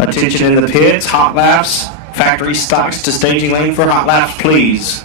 Attention in the pits, hot laps, factory stocks to staging lane for hot laps, please.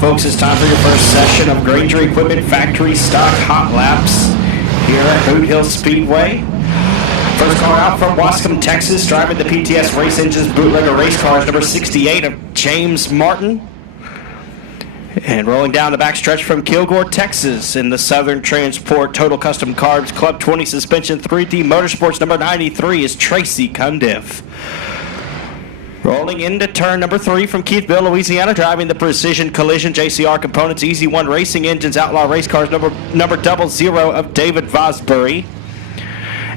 Folks, it's time for your first session of Granger Equipment Factory Stock Hot Laps here at Boothill Speedway. First car out from Wascom, Texas, driving the PTS Race Engines Bootlegger Race Cars, number 68 of James Martin. And rolling down the backstretch from Kilgore, Texas, in the Southern Transport Total Custom Carbs Club 20 Suspension 3D Motorsports, number 93 is Tracy Cundiff. Rolling into turn number 3 from Keithville, Louisiana, driving the Precision Collision JCR Components Easy One Racing Engines Outlaw Race Cars, number 00 of David Vosbury.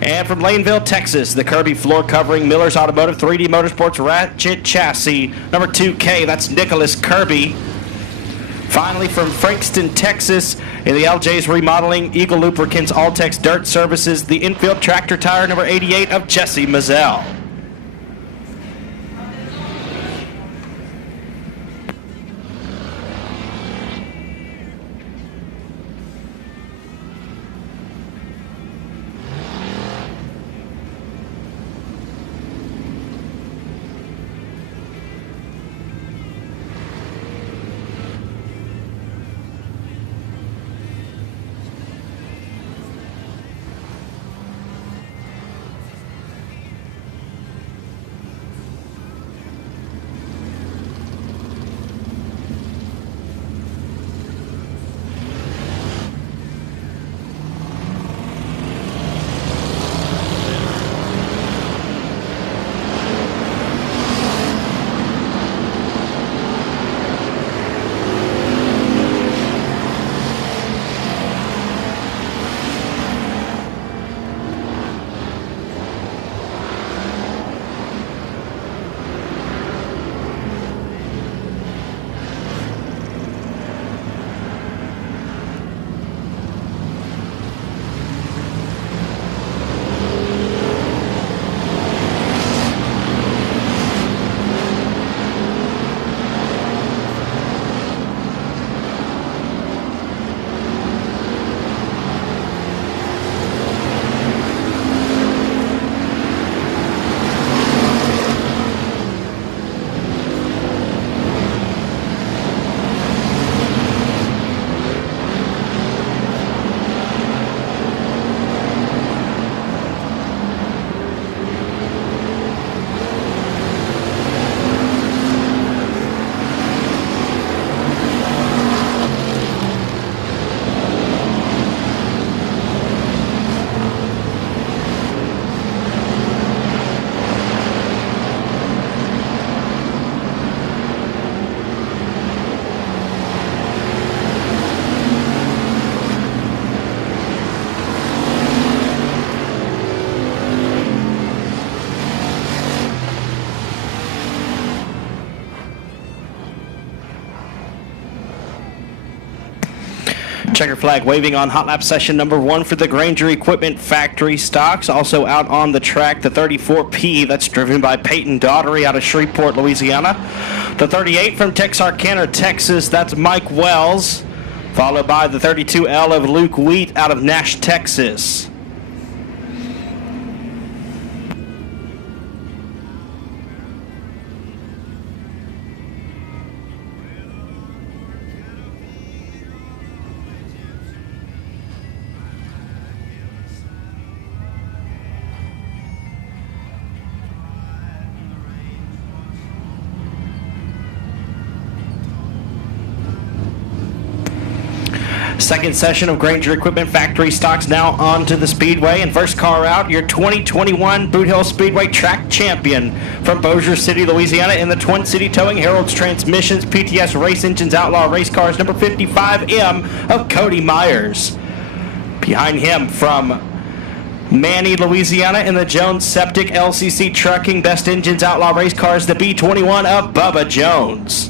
And from Laneville, Texas, the Kirby floor covering Miller's Automotive 3D Motorsports Ratchet Chassis, number 2K, that's Nicholas Kirby. Finally, from Frankston, Texas, in the LJ's Remodeling Eagle Lubricants All-Tex Dirt Services, the infield tractor tire, number 88 of Jesse Mazzell. Checker flag waving on hot lap session number 1 for the Granger Equipment Factory stocks. Also out on the track, the 34P, that's driven by Peyton Daughtery out of Shreveport, Louisiana. The 38 from Texarkana, Texas, that's Mike Wells. Followed by the 32L of Luke Wheat out of Nash, Texas. Second session of Granger Equipment Factory stocks now on to the Speedway. And first car out, your 2021 Boothill Speedway track champion from Bossier City, Louisiana, in the Twin City Towing Harold's Transmissions PTS Race Engines Outlaw Race Cars, number 55M of Cody Myers. Behind him from Manny, Louisiana, in the Jones Septic LCC Trucking Best Engines Outlaw Race Cars, the B21 of Bubba Jones.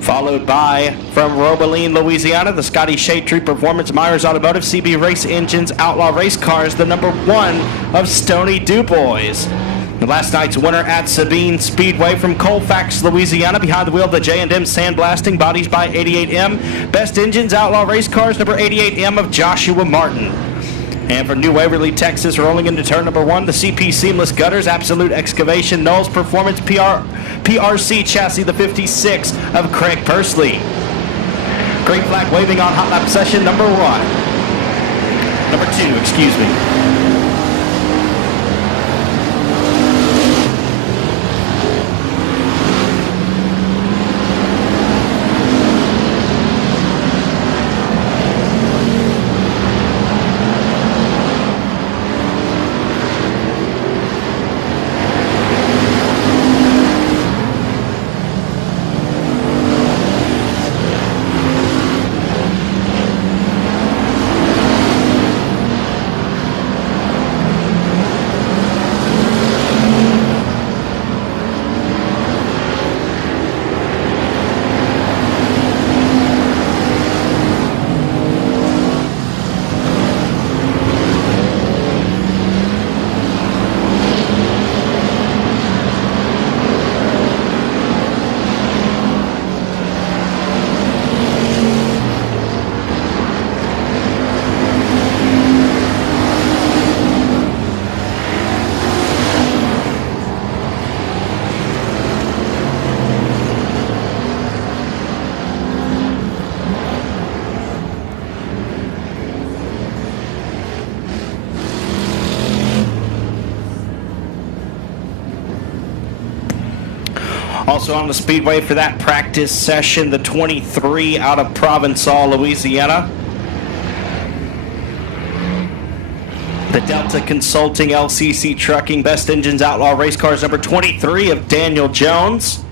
Followed by, from Robeline, Louisiana, the Scotty Shade Tree Performance Myers Automotive CB Race Engines Outlaw Race Cars, the number 1 of Stony Dubois. The last night's winner at Sabine Speedway from Colfax, Louisiana, behind the wheel of the J&M Sandblasting Bodies by 88M. Best Engines Outlaw Race Cars, number 88M of Joshua Martin. And from New Waverly, Texas, rolling into turn number 1, the CP Seamless Gutters, Absolute Excavation, Knowles Performance PRC Chassis, the 56 of Craig Pursley. Green flag waving on hot lap session number 2, excuse me. Also on the Speedway for that practice session, the 23 out of Provençal, Louisiana. The Delta Consulting LCC Trucking Best Engines Outlaw Race Cars number 23 of Daniel Jones.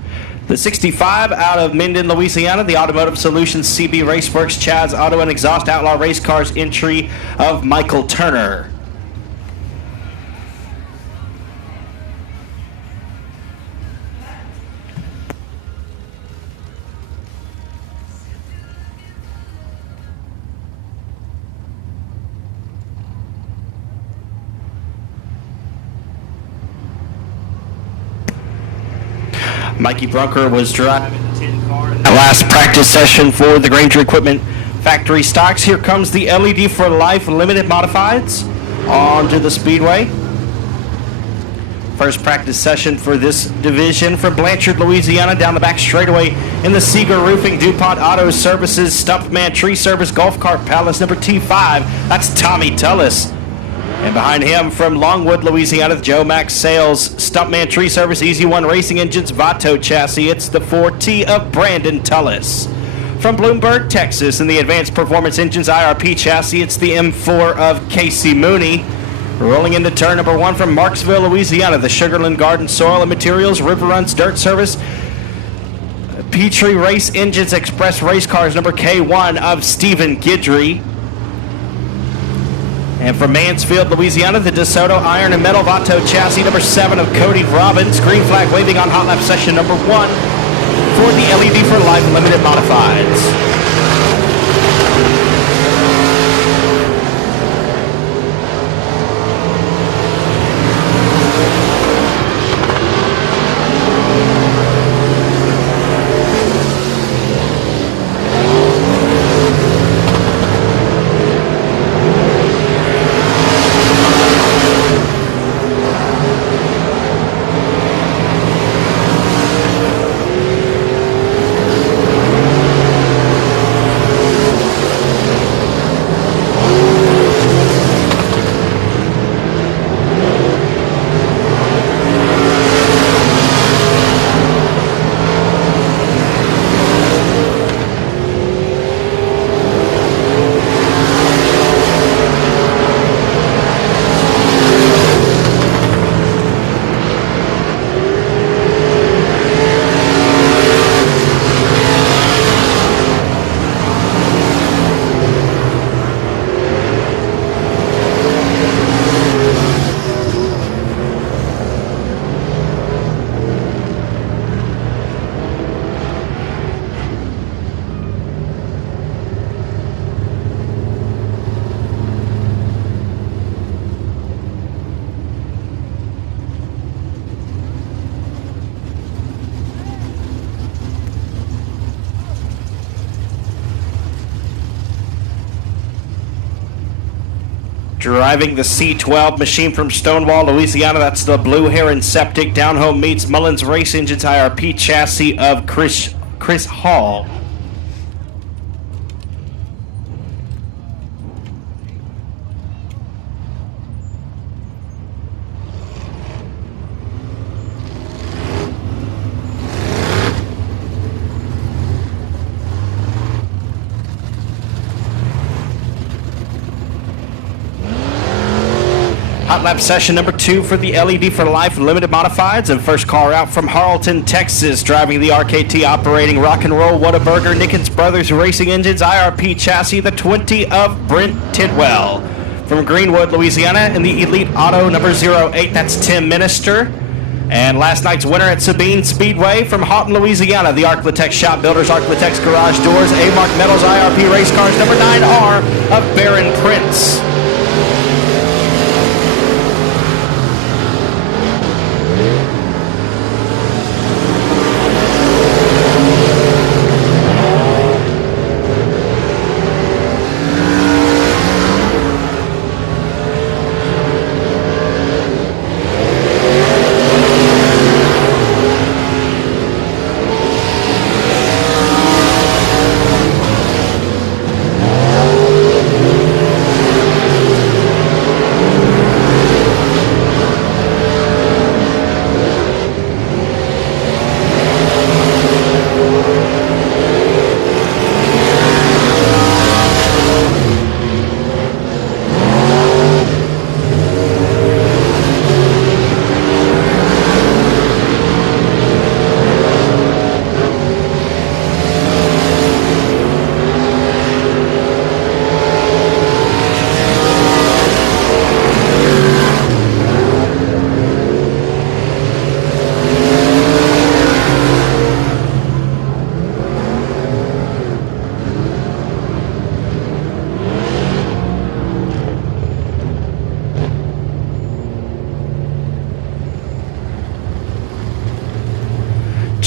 The 65 out of Minden, Louisiana, the Automotive Solutions CB Raceworks Chad's Auto and Exhaust Outlaw Race Cars entry of Michael Turner. Mikey Brunker was driving the 10 car in that last practice session for the Granger Equipment Factory stocks. Here comes the LED for Life Limited Modifieds onto the Speedway. First practice session for this division from Blanchard, Louisiana, down the back straightaway in the Seeger Roofing, DuPont Auto Services, Stumpman Tree Service, Golf Cart Palace, number T5. That's Tommy Tullis. And behind him from Longwood, Louisiana, Joe Max Sales, Stumpman Tree Service, Easy One Racing Engines, Vato Chassis. It's the 4T of Brandon Tullis. From Bloomberg, Texas, in the Advanced Performance Engines IRP Chassis, it's the M4 of Casey Mooney. Rolling into turn number 1 from Marksville, Louisiana, the Sugarland Garden Soil and Materials, River Runs Dirt Service, Petrie Race Engines Express Race Cars, number K1 of Stephen Guidry. And from Mansfield, Louisiana, the DeSoto Iron and Metal Vato Chassis, number 7 of Cody Robbins. Green flag waving on hot lap session number 1 for the LED for Life Limited Modifieds. Driving the C12 machine from Stonewall, Louisiana, that's the Blue Heron Septic. Down home meets Mullins Race Engines IRP chassis of Chris Hall. Hot lap session number 2 for the LED for Life Limited Modifieds. And first car out from Harleton, Texas, driving the RKT operating Rock and Roll Whataburger Nickens Brothers Racing Engines IRP chassis, the 20 of Brent Tidwell. From Greenwood, Louisiana, in the Elite Auto number 08, that's Tim Minister. And last night's winner at Sabine Speedway from Houghton, Louisiana, the Arclitex Shop Builders, Arclitex Garage Doors, A-Mark Metals IRP Race Cars number 9R of Baron Prince.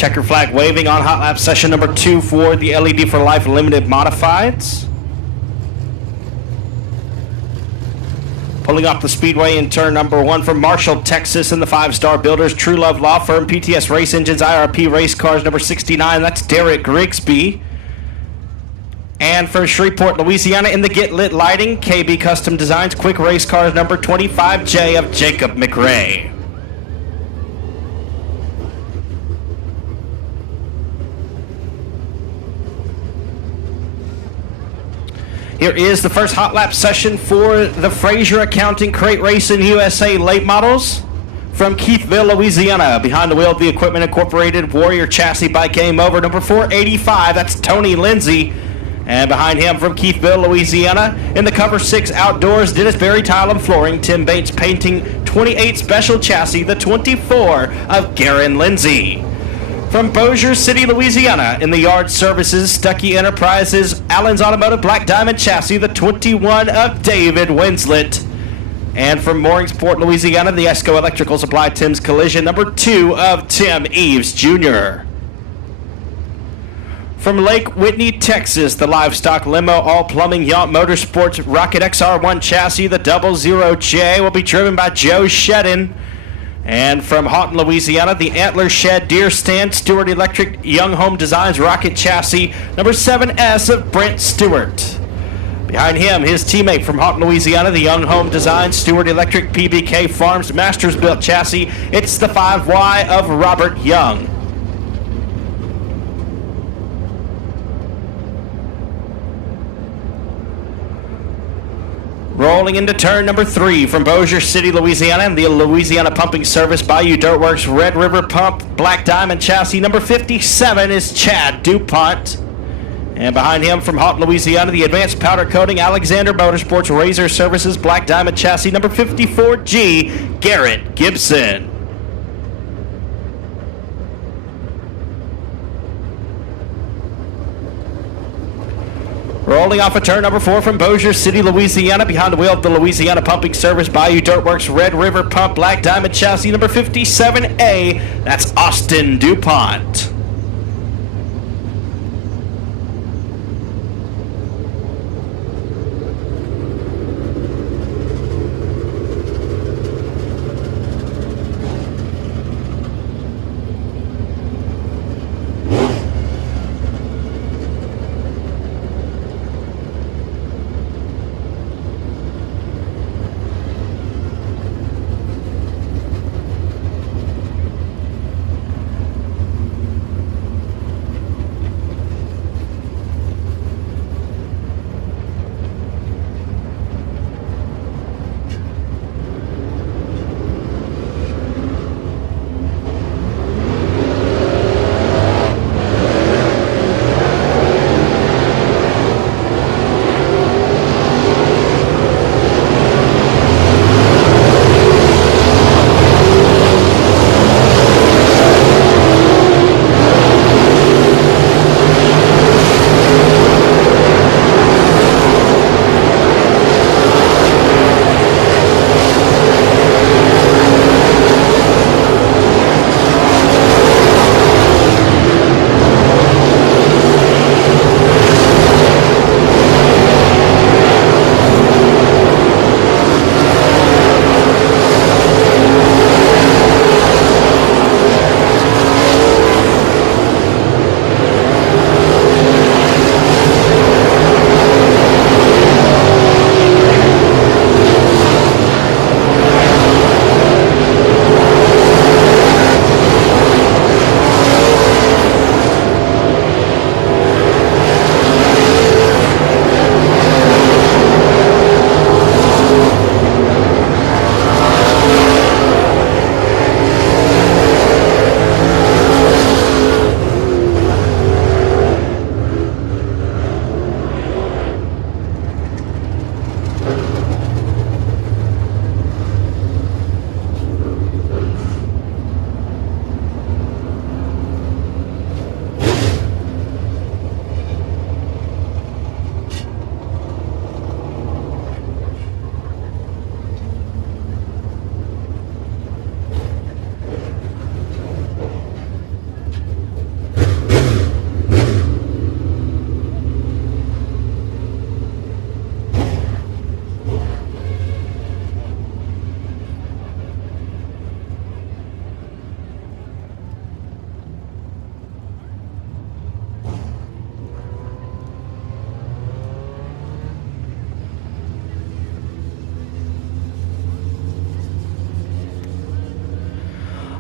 checker flag waving on hot lap session number 2 for the LED for Life Limited Modifieds. Pulling off the speedway in turn number 1 from Marshall, Texas, and the 5-star builders, True Love Law Firm, PTS Race Engines, IRP Race Cars number 69. That's Derek Grigsby. And for Shreveport, Louisiana, in the Get Lit Lighting, KB Custom Designs, Quick Race Cars number 25J of Jacob McRae. Here is the first hot lap session for the Frazier Accounting Crate Racing USA late models from Keithville, Louisiana. Behind the wheel of the Equipment Incorporated Warrior Chassis by Game Over, number 485, that's Tony Lindsay. And behind him from Keithville, Louisiana, in the Cover 6 Outdoors, Dennis Berry Tile and Flooring, Tim Bates Painting, 28 Special Chassis, the 24 of Garen Lindsay. From Bossier City, Louisiana, in the Yard Services, Stuckey Enterprises, Allen's Automotive Black Diamond Chassis, the 21 of David Winslet. And from Mooringsport, Louisiana, the Esco Electrical Supply Tim's Collision, number 2 of Tim Eves Jr. From Lake Whitney, Texas, the Livestock Limo All Plumbing Yaunt Motorsports Rocket XR1 Chassis, the 00J, will be driven by Joe Shedden. And from Houghton, Louisiana, the Antler Shed Deer Stand Stewart Electric Young Home Designs Rocket Chassis, number 7S of Brent Stewart. Behind him, his teammate from Houghton, Louisiana, the Young Home Designs Stewart Electric PBK Farms Masters Built Chassis, it's the 5Y of Robert Young. Rolling into turn number 3 from Bossier City, Louisiana, and the Louisiana Pumping Service Bayou Dirtworks Red River Pump Black Diamond Chassis, number 57 is Chad DuPont. And behind him from Houghton, Louisiana, the Advanced Powder Coating Alexander Motorsports Razor Services Black Diamond Chassis, number 54G, Garrett Gibson. Rolling off of turn number 4 from Bossier City, Louisiana, behind the wheel of the Louisiana Pumping Service Bayou Dirtworks Red River Pump Black Diamond Chassis, number 57A, that's Austin DuPont.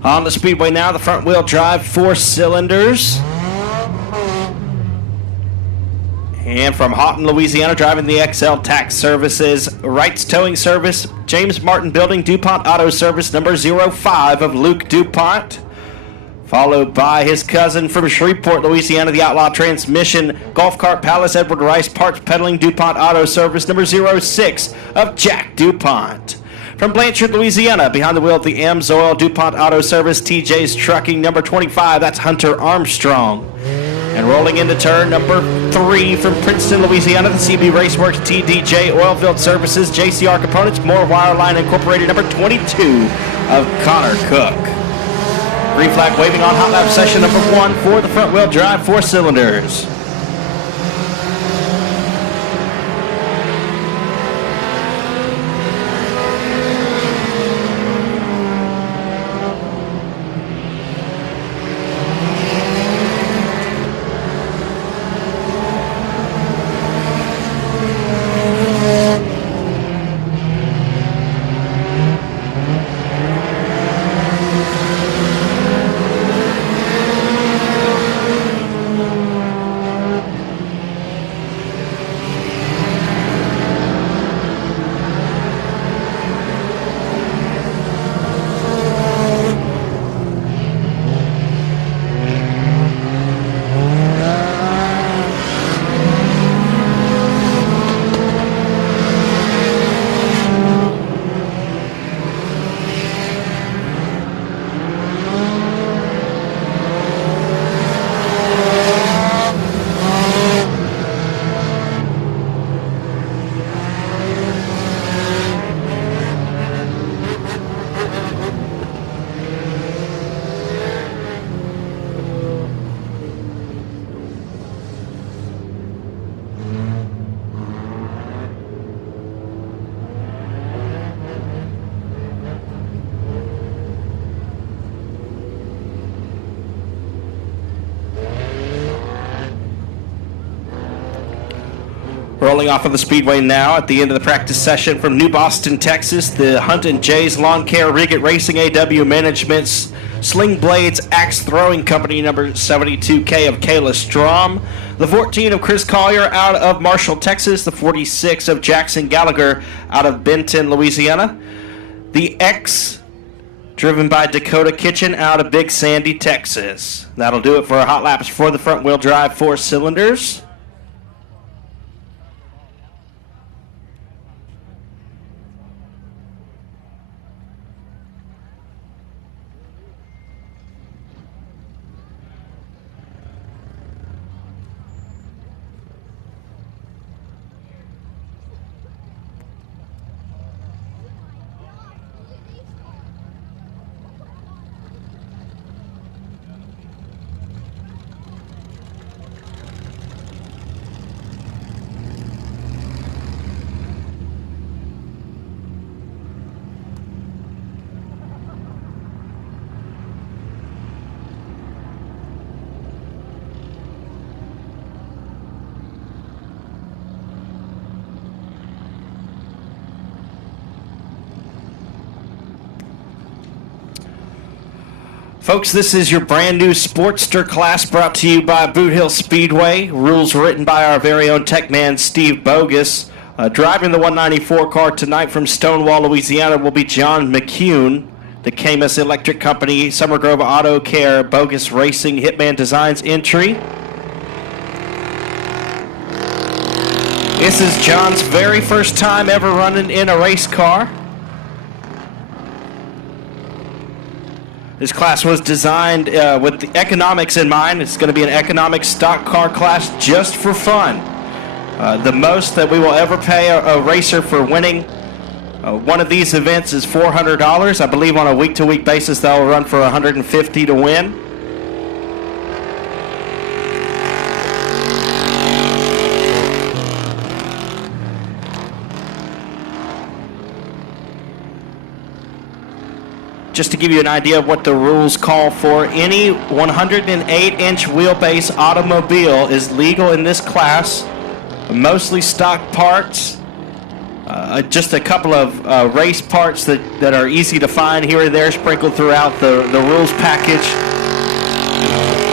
On the Speedway now, the front wheel drive 4 cylinders. And from Houghton, Louisiana, driving the XL Tax Services, Wright's Towing Service, James Martin Building, DuPont Auto Service, number 05 of Luke DuPont. Followed by his cousin from Shreveport, Louisiana, the Outlaw Transmission, Golf Cart Palace, Edward Rice, Parts Peddling, DuPont Auto Service, number 06 of Jack DuPont. From Blanchard, Louisiana, behind the wheel of the Amsoil DuPont Auto Service, TJ's Trucking, number 25, that's Hunter Armstrong. And rolling into turn number 3 from Princeton, Louisiana, the CB Raceworks TDJ Oilfield Services, JCR Components, More Wireline Incorporated, number 22 of Connor Cook. Green flag waving on hot lap session number 1 for the front wheel drive 4 cylinders. Rolling off of the Speedway now at the end of the practice session from New Boston, Texas, the Hunt and Jay's Lawn Care Rigged Racing AW Management's Sling Blades Axe Throwing Company, number 72K of Kayla Strom, the 14 of Chris Collier out of Marshall, Texas, the 46 of Jackson Gallagher out of Benton, Louisiana, the X driven by Dakota Kitchen out of Big Sandy, Texas. That'll do it for our hot laps for the front wheel drive 4 cylinders. Folks, this is your brand new Sportster class brought to you by Boothill Speedway. Rules written by our very own tech man, Steve Bogus. Driving the 194 car tonight from Stonewall, Louisiana will be John McCune, the Camus Electric Company, Summer Grove Auto Care, Bogus Racing, Hitman Designs entry. This is John's very first time ever running in a race car. This class was designed with the economics in mind. It's going to be an economic stock car class just for fun. The most that we will ever pay a racer for winning one of these events is $400. I believe on a week-to-week basis they'll run for $150 to win. Just to give you an idea of what the rules call for, any 108-inch wheelbase automobile is legal in this class. Mostly stock parts, just a couple of race parts that are easy to find here and there sprinkled throughout the rules package.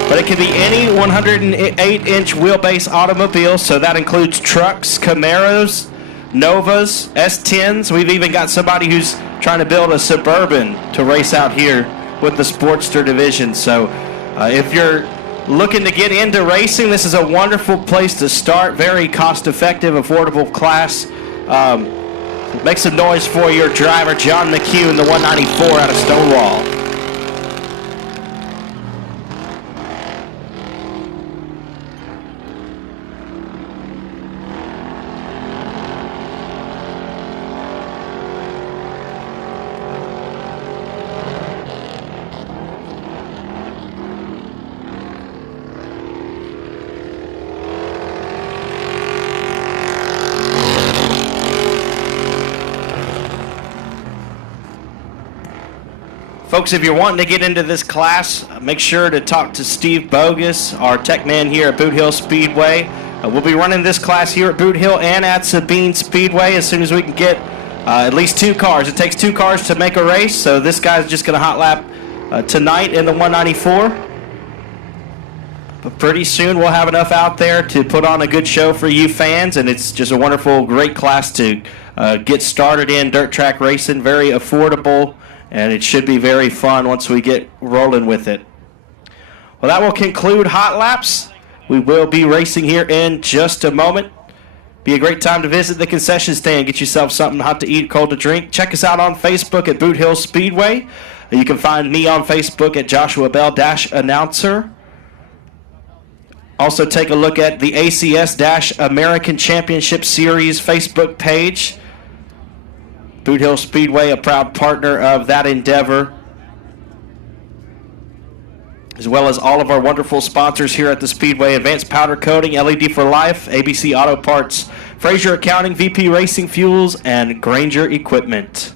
But it can be any 108-inch wheelbase automobile, so that includes trucks, Camaros, Novas, S10s. We've even got somebody who's trying to build a Suburban to race out here with the Sportster division. So if you're looking to get into racing, this is a wonderful place to start. Very cost-effective, affordable class. Make some noise for your driver, John McHugh, in the 194 out of Stonewall. Folks, if you're wanting to get into this class, make sure to talk to Steve Bogus, our tech man here at Boothill Speedway. We'll be running this class here at Boothill and at Sabine Speedway as soon as we can get at least 2 cars. It takes 2 cars to make a race, so this guy's just going to hot lap tonight in the 194. But pretty soon we'll have enough out there to put on a good show for you fans, and it's just a wonderful, great class to get started in dirt track racing. Very affordable. And it should be very fun once we get rolling with it. Well, that will conclude Hot Laps. We will be racing here in just a moment. Be a great time to visit the concession stand. Get yourself something hot to eat, cold to drink. Check us out on Facebook at Boothill Speedway. You can find me on Facebook at Joshua Bell-Announcer. Also take a look at the ACS-American Championship Series Facebook page. Boothill Speedway, a proud partner of that endeavor, as well as all of our wonderful sponsors here at the Speedway: Advanced Powder Coating, LED for Life, ABC Auto Parts, Frazier Accounting, VP Racing Fuels, and Granger Equipment.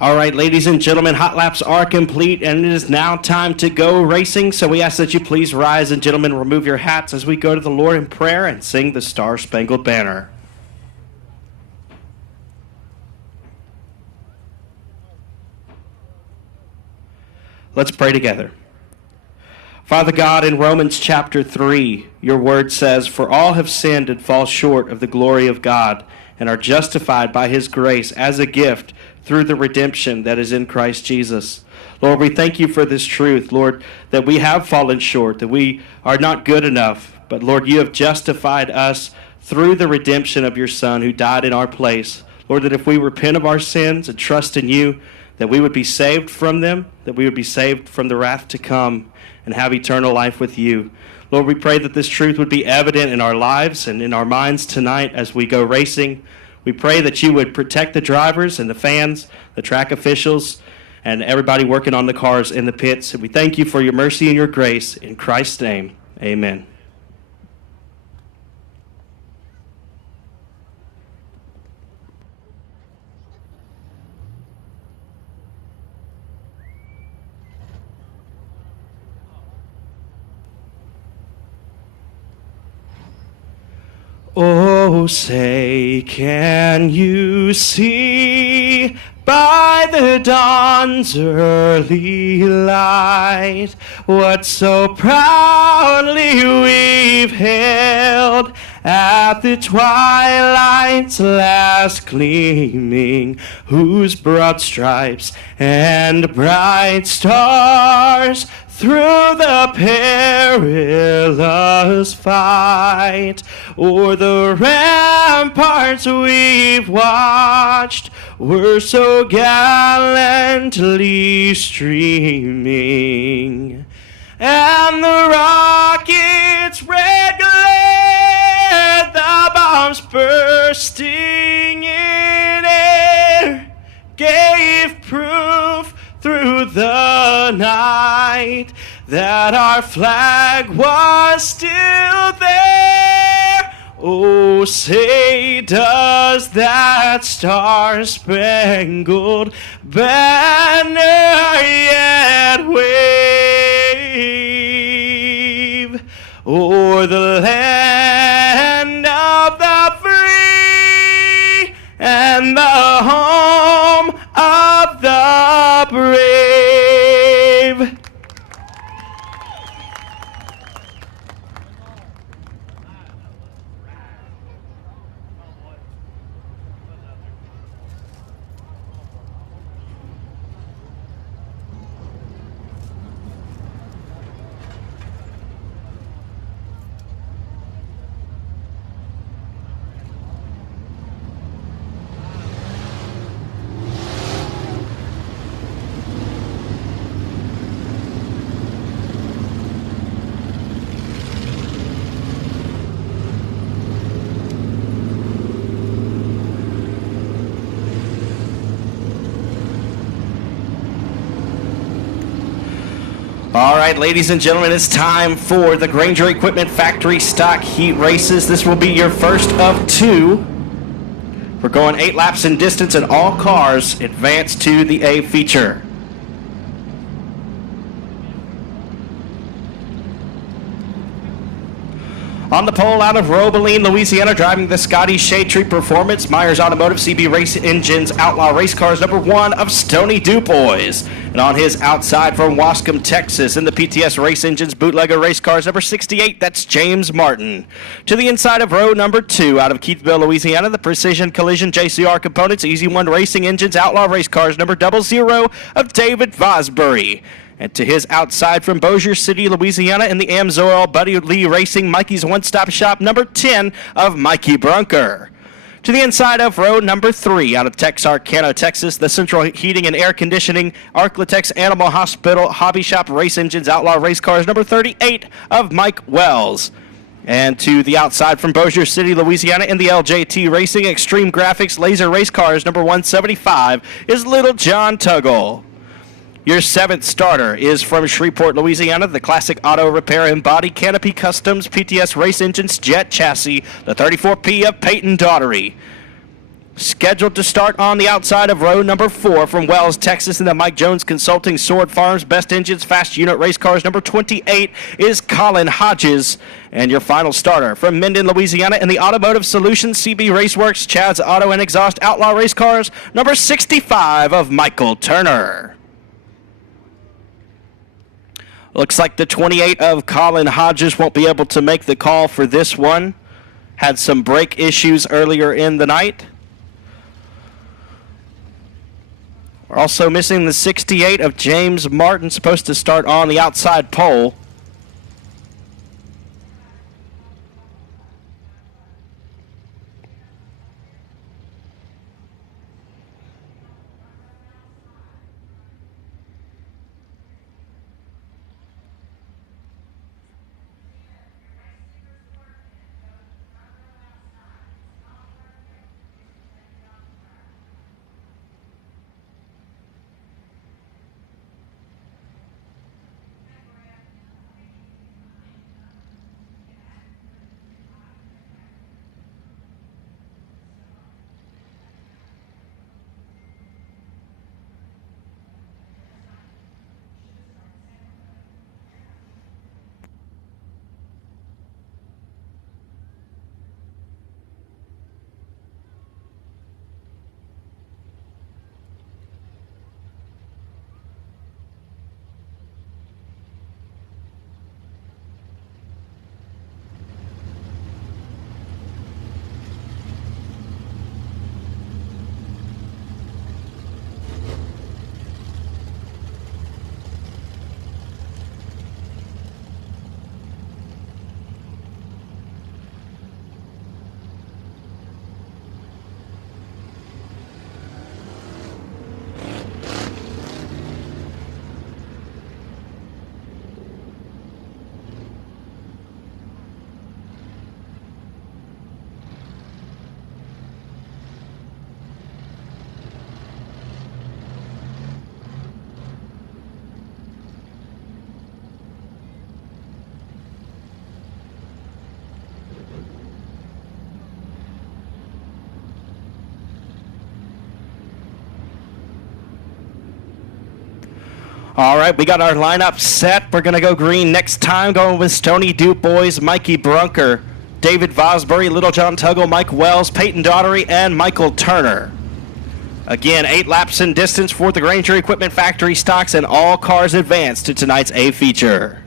All right, ladies and gentlemen, hot laps are complete, and it is now time to go racing. So we ask that you please rise, and gentlemen, remove your hats as we go to the Lord in prayer and sing the Star-Spangled Banner. Let's pray together. Father God, in Romans chapter 3, your word says, "For all have sinned and fall short of the glory of God, and are justified by his grace as a gift through the redemption that is in Christ Jesus." Lord, we thank you for this truth, Lord, that we have fallen short, that we are not good enough. But Lord, you have justified us through the redemption of your Son who died in our place. Lord, that if we repent of our sins and trust in you, that we would be saved from them, that we would be saved from the wrath to come and have eternal life with you. Lord, we pray that this truth would be evident in our lives and in our minds tonight as we go racing. We pray that you would protect the drivers and the fans, the track officials, and everybody working on the cars in the pits. And we thank you for your mercy and your grace. In Christ's name, amen. Oh, say, can you see By the dawn's early light, what so proudly we've hailed at the twilight's last gleaming, whose broad stripes and bright stars through the perilous fight o'er the ramparts we've watched were so gallantly streaming, and the rocket's red glare, the bombs bursting in air, gave proof through the night that our flag was still there. Oh, say does that star-spangled banner yet wave o'er the land of the free and the home of the brave? All right, ladies and gentlemen, it's time for the Granger Equipment Factory Stock Heat Races. This will be your first of two. We're going 8 laps in distance, and all cars advance to the A feature. On the pole out of Robeline, Louisiana, driving the Scotty Shade Tree Performance, Myers Automotive CB Race Engines Outlaw Race Cars number 1 of Stony Dubois. And on his outside from Wascom, Texas, in the PTS Race Engines Bootlegger Race Cars number 68, that's James Martin. To the inside of row number 2 out of Keithville, Louisiana, the Precision Collision JCR Components Easy One Racing Engines Outlaw Race Cars number 00 of David Vosbury. And to his outside from Bossier City, Louisiana, in the Amsoil Buddy Lee Racing Mikey's One Stop Shop number 10 of Mikey Brunker. To the inside of row number 3 out of Texarkana, Texas, the Central Heating and Air Conditioning Arklatex Animal Hospital Hobby Shop Race Engines Outlaw Race Cars number 38 of Mike Wells. And to the outside from Bossier City, Louisiana, in the LJT Racing Extreme Graphics Laser Race Cars number 175 is Little John Tuggle. Your 7th starter is from Shreveport, Louisiana, the Classic Auto Repair and Body Canopy Customs PTS Race Engines Jet Chassis, the 34P of Peyton Daughtery. Scheduled to start on the outside of row number 4 from Wells, Texas, in the Mike Jones Consulting Sword Farms Best Engines Fast Unit Race Cars number 28 is Colin Hodges. And your final starter from Minden, Louisiana, in the Automotive Solutions CB Raceworks Chad's Auto and Exhaust Outlaw Race Cars number 65 of Michael Turner. Looks like the 28 of Colin Hodges won't be able to make the call for this one. Had some brake issues earlier in the night. We're also missing the 68 of James Martin, supposed to start on the outside pole. All right, we got our lineup set. We're going to go green next time, going with Stony Dubois, Mikey Brunker, David Vosbury, Little John Tuggle, Mike Wells, Peyton Daughtery, and Michael Turner. Again, 8 laps in distance for the Granger Equipment Factory stocks, and all cars advance to tonight's A feature.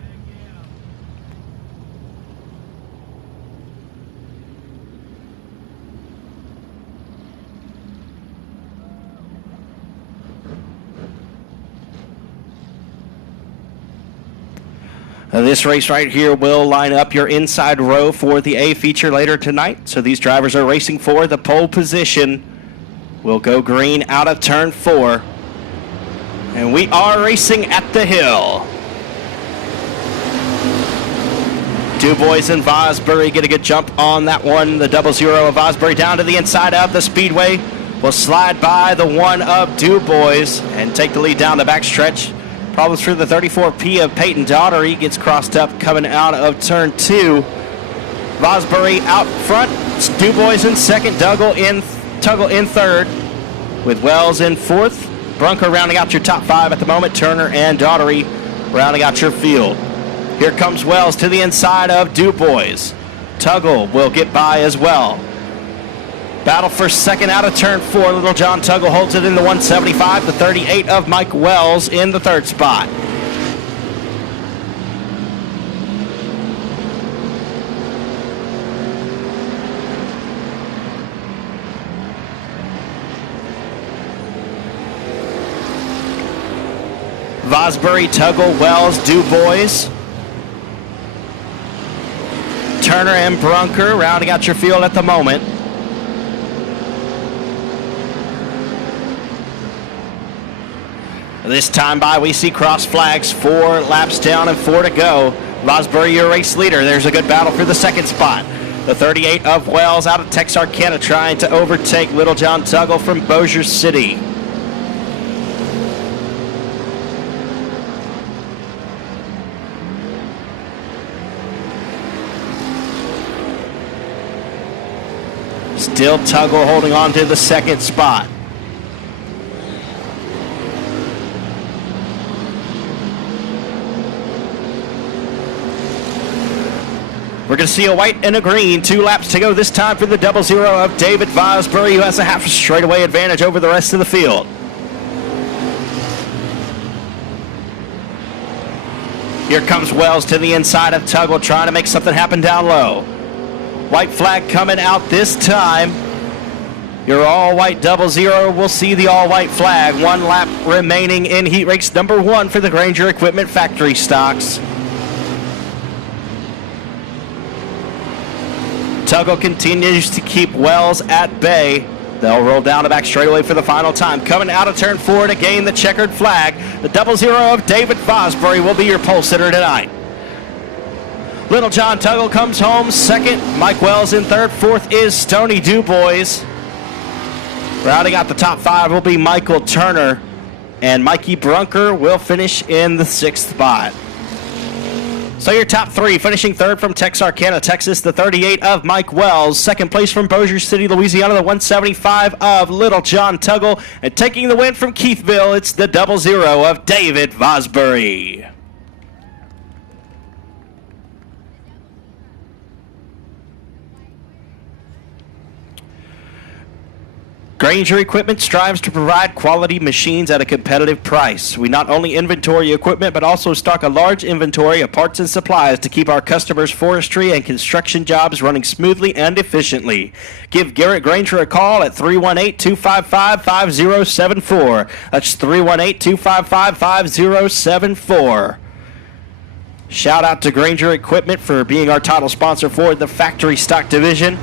This race right here will line up your inside row for the A feature later tonight. So these drivers are racing for the pole position. We'll go green out of turn 4. And we are racing at the hill. Dubois and Vosbury get a good jump on that one. The 00 of Vosbury down to the inside of the Speedway. Will slide by the 1 of Dubois and take the lead down the backstretch. Problems for the 34P of Peyton Daughtery. Gets crossed up coming out of turn 2. Vosbury out front. Dubois in second. Tuggle in third. With Wells in fourth. Brunker rounding out your top 5 at the moment. Turner and Daughtery rounding out your field. Here comes Wells to the inside of Dubois. Tuggle will get by as well. Battle for second out of turn 4. Little John Tuggle holds it in the 175. The 38 of Mike Wells in the third spot. Vosbury, Tuggle, Wells, Dubois. Turner and Brunker rounding out your field at the moment. This time by, we see cross flags, 4 laps down and 4 to go. Vosbury, your race leader. There's a good battle for the second spot. The 38 of Wells out of Texarkana trying to overtake Little John Tuggle from Bossier City. Still Tuggle holding on to the second spot. We're going to see a white and a green. 2 laps to go this time for the 00 of David Vosbury, who has a half straightaway advantage over the rest of the field. Here comes Wells to the inside of Tuggle, trying to make something happen down low. White flag coming out this time. Your all-white 00 will see the all-white flag. 1 lap remaining in heat race number 1 for the Granger Equipment Factory stocks. Tuggle continues to keep Wells at bay. They'll roll down the back straightaway for the final time. Coming out of turn 4 to gain the checkered flag. The 00 of David Vosbury will be your pole sitter tonight. Little John Tuggle comes home second. Mike Wells in third. Fourth is Stony Dubois. Rounding out the top 5 will be Michael Turner. And Mikey Brunker will finish in the 6th spot. So your top 3, finishing third from Texarkana, Texas, the 38 of Mike Wells. Second place from Bossier City, Louisiana, the 175 of Little John Tuggle. And taking the win from Keithville, it's the 00 of David Vosbury. Granger Equipment strives to provide quality machines at a competitive price. We not only inventory equipment, but also stock a large inventory of parts and supplies to keep our customers' forestry and construction jobs running smoothly and efficiently. Give Garrett Granger a call at 318-255-5074. That's 318-255-5074. Shout out to Granger Equipment for being our title sponsor for the factory stock division.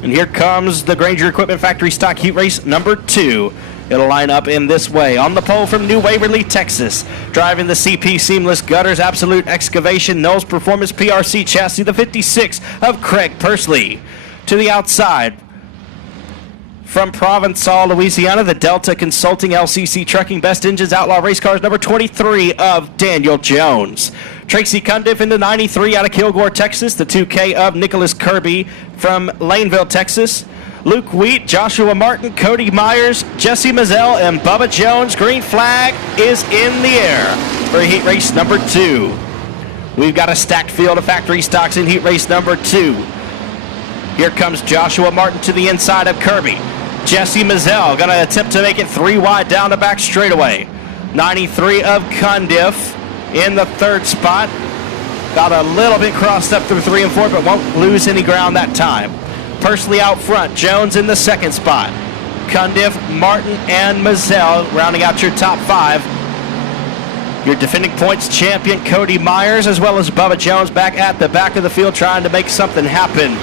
And here comes the Granger Equipment Factory Stock Heat Race number 2. It'll line up in this way. On the pole from New Waverly, Texas. Driving the CP Seamless Gutters Absolute Excavation Knowles Performance PRC chassis, the 56 of Craig Pursley. To the outside, from Provençal, Louisiana, the Delta Consulting LCC Trucking Best Engines Outlaw Race Cars number 23 of Daniel Jones. Tracy Cundiff in the 93 out of Kilgore, Texas. The 2K of Nicholas Kirby from Laneville, Texas. Luke Wheat, Joshua Martin, Cody Myers, Jesse Mazzell, and Bubba Jones. Green flag is in the air for heat race number 2. We've got a stacked field of factory stocks in heat race number 2. Here comes Joshua Martin to the inside of Kirby. Jesse Mazzell going to attempt to make it 3 wide down the back straightaway. 93 of Cundiff in the 3rd spot. Got a little bit crossed up through 3 and 4, but won't lose any ground that time. Pursley out front. Jones in the 2nd spot. Cundiff, Martin, and Mazzell rounding out your top 5. Your defending points champion Cody Myers, as well as Bubba Jones, back at the back of the field trying to make something happen.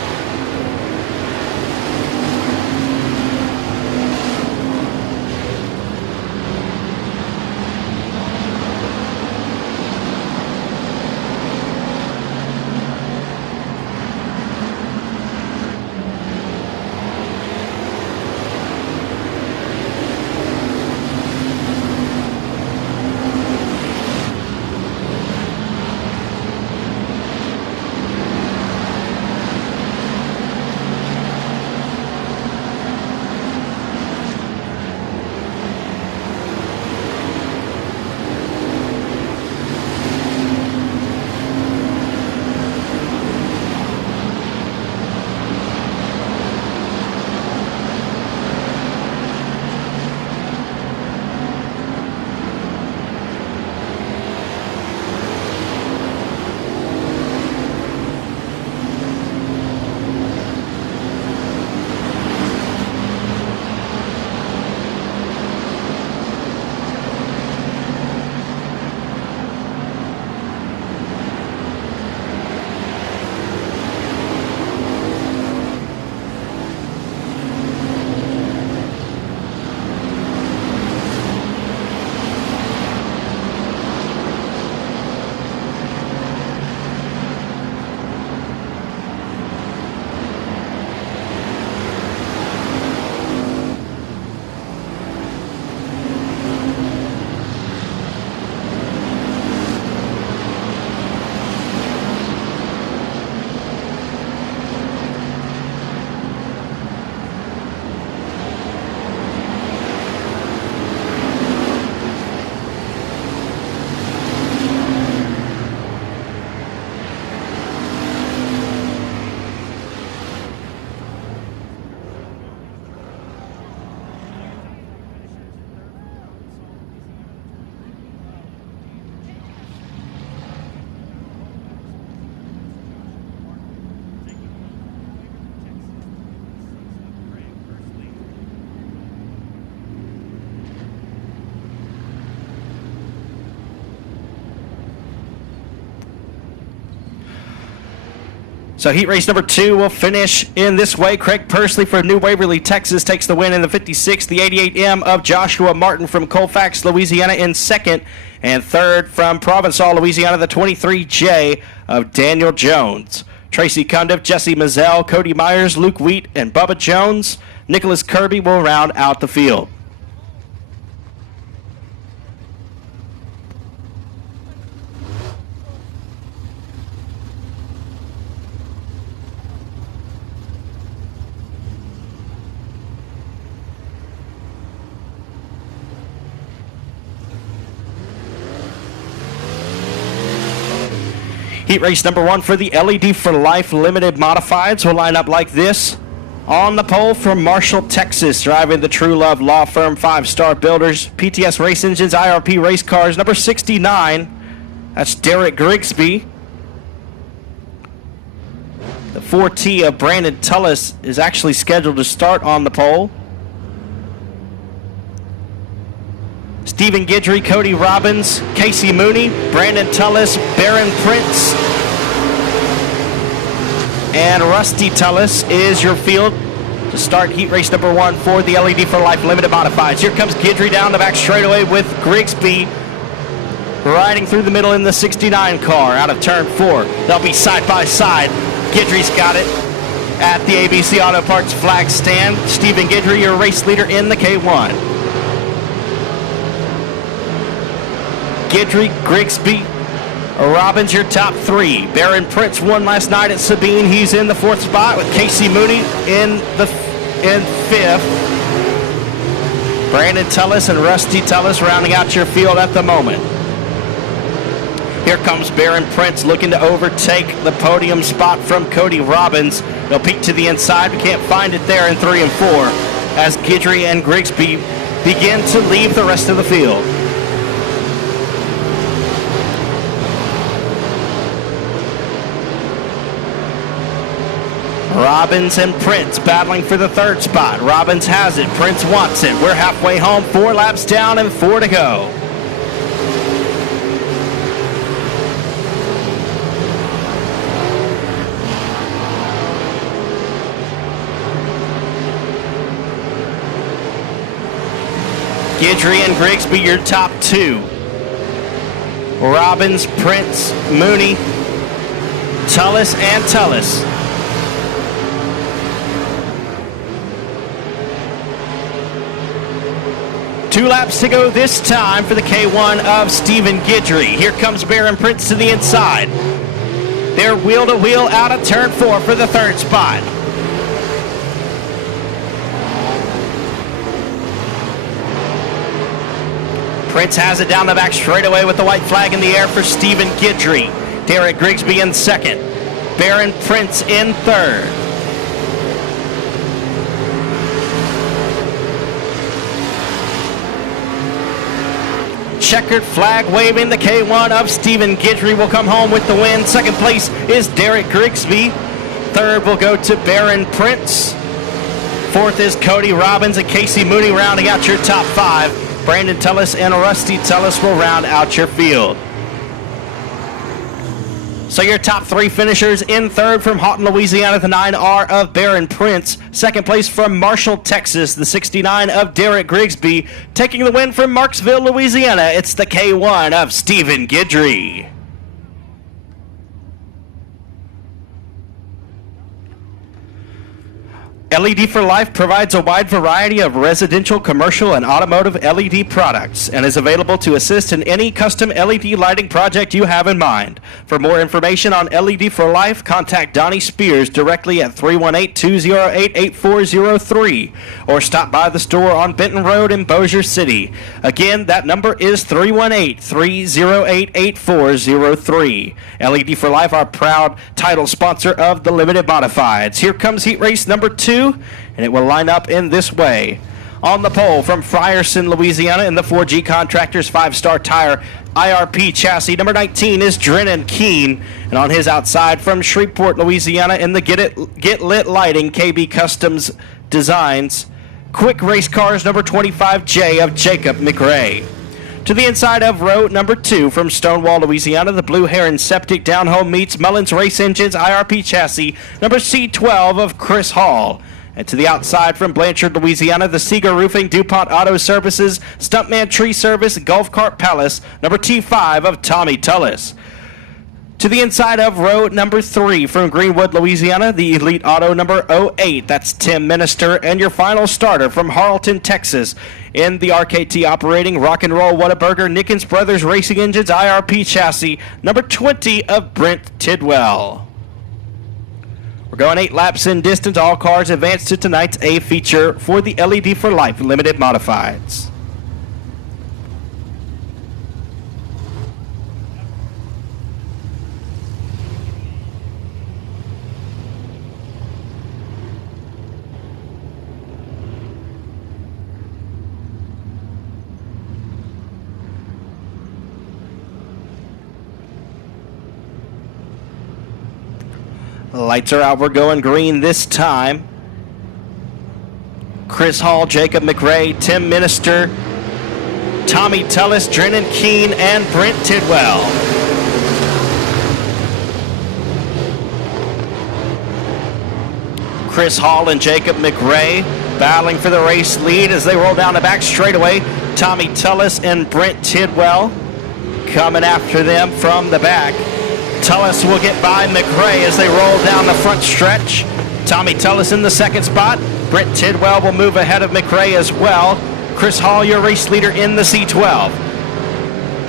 So heat race number 2 will finish in this way. Craig Pursley from New Waverly, Texas takes the win in the 56. The 88M of Joshua Martin from Colfax, Louisiana in 2nd. And 3rd from Provençal, Louisiana, the 23J of Daniel Jones. Tracy Cundiff, Jesse Mazzell, Cody Myers, Luke Wheat, and Bubba Jones. Nicholas Kirby will round out the field. Heat race number 1 for the LED for Life Limited Modifieds will line up like this. On the pole from Marshall, Texas, driving the True Love Law Firm 5-Star Builders, PTS Race Engines, IRP Race Cars, number 69. That's Derek Grigsby. The 4T of Brandon Tullis is actually scheduled to start on the pole. Stephen Guidry, Cody Robbins, Casey Mooney, Brandon Tullis, Baron Prince, and Rusty Tullis is your field to start heat race number 1 for the LED for Life Limited Modifieds. Here comes Guidry down the back straightaway with Grigsby riding through the middle in the 69 car out of turn 4. They'll be side by side. Guidry's got it at the ABC Auto Parts flag stand. Stephen Guidry, your race leader in the K1. Guidry, Grigsby, Robbins, your top 3. Baron Prince won last night at Sabine. He's in the 4th spot with Casey Mooney in in 5th. Brandon Tullis and Rusty Tullis rounding out your field at the moment. Here comes Baron Prince looking to overtake the podium spot from Cody Robbins. They'll peek to the inside. We can't find it there in 3 and 4 as Guidry and Grigsby begin to leave the rest of the field. Robbins and Prince battling for the 3rd spot. Robbins has it. Prince wants it. We're halfway home. 4 laps down and 4 to go. Guidry and Grigsby, your top 2. Robbins, Prince, Mooney, Tullis, and Tullis. Two laps to go this time for the K1 of Stephen Guidry. Here comes Baron Prince to the inside. They're wheel to wheel out of turn 4 for the 3rd spot. Prince has it down the back straightaway with the white flag in the air for Stephen Guidry. Derek Grigsby in 2nd. Baron Prince in 3rd. Checkered flag waving. The K1 of Stephen Guidry will come home with the win. 2nd place is Derek Grigsby. 3rd will go to Baron Prince. 4th is Cody Robbins and Casey Mooney rounding out your top 5. Brandon Tullis and Rusty Tullis will round out your field. So your top 3 finishers: in 3rd from Houghton, Louisiana, the 9R of Baron Prince. 2nd place from Marshall, Texas, the 69 of Derek Grigsby. Taking the win from Marksville, Louisiana, it's the K1 of Stephen Guidry. LED for Life provides a wide variety of residential, commercial, and automotive LED products and is available to assist in any custom LED lighting project you have in mind. For more information on LED for Life, contact Donnie Spears directly at 318-208-8403 or stop by the store on Benton Road in Bossier City. Again, that number is 318-308-8403. LED for Life, our proud title sponsor of the Limited Modifieds. Here comes heat race number 2. And it will line up in this way. On the pole from Frierson, Louisiana, in the 4G Contractors 5-Star Tire IRP chassis, number 19 is Drennan Keene. And on his outside from Shreveport, Louisiana, in the Get Lit Lighting KB Customs Designs Quick Race Cars, number 25J of Jacob McRae. To the inside of row number 2 from Stonewall, Louisiana, the Blue Heron Septic Downhome meets Mullins Race Engines IRP chassis, number C12 of Chris Hall. And to the outside from Blanchard, Louisiana, the Seeger Roofing, DuPont Auto Services, Stuntman Tree Service, Golf Cart Palace, number T5 of Tommy Tullis. To the inside of row number 3 from Greenwood, Louisiana, the Elite Auto number 08, that's Tim Minister, and your final starter from Harleton, Texas, in the RKT operating Rock and Roll Whataburger Nickens Brothers Racing Engines IRP chassis, number 20 of Brent Tidwell. We're going 8 laps in distance. All cars advance to tonight's A feature for the LED for Life Limited Modifieds. Lights are out. We're going green this time. Chris Hall, Jacob McRae, Tim Minister, Tommy Tullis, Drennan Keene, and Brent Tidwell. Chris Hall and Jacob McRae battling for the race lead as they roll down the back straightaway. Tommy Tullis and Brent Tidwell coming after them from the back. Tullis will get by McRae as they roll down the front stretch. Tommy Tullis in the 2nd spot. Brent Tidwell will move ahead of McRae as well. Chris Hall, your race leader in the C12.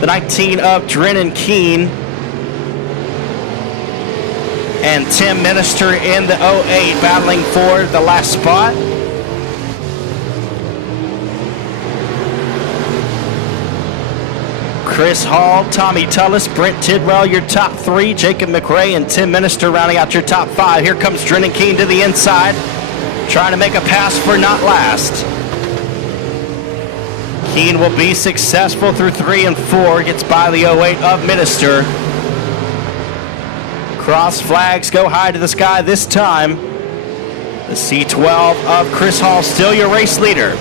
The 19 of Drennan Keene. And Tim Minister in the 08 battling for the last spot. Chris Hall, Tommy Tullis, Brent Tidwell, your top 3. Jacob McRae and Tim Minister rounding out your top 5. Here comes Drennan Keene to the inside, trying to make a pass for not last. Keene will be successful through 3 and 4, gets by the 08 of Minister. Cross flags go high to the sky this time. The C12 of Chris Hall still your race leader.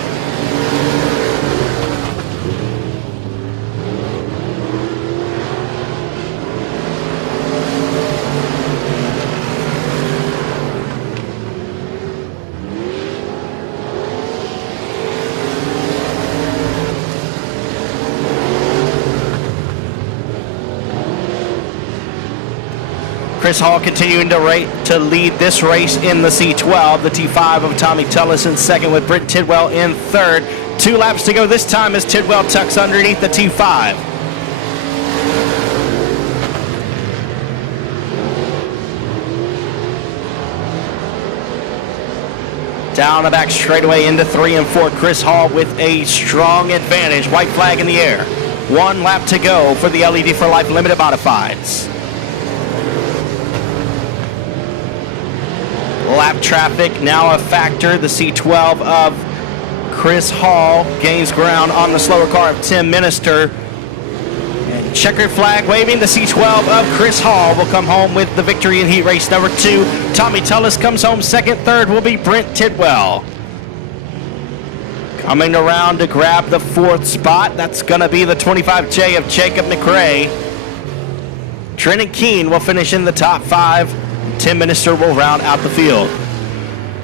Chris Hall continuing to lead this race in the C12. The T5 of Tommy Tullis in second with Brent Tidwell in third. 2 laps to go this time as Tidwell tucks underneath the T5. Down the back straightaway into 3 and 4. Chris Hall with a strong advantage. White flag in the air. 1 lap to go for the LED for Life Limited Modifieds. Lap traffic now a factor. The C12 of Chris Hall gains ground on the slower car of Tim Minister. And checkered flag waving. The C12 of Chris Hall will come home with the victory in heat race number 2. Tommy Tullis comes home second. Third will be Brent Tidwell. Coming around to grab the 4th spot, that's going to be the 25J of Jacob McRae. Drennan Keene will finish in the top 5. Tim Minister will round out the field.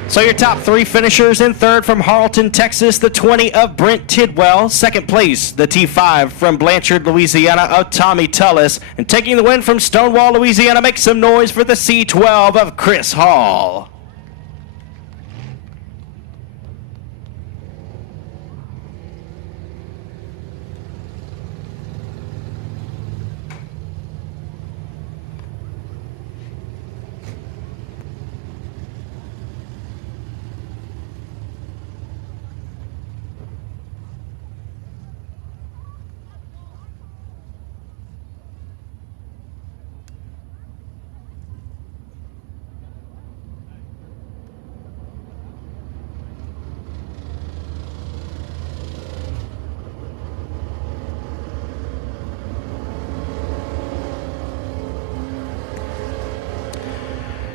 So your top 3 finishers: in third from Harleton, Texas, the 20 of Brent Tidwell. Second place, the T5 from Blanchard, Louisiana of Tommy Tullis. And taking the win from Stonewall, Louisiana, make some noise for the C12 of Chris Hall.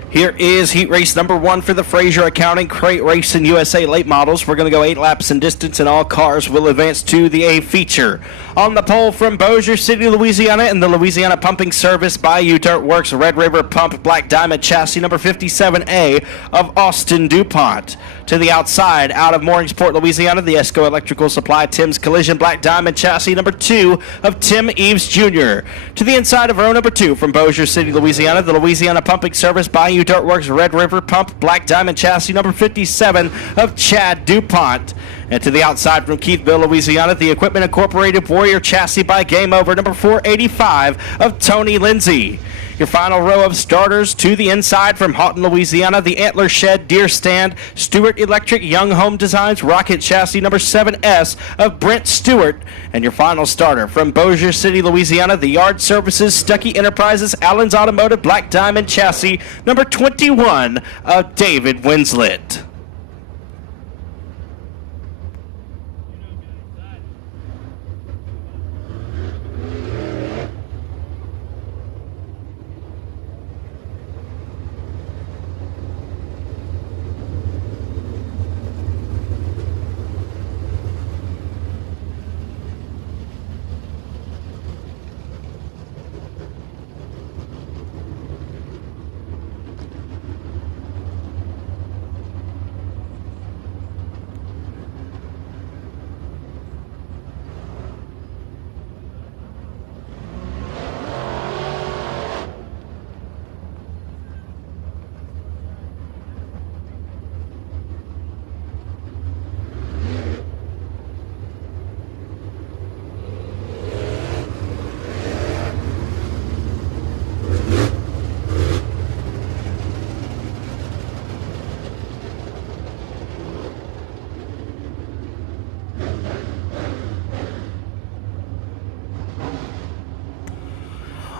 Here is heat race number 1 for the Fraser Accounting Crate Racing USA late models. We're going to go 8 laps in distance, and all cars will advance to the A feature. On the pole from Bossier City, Louisiana, and the Louisiana Pumping Service Bayou Dirt Works Red River Pump Black Diamond Chassis number 57A of Austin DuPont. To the outside, out of Mooringsport, Louisiana, the Esco Electrical Supply Tim's Collision Black Diamond Chassis number 2 of Tim Eves Jr. To the inside of row number 2 from Bossier City, Louisiana, the Louisiana Pumping Service Bayou Dirt Works Red River Pump Black Diamond Chassis number 57 of Chad DuPont. And to the outside from Keithville, Louisiana, the Equipment Incorporated Warrior Chassis by Game Over number 485 of Tony Lindsay. Your final row of starters to the inside from Houghton, Louisiana, the Antler Shed Deer Stand Stewart Electric Young Home Designs Rocket Chassis number 7S of Brent Stewart. And your final starter from Bossier City, Louisiana, the Yard Services Stuckey Enterprises Allen's Automotive Black Diamond Chassis number 21 of David Winslet.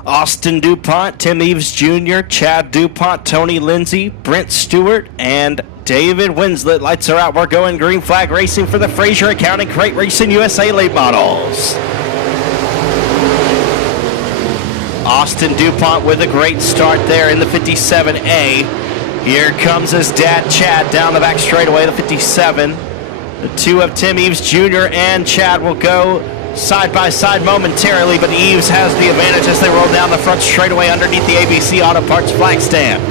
Austin DuPont, Tim Eves Jr., Chad DuPont, Tony Lindsay, Brent Stewart, and David Winslet. Lights are out. We're going green flag racing for the Fraser Accounting Crate Racing USA late models. Austin DuPont with a great start there in the 57A. Here comes his dad, Chad, down the back straightaway, the 57. The two of Tim Eves Jr. and Chad will go side by side momentarily, but Eves has the advantage as they roll down the front straightaway underneath the ABC Auto Parts flag stand.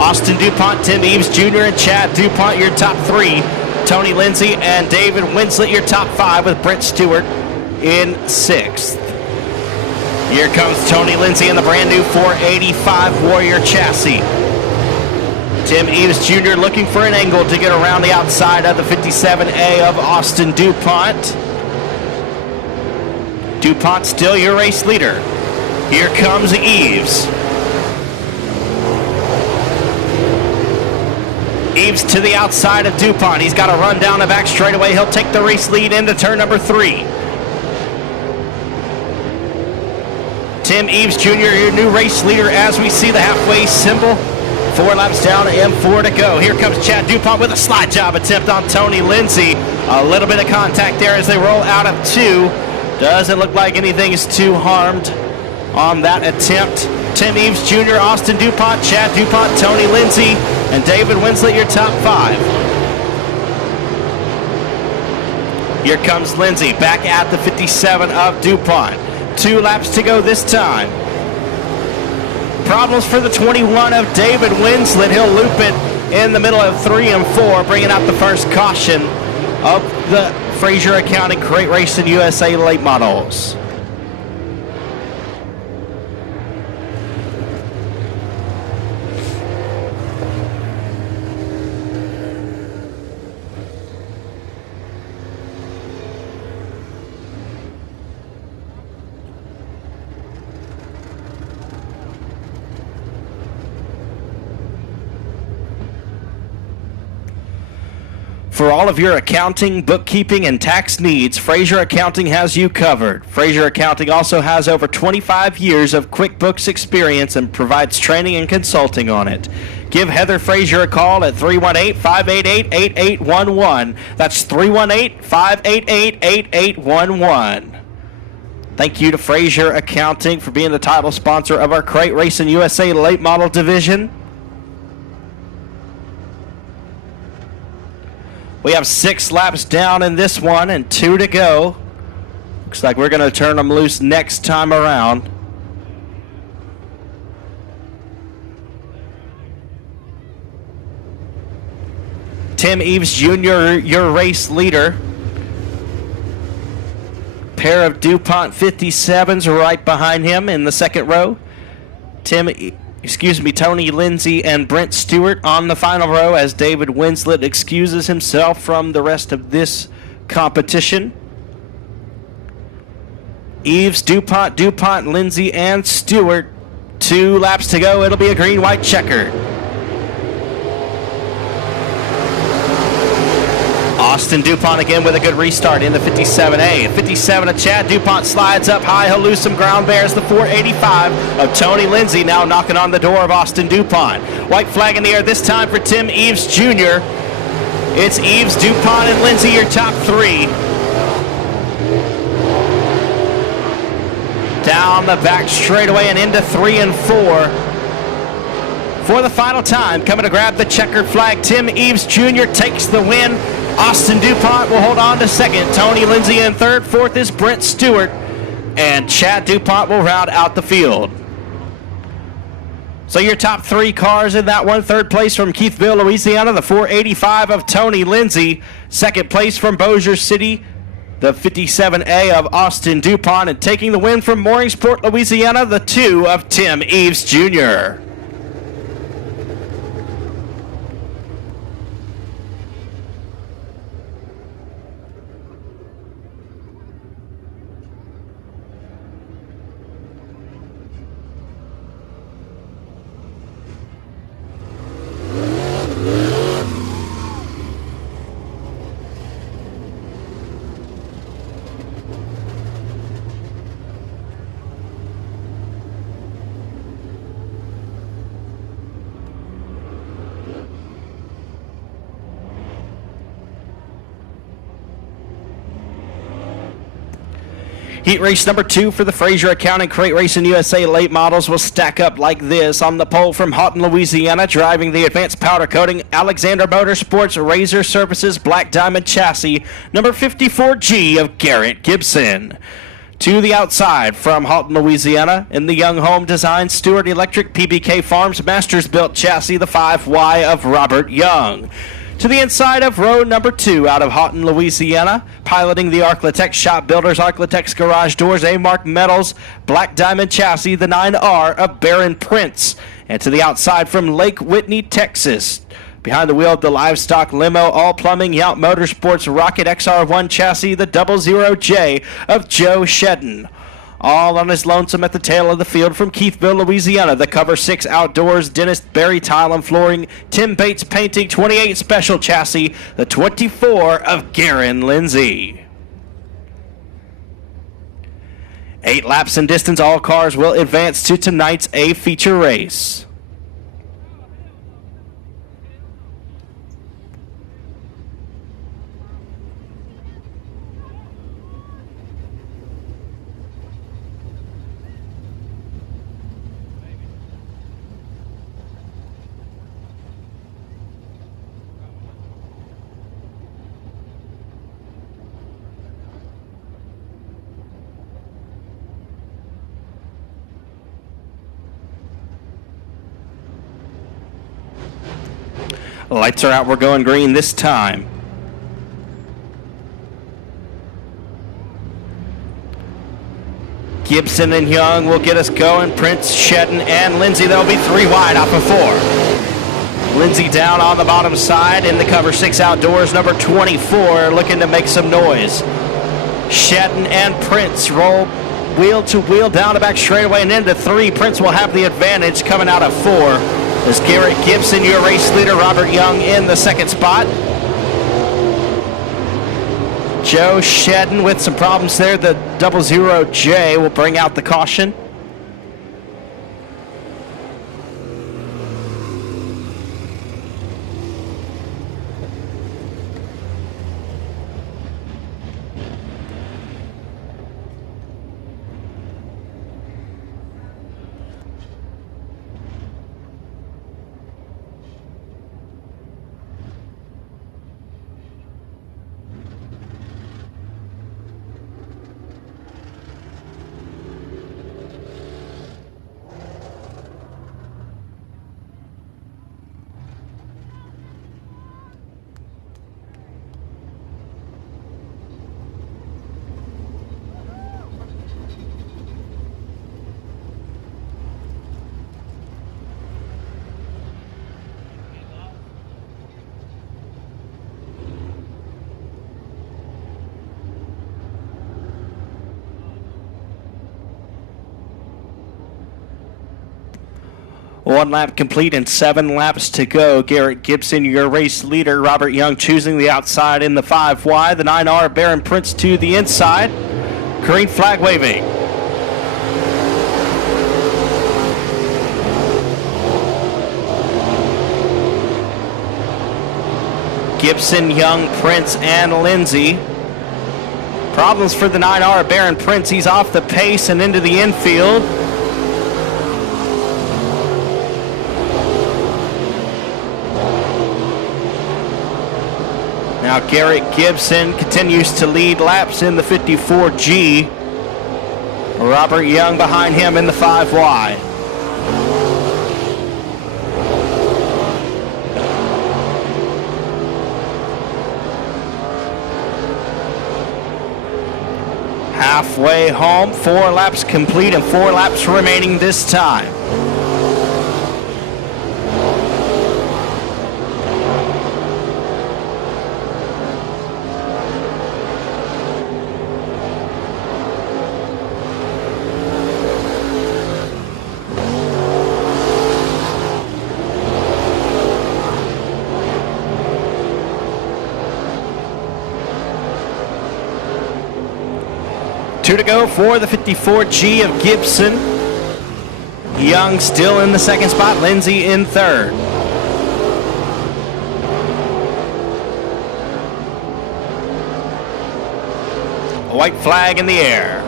Austin DuPont, Tim Eves Jr., and Chad DuPont, your top three. Tony Lindsay and David Winslet, your top five, with Brent Stewart in sixth. Here comes Tony Lindsay in the brand new 485 Warrior chassis. Tim Eves Jr. looking for an angle to get around the outside of the 57A of Austin DuPont. DuPont still your race leader. Here comes Eves. Eves to the outside of DuPont. He's got to run down the back straightaway. He'll take the race lead into turn number 3. Tim Eves Jr., your new race leader as we see the halfway symbol. 4 laps down and 4 to go. Here comes Chad DuPont with a slide job attempt on Tony Lindsay. A little bit of contact there as they roll out of 2. Doesn't look like anything is too harmed on that attempt. Tim Eves Jr., Austin DuPont, Chad DuPont, Tony Lindsay, and David Winslet, your top 5. Here comes Lindsay back at the 57 of DuPont. 2 laps to go this time. Problems for the 21 of David Winslet. He'll loop it in the middle of 3 and 4, bringing out the first caution of the Fraser Accounting Crate Racing USA late models. For all of your accounting, bookkeeping, and tax needs, Fraser Accounting has you covered. Fraser Accounting also has over 25 years of QuickBooks experience and provides training and consulting on it. Give Heather Fraser a call at 318-588-8811. That's 318-588-8811. Thank you to Fraser Accounting for being the title sponsor of our Crate Racing USA late model division. We have 6 laps down in this one and 2 to go. Looks like we're going to turn them loose next time around. Tim Eves Jr., your race leader. Pair of DuPont 57s right behind him in the second row. Tony Lindsay and Brent Stewart on the final row as David Winslet excuses himself from the rest of this competition. Eves, DuPont, Lindsay, and Stewart. 2 laps to go. It'll be a green-white checkered. Austin DuPont again with a good restart in the 57A. 57 of Chad DuPont slides up high. He'll lose some ground. Bears the 485 of Tony Lindsay now knocking on the door of Austin DuPont. White flag in the air this time for Tim Eves Jr. It's Eves, DuPont, and Lindsay, your top 3. Down the back straightaway and into 3 and 4. For the final time, coming to grab the checkered flag, Tim Eves Jr. takes the win. Austin DuPont will hold on to second. Tony Lindsay in third. Fourth is Brent Stewart. And Chad DuPont will round out the field. So your top 3 cars in that one. Third place from Keithville, Louisiana, the 485 of Tony Lindsay. Second place from Bossier City, the 57A of Austin DuPont. And taking the win from Mooringsport, Louisiana, the 2 of Tim Eves Jr. Heat race number 2 for the Fraser Accounting Crate Racing USA late models will stack up like this. On the pole from Houghton, Louisiana, driving the advanced powder coating Alexander Motorsports Razor Services Black Diamond Chassis, number 54G of Garrett Gibson. To the outside from Houghton, Louisiana, in the Young Home Design Stewart Electric PBK Farms Masters Built Chassis, the 5Y of Robert Young. To the inside of row number 2 out of Houghton, Louisiana, piloting the Arclitex Shop Builders Arclitex Garage Doors A-Mark Metals Black Diamond Chassis, the 9R of Baron Prince. And to the outside from Lake Whitney, Texas, behind the wheel of the Livestock Limo All Plumbing Yount Motorsports Rocket XR1 Chassis, the 00J of Joe Shedden. All on his lonesome at the tail of the field from Keithville, Louisiana, the Cover 6 Outdoors Dentist Barry Tile and Flooring Tim Bates Painting 28 Special Chassis, the 24 of Garen Lindsay. 8 laps in distance, all cars will advance to tonight's A feature race. Lights are out, we're going green this time. Gibson and Young will get us going. Prince, Shedden, and Lindsay, they'll be 3 wide off of 4. Lindsay down on the bottom side in the Cover 6 Outdoors, number 24, looking to make some noise. Shedden and Prince roll wheel to wheel down the back straightaway and into 3. Prince will have the advantage coming out of 4. As Garrett Gibson, your race leader, Robert Young in the second spot. Joe Shedden with some problems there. The 00J will bring out the caution. One lap complete and 7 laps to go. Garrett Gibson, your race leader. Robert Young choosing the outside in the 5Y. The 9R, Baron Prince to the inside. Green flag waving. Gibson, Young, Prince, and Lindsay. Problems for the 9R, Baron Prince. He's off the pace and into the infield. Now Garrett Gibson continues to lead laps in the 54G. Robert Young behind him in the 5Y. Halfway home, 4 laps complete and 4 laps remaining this time. Two to go for the 54G of Gibson. Young still in the second spot, Lindsay in third. A white flag in the air.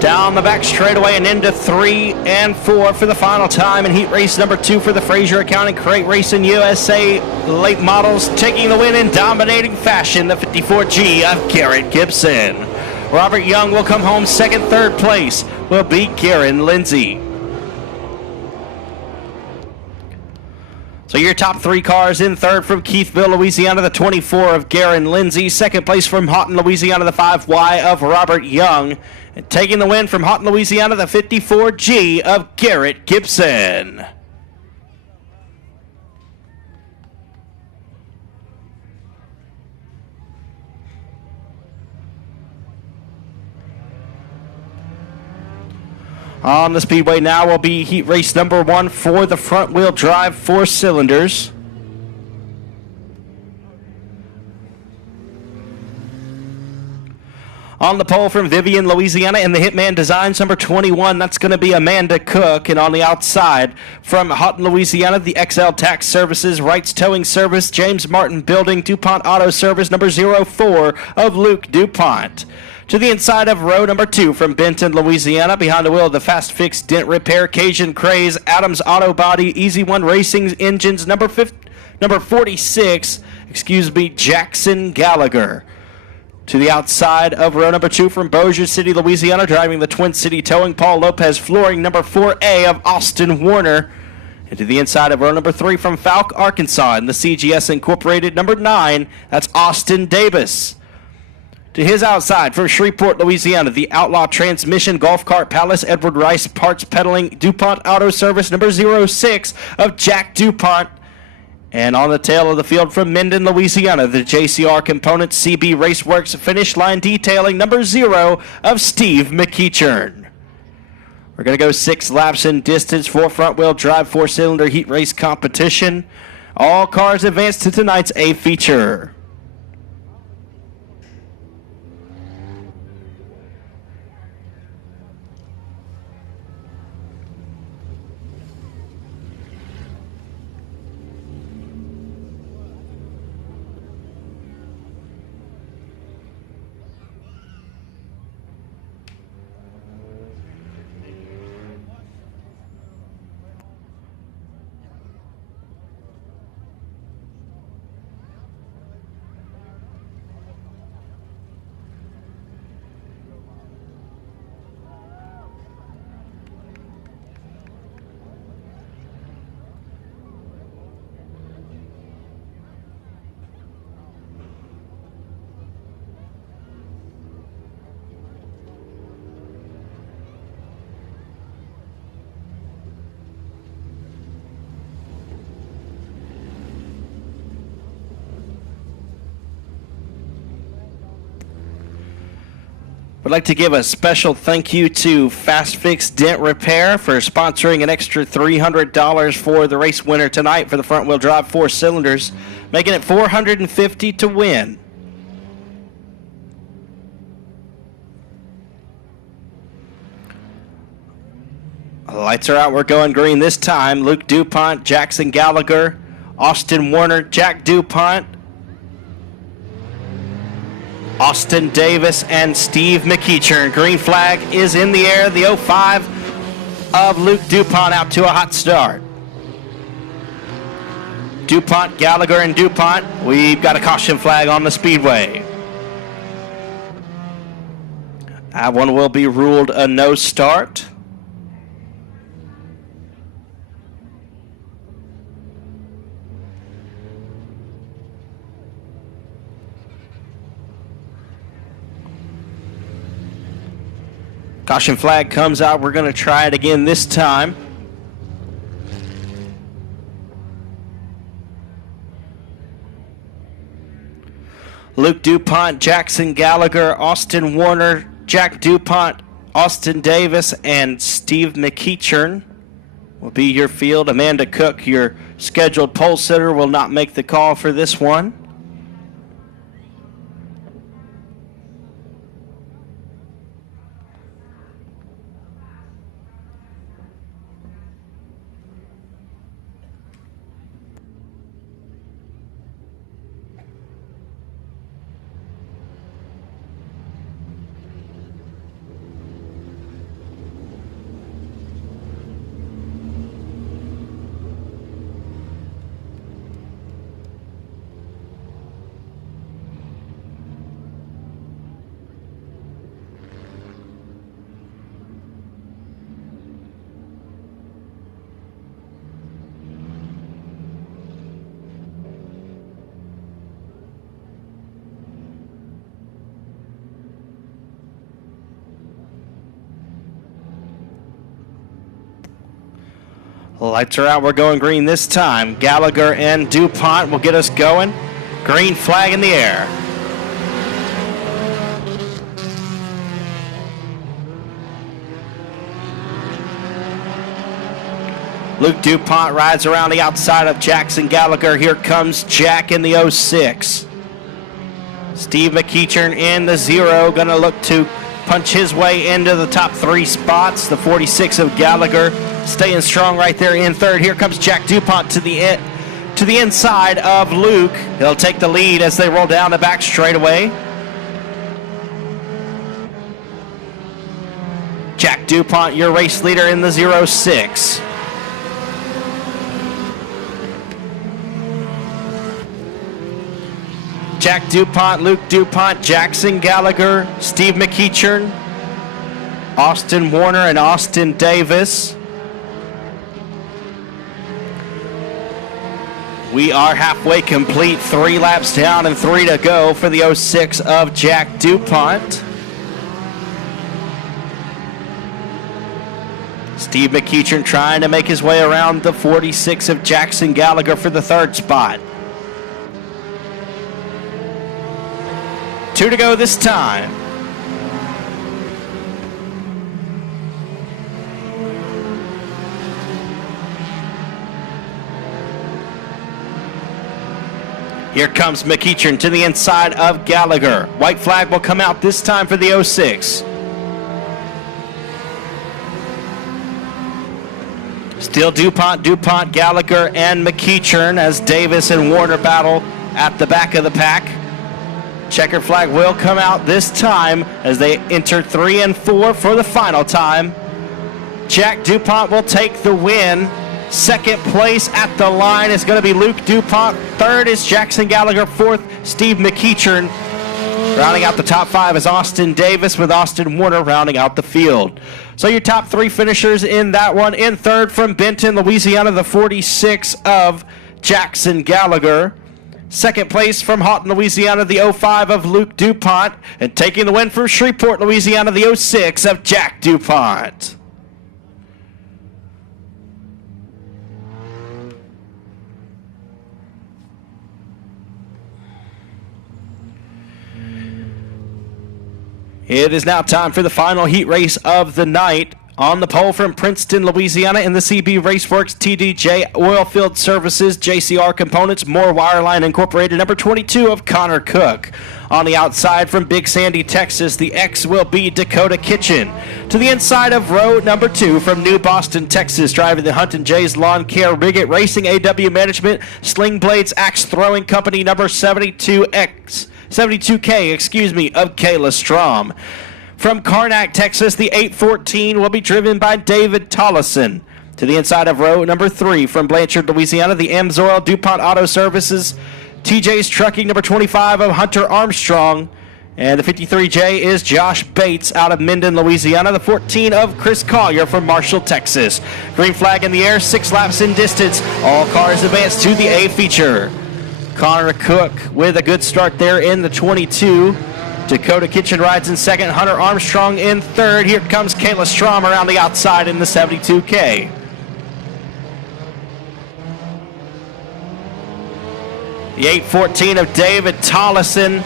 Down the back straightaway and into 3 and 4 for the final time in heat race number 2 for the Fraser Accounting Crate Racing USA late models, taking the win in dominating fashion, the 54G of Garrett Gibson. Robert Young will come home second. Third place will be Karen Lindsay. So your top 3 cars: in third from Keithville, Louisiana, the 24 of Garen Lindsay. Second place from Houghton, Louisiana, the 5Y of Robert Young. And taking the win from Houghton, Louisiana, the 54G of Garrett Gibson. On the Speedway now will be heat race number 1 for the front wheel drive 4 cylinders. On the pole from Vivian, Louisiana, in the Hitman Designs number 21, that's going to be Amanda Cook. And on the outside from Houghton, Louisiana, the XL Tax Services, Wright's Towing Service, James Martin Building, DuPont Auto Service number 04 of Luke DuPont. To the inside of row number 2 from Benton, Louisiana, behind the wheel of the Fast Fix Dent Repair, Cajun Craze, Adams Auto Body, Easy One Racing Engines, number 46, Jackson Gallagher. To the outside of row number 2 from Bossier City, Louisiana, driving the Twin City Towing, Paul Lopez Flooring, number 4A of Austin Warner. And to the inside of row number 3 from Falk, Arkansas, in the CGS Incorporated, number 9, that's Austin Davis. To his outside from Shreveport, Louisiana, the Outlaw Transmission, Golf Cart Palace, Edward Rice Parts Peddling, DuPont Auto Service, number 06 of Jack DuPont. And on the tail of the field from Minden, Louisiana, the JCR Components, CB Raceworks, Finish Line Detailing, number 0 of Steve McEachern. We're going to go 6 laps in distance for front-wheel drive 4-cylinder heat race competition. All cars advance to tonight's A feature. Would like to give a special thank you to Fast Fix Dent Repair for sponsoring an extra $300 for the race winner tonight for the front wheel drive 4 cylinders, making it $450 to win. The lights are out. We're going green this time. Luke DuPont, Jackson Gallagher, Austin Warner, Jack DuPont, Austin Davis, and Steve McEachern. Green flag is in the air. The 05 of Luke DuPont out to a hot start. DuPont, Gallagher, and DuPont. We've got a caution flag on the Speedway. That one will be ruled a no start. Caution flag comes out. We're going to try it again this time. Luke DuPont, Jackson Gallagher, Austin Warner, Jack DuPont, Austin Davis, and Steve McEachern will be your field. Amanda Cook, your scheduled pole sitter, will not make the call for this one. Lights are out. We're going green this time. Gallagher and DuPont will get us going. Green flag in the air. Luke DuPont rides around the outside of Jackson Gallagher. Here comes Jack in the 06. Steve McEachern in the 0. Going to look to punch his way into the top 3 spots. The 46 of Gallagher staying strong right there in third. Here comes Jack DuPont to the inside of Luke. He'll take the lead as they roll down the back straightaway. Jack DuPont, your race leader in the 06. Jack DuPont, Luke DuPont, Jackson Gallagher, Steve McEachern, Austin Warner, and Austin Davis. We are halfway complete. 3 laps down and 3 to go for the 06 of Jack DuPont. Steve McEachern trying to make his way around the 46 of Jackson Gallagher for the 3rd spot. 2 to go this time. Here comes McEachern to the inside of Gallagher. White flag will come out this time for the 06. Still DuPont, Gallagher, and McEachern as Davis and Warner battle at the back of the pack. Checkered flag will come out this time as they enter 3 and 4 for the final time. Jack DuPont will take the win. 2nd place at the line is going to be Luke DuPont. 3rd is Jackson Gallagher. 4th, Steve McEachern. Rounding out the top 5 is Austin Davis, with Austin Warner rounding out the field. So your top 3 finishers in that one. In 3rd from Benton, Louisiana, the 46 of Jackson Gallagher. 2nd place from Houghton, Louisiana, the 05 of Luke DuPont. And taking the win from Shreveport, Louisiana, the 06 of Jack DuPont. It is now time for the final heat race of the night. On the pole from Princeton, Louisiana, in the CB Raceworks, TDJ Oilfield Services, JCR Components, Moore Wireline Incorporated, number 22 of Connor Cook. On the outside from Big Sandy, Texas, the X will be Dakota Kitchen. To the inside of row number 2 from New Boston, Texas, driving the Hunt & Jay's Lawn Care Riggit Racing AW Management, Sling Blades Axe Throwing Company, number 72K, of Kayla Strom. From Karnak, Texas, the 814 will be driven by David Tollison. To the inside of row number 3 from Blanchard, Louisiana, the Amsoil DuPont Auto Services, TJ's Trucking, number 25 of Hunter Armstrong. And the 53J is Josh Bates out of Minden, Louisiana, the 14 of Chris Collier from Marshall, Texas. Green flag in the air, 6 laps in distance. All cars advance to the A feature. Connor Cook with a good start there in the 22. Dakota Kitchen rides in 2nd. Hunter Armstrong in 3rd. Here comes Kayla Strom around the outside in the 72K. The 814 of David Tollison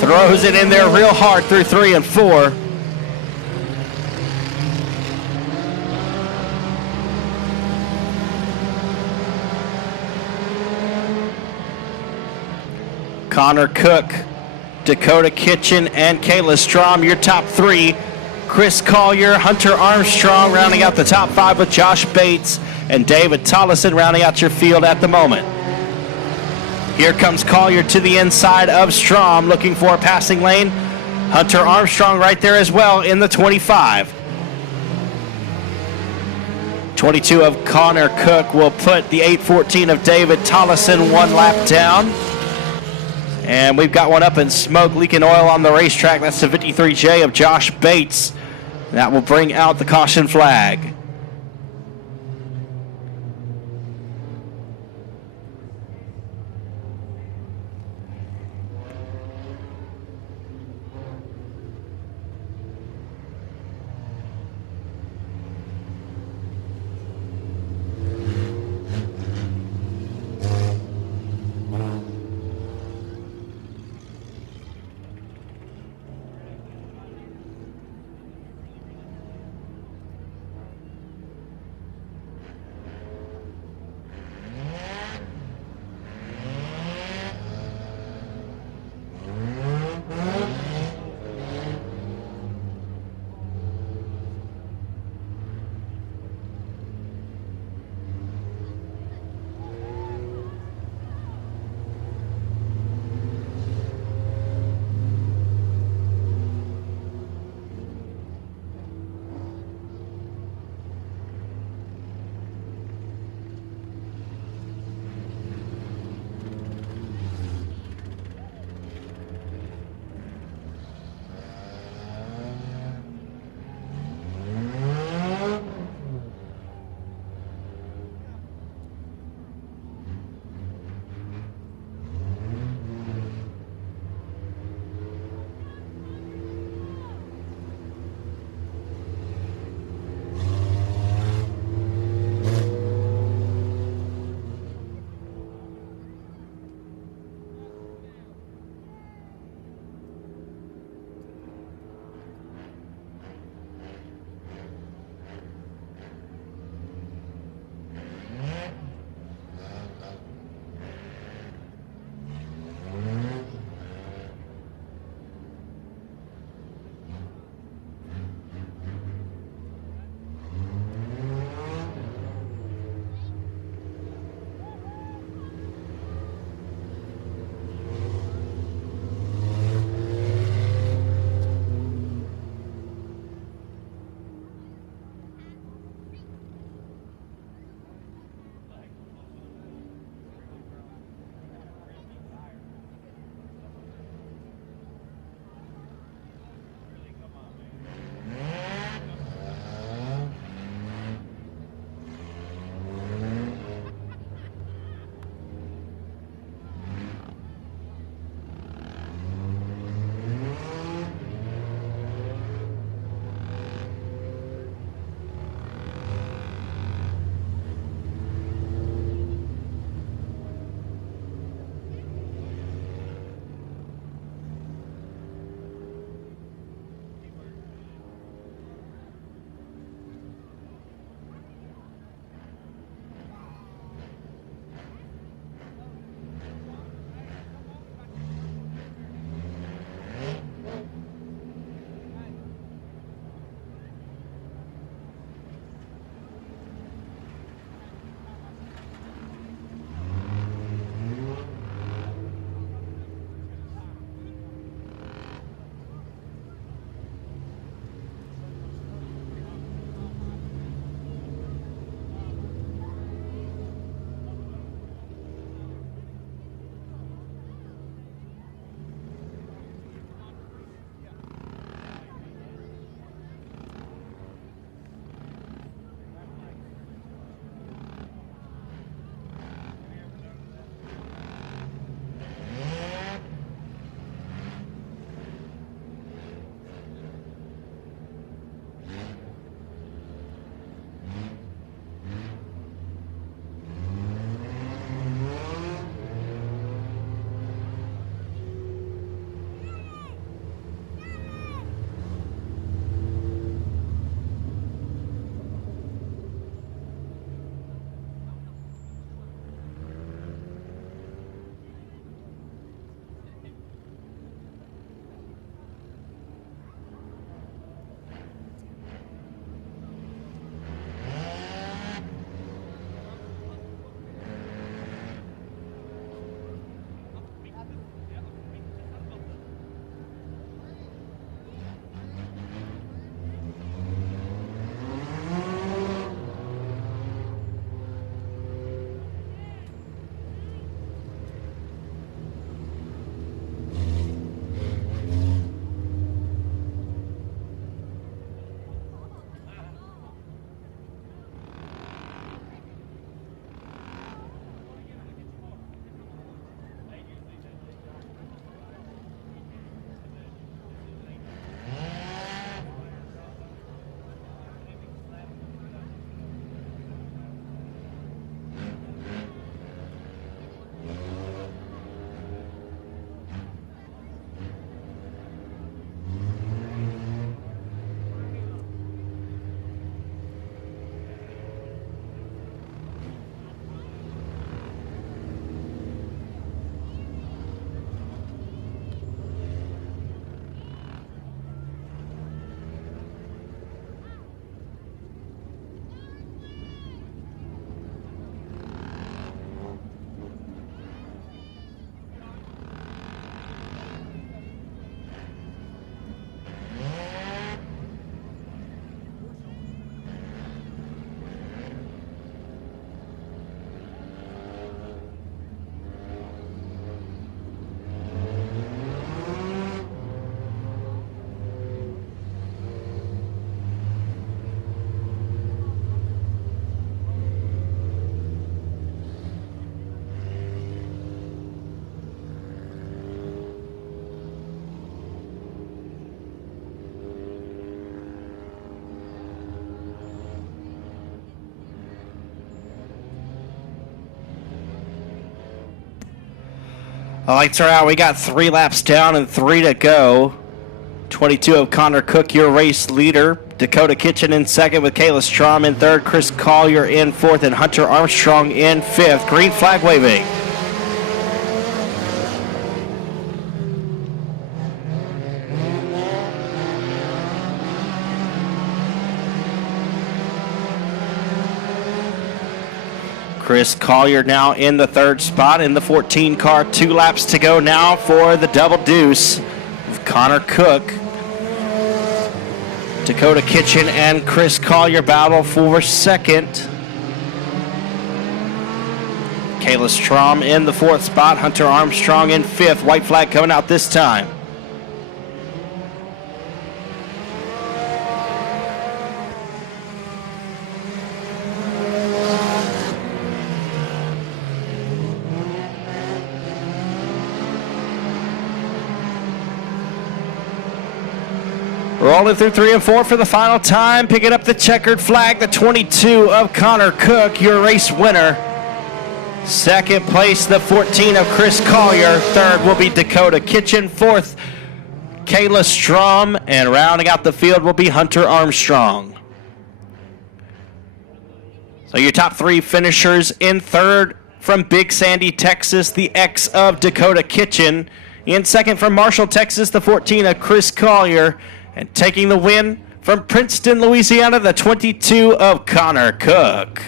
throws it in there real hard through 3 and 4. Connor Cook, Dakota Kitchen, and Kayla Strom, your top 3. Chris Collier, Hunter Armstrong rounding out the top 5 with Josh Bates and David Tollison rounding out your field at the moment. Here comes Collier to the inside of Strom, looking for a passing lane. Hunter Armstrong right there as well in the 25. 22 of Connor Cook will put the 814 of David Tollison 1 lap down. And we've got one up in smoke, leaking oil on the racetrack. That's the 53J of Josh Bates. That will bring out the caution flag. Lights are out. We got 3 laps down and 3 to go. 22 of Connor Cook, your race leader. Dakota Kitchen in second with Kayla Strom in third. Chris Collier in fourth and Hunter Armstrong in fifth. Green flag waving. Chris Collier now in the third spot in the 14 car. 2 laps to go now for the double deuce of Connor Cook. Dakota Kitchen and Chris Collier battle for second. Kayla Strom in the fourth spot. Hunter Armstrong in fifth. White flag coming out this time. Rolling through 3 and 4 for the final time. Picking up the checkered flag, the 22 of Connor Cook, your race winner. Second place, the 14 of Chris Collier. Third will be Dakota Kitchen. Fourth, Kayla Strom. And rounding out the field will be Hunter Armstrong. So your top 3 finishers: in third from Big Sandy, Texas, the X of Dakota Kitchen. In second from Marshall, Texas, the 14 of Chris Collier. And taking the win from Princeton, Louisiana, the 22 of Connor Cook.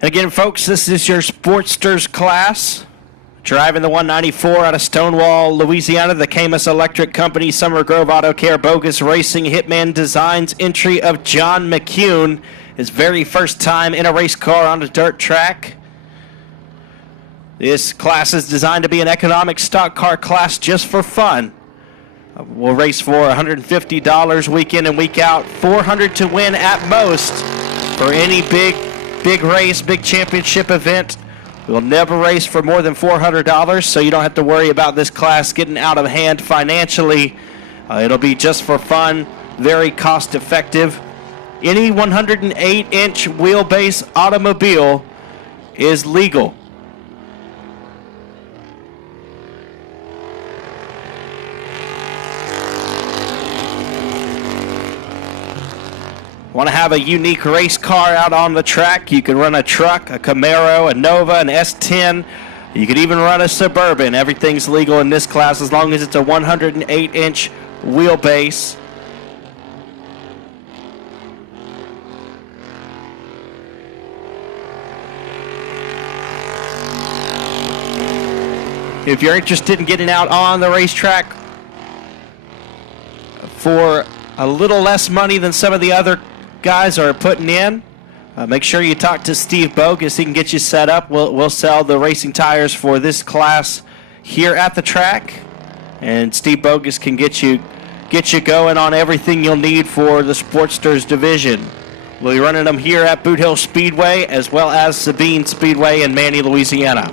And again, folks, this is your Sportsters class. Driving the 194 out of Stonewall, Louisiana, the Camus Electric Company, Summer Grove Auto Care, Bogus Racing, Hitman Designs, entry of John McCune, his very first time in a race car on a dirt track. This class is designed to be an economic stock car class just for fun. We'll race for $150 week in and week out, $400 to win at most for any big race, big championship event. We'll never race for more than $400, so you don't have to worry about this class getting out of hand financially. It'll be just for fun, very cost effective. Any 108-inch wheelbase automobile is legal. Want to have a unique race car out on the track? You can run a truck, a Camaro, a Nova, an S10. You could even run a Suburban. Everything's legal in this class as long as it's a 108-inch wheelbase. If you're interested in getting out on the racetrack for a little less money than some of the other guys are putting in, make sure you talk to Steve Bogus. He can get you set up. We'll sell the racing tires for this class here at the track, and Steve Bogus can get you going on everything you'll need for the Sportsters division. We'll be running them here at Boothill Speedway as well as Sabine Speedway in Manny, Louisiana.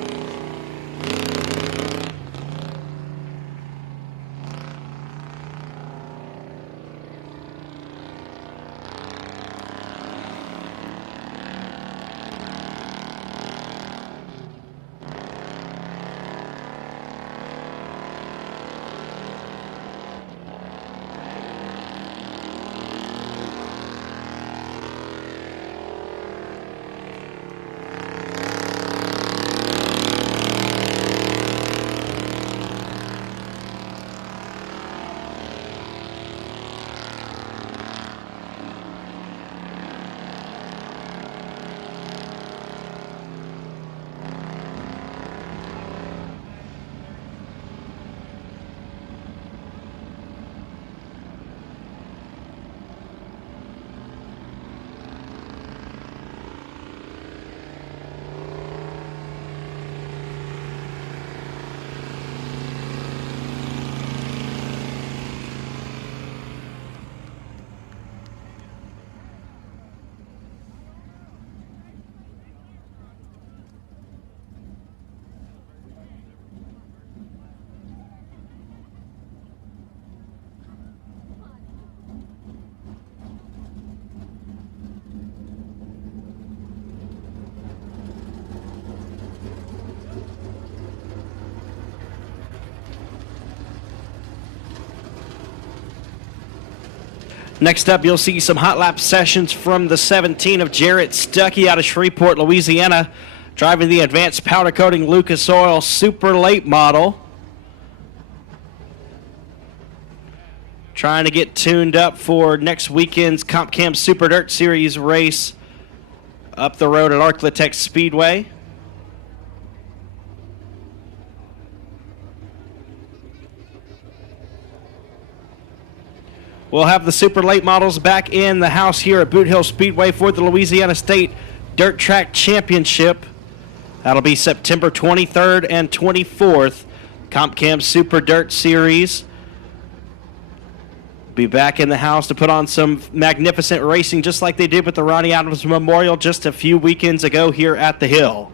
Next up, you'll see some hot lap sessions from the 17 of Jarrett Stuckey out of Shreveport, Louisiana, driving the advanced powder coating Lucas Oil super late model. Trying to get tuned up for next weekend's Comp Cam Super Dirt Series race up the road at Arclitect Speedway. We'll have the super late models back in the house here at Boothill Speedway for the Louisiana State Dirt Track Championship. That'll be September 23rd and 24th. Comp Cam Super Dirt Series. Be back in the house to put on some magnificent racing just like they did with the Ronnie Adams Memorial just a few weekends ago here at the Hill.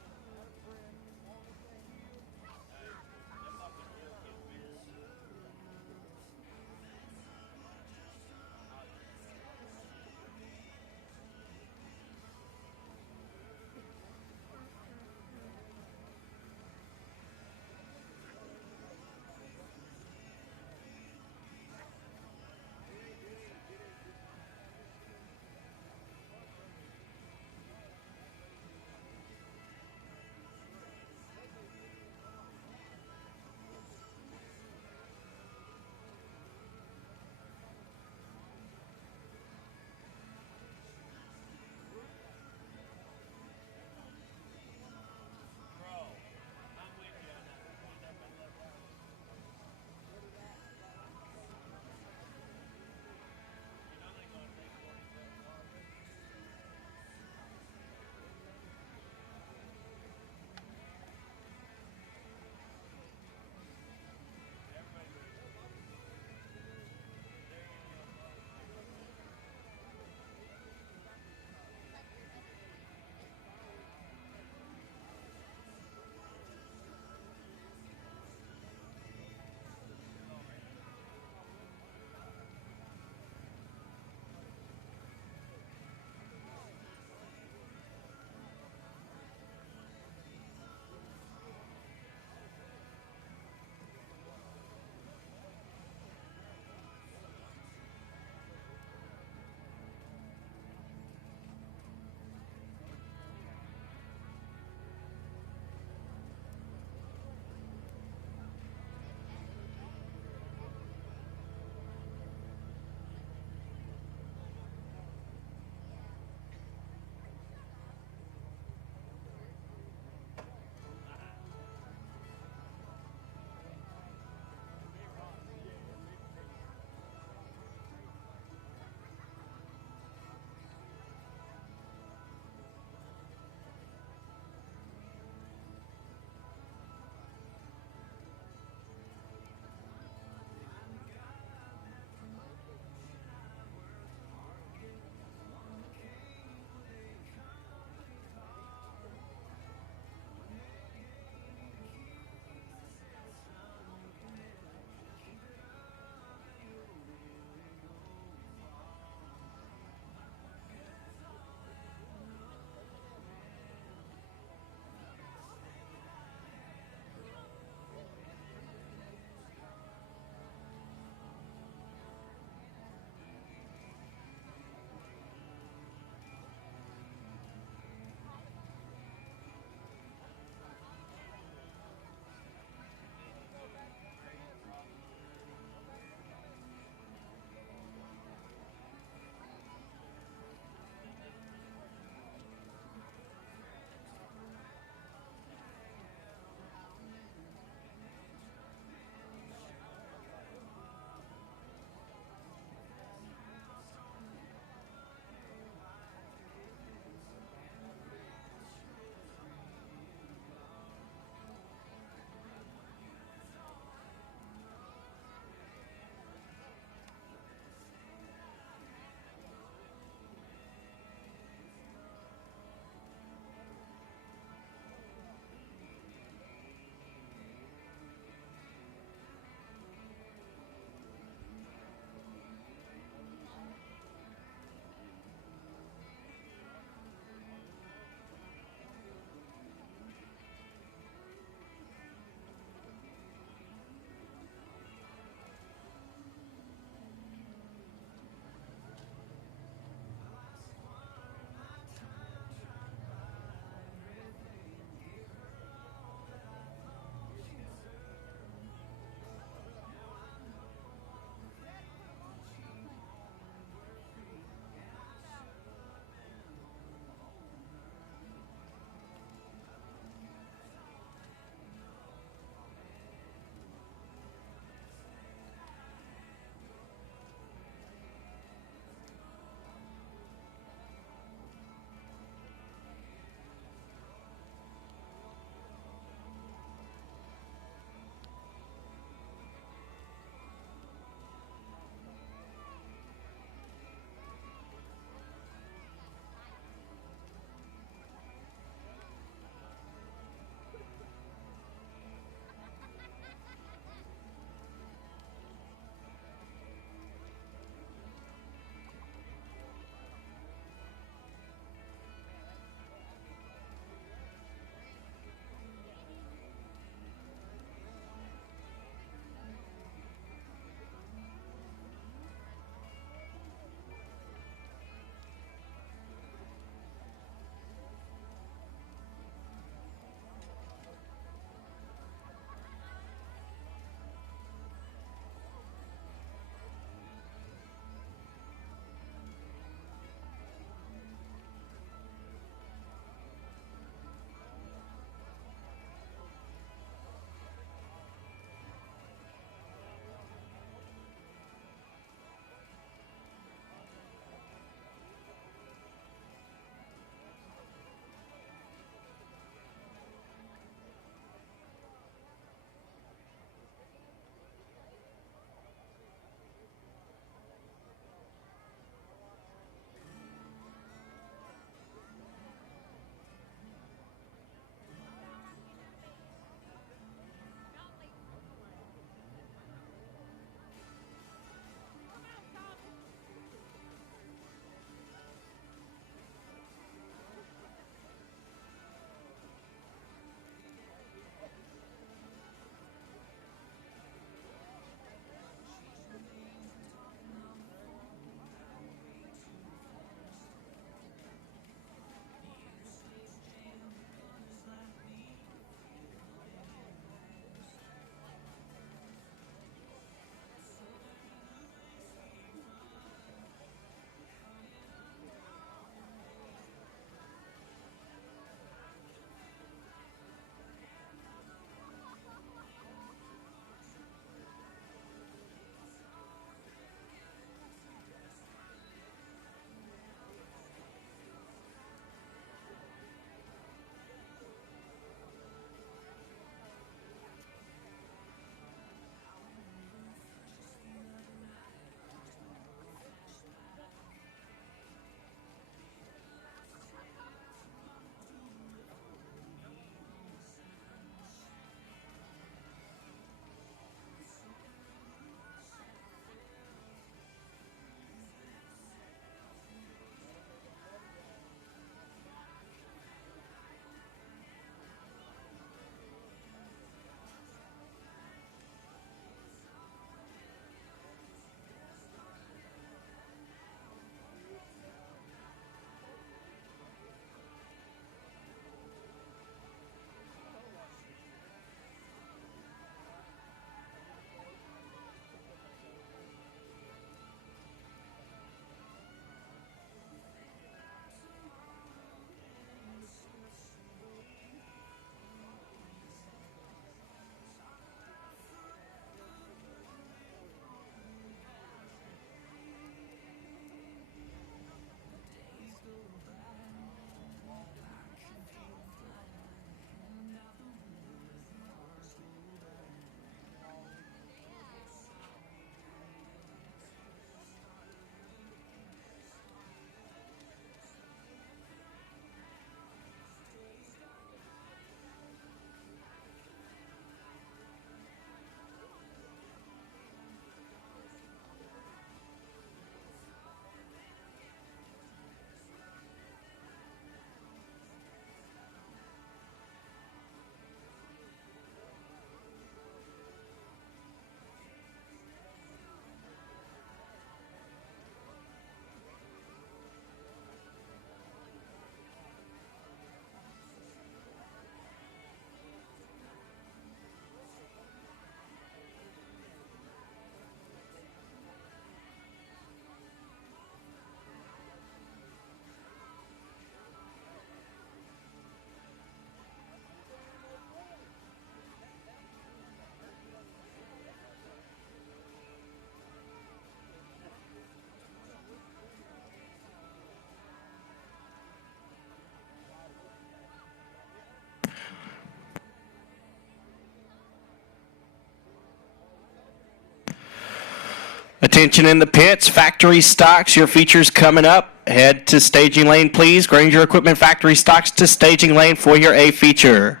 Attention in the pits, factory stocks, your feature's coming up. Head to staging lane, please. Granger Equipment Factory stocks to staging lane for your A feature.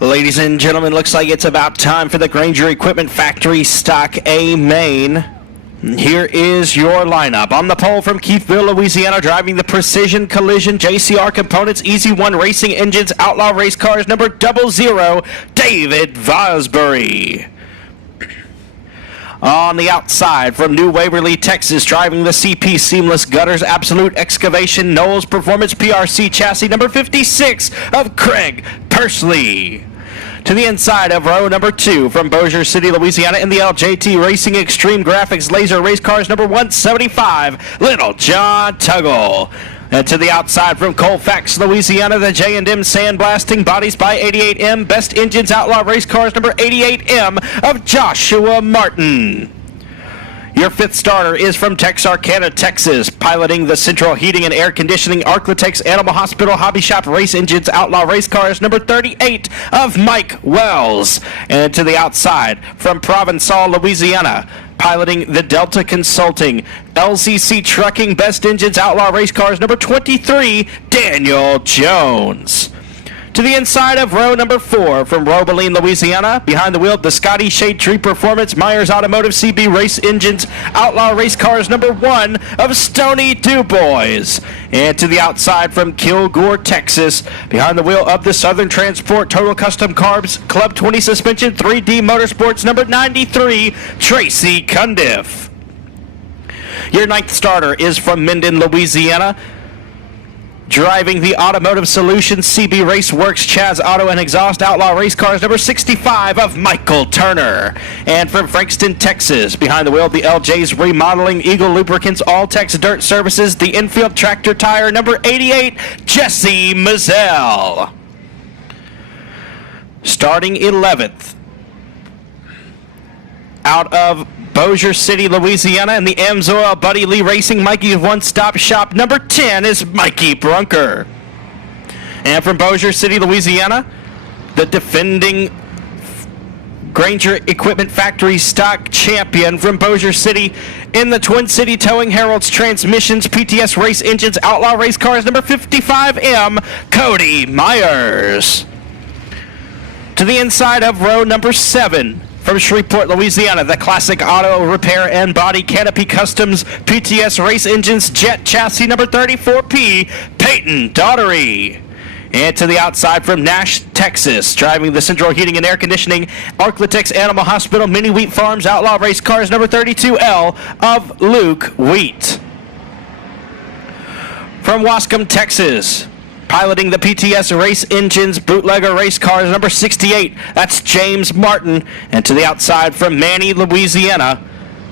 Ladies and gentlemen, looks like it's about time for the Granger Equipment Factory Stock A main. Here is your lineup. On the pole from Keithville, Louisiana, driving the Precision Collision JCR Components Easy One Racing Engines Outlaw Race Cars number 00, David Vosbury. On the outside from New Waverly, Texas, driving the CP Seamless Gutters Absolute Excavation Knowles Performance PRC Chassis number 56 of Craig Pursley. To the inside of row number 2 from Bossier City, Louisiana, in the LJT Racing Extreme Graphics Laser Race Cars number 175, Little John Tuggle. And to the outside from Colfax, Louisiana, the J&M Sandblasting Bodies by 88M Best Engines Outlaw Race Cars number 88M of Joshua Martin. Your fifth starter is from Texarkana, Texas, piloting the Central Heating and Air Conditioning Arclitex Animal Hospital Hobby Shop Race Engines Outlaw Race Cars number 38 of Mike Wells. And to the outside from Provençal, Louisiana, piloting the Delta Consulting LCC Trucking Best Engines Outlaw Race Cars number 23, Daniel Jones. To the inside of row number 4 from Robeline, Louisiana, behind the wheel, the Scotty Shade Tree Performance Myers Automotive CB Race Engines Outlaw Race Cars number 1 of Stony Dubois. And to the outside from Kilgore, Texas, behind the wheel of the Southern Transport Total Custom Carbs Club 20 Suspension 3D Motorsports number 93, Tracy Cundiff. Your ninth starter is from Minden, Louisiana, driving the Automotive Solutions CB Race Works Chaz Auto and Exhaust Outlaw Race Cars number 65 of Michael Turner. And from Frankston, Texas, behind the wheel of the LJ's Remodeling Eagle Lubricants All-Tex Dirt Services, the Infield Tractor Tire number 88, Jesse Mazzell. Starting 11th, out of Bossier City, Louisiana, and the Amsoil Buddy Lee Racing Mikey's One-Stop Shop number 10 is Mikey Brunker. And from Bossier City, Louisiana, the defending Granger Equipment Factory Stock Champion from Bossier City in the Twin City Towing Herald's Transmissions PTS Race Engines Outlaw Race Cars number 55M, Cody Myers. To the inside of row number 7, from Shreveport, Louisiana, the Classic Auto Repair and Body Canopy Customs PTS Race Engines Jet Chassis number 34P, Peyton Daughtery. And to the outside from Nash, Texas, driving the Central Heating and Air Conditioning Arclitex Animal Hospital Mini Wheat Farms Outlaw Race Cars number 32L of Luke Wheat. From Wascom, Texas, piloting the PTS Race Engines Bootlegger Race Cars number 68, that's James Martin. And to the outside from Manny, Louisiana,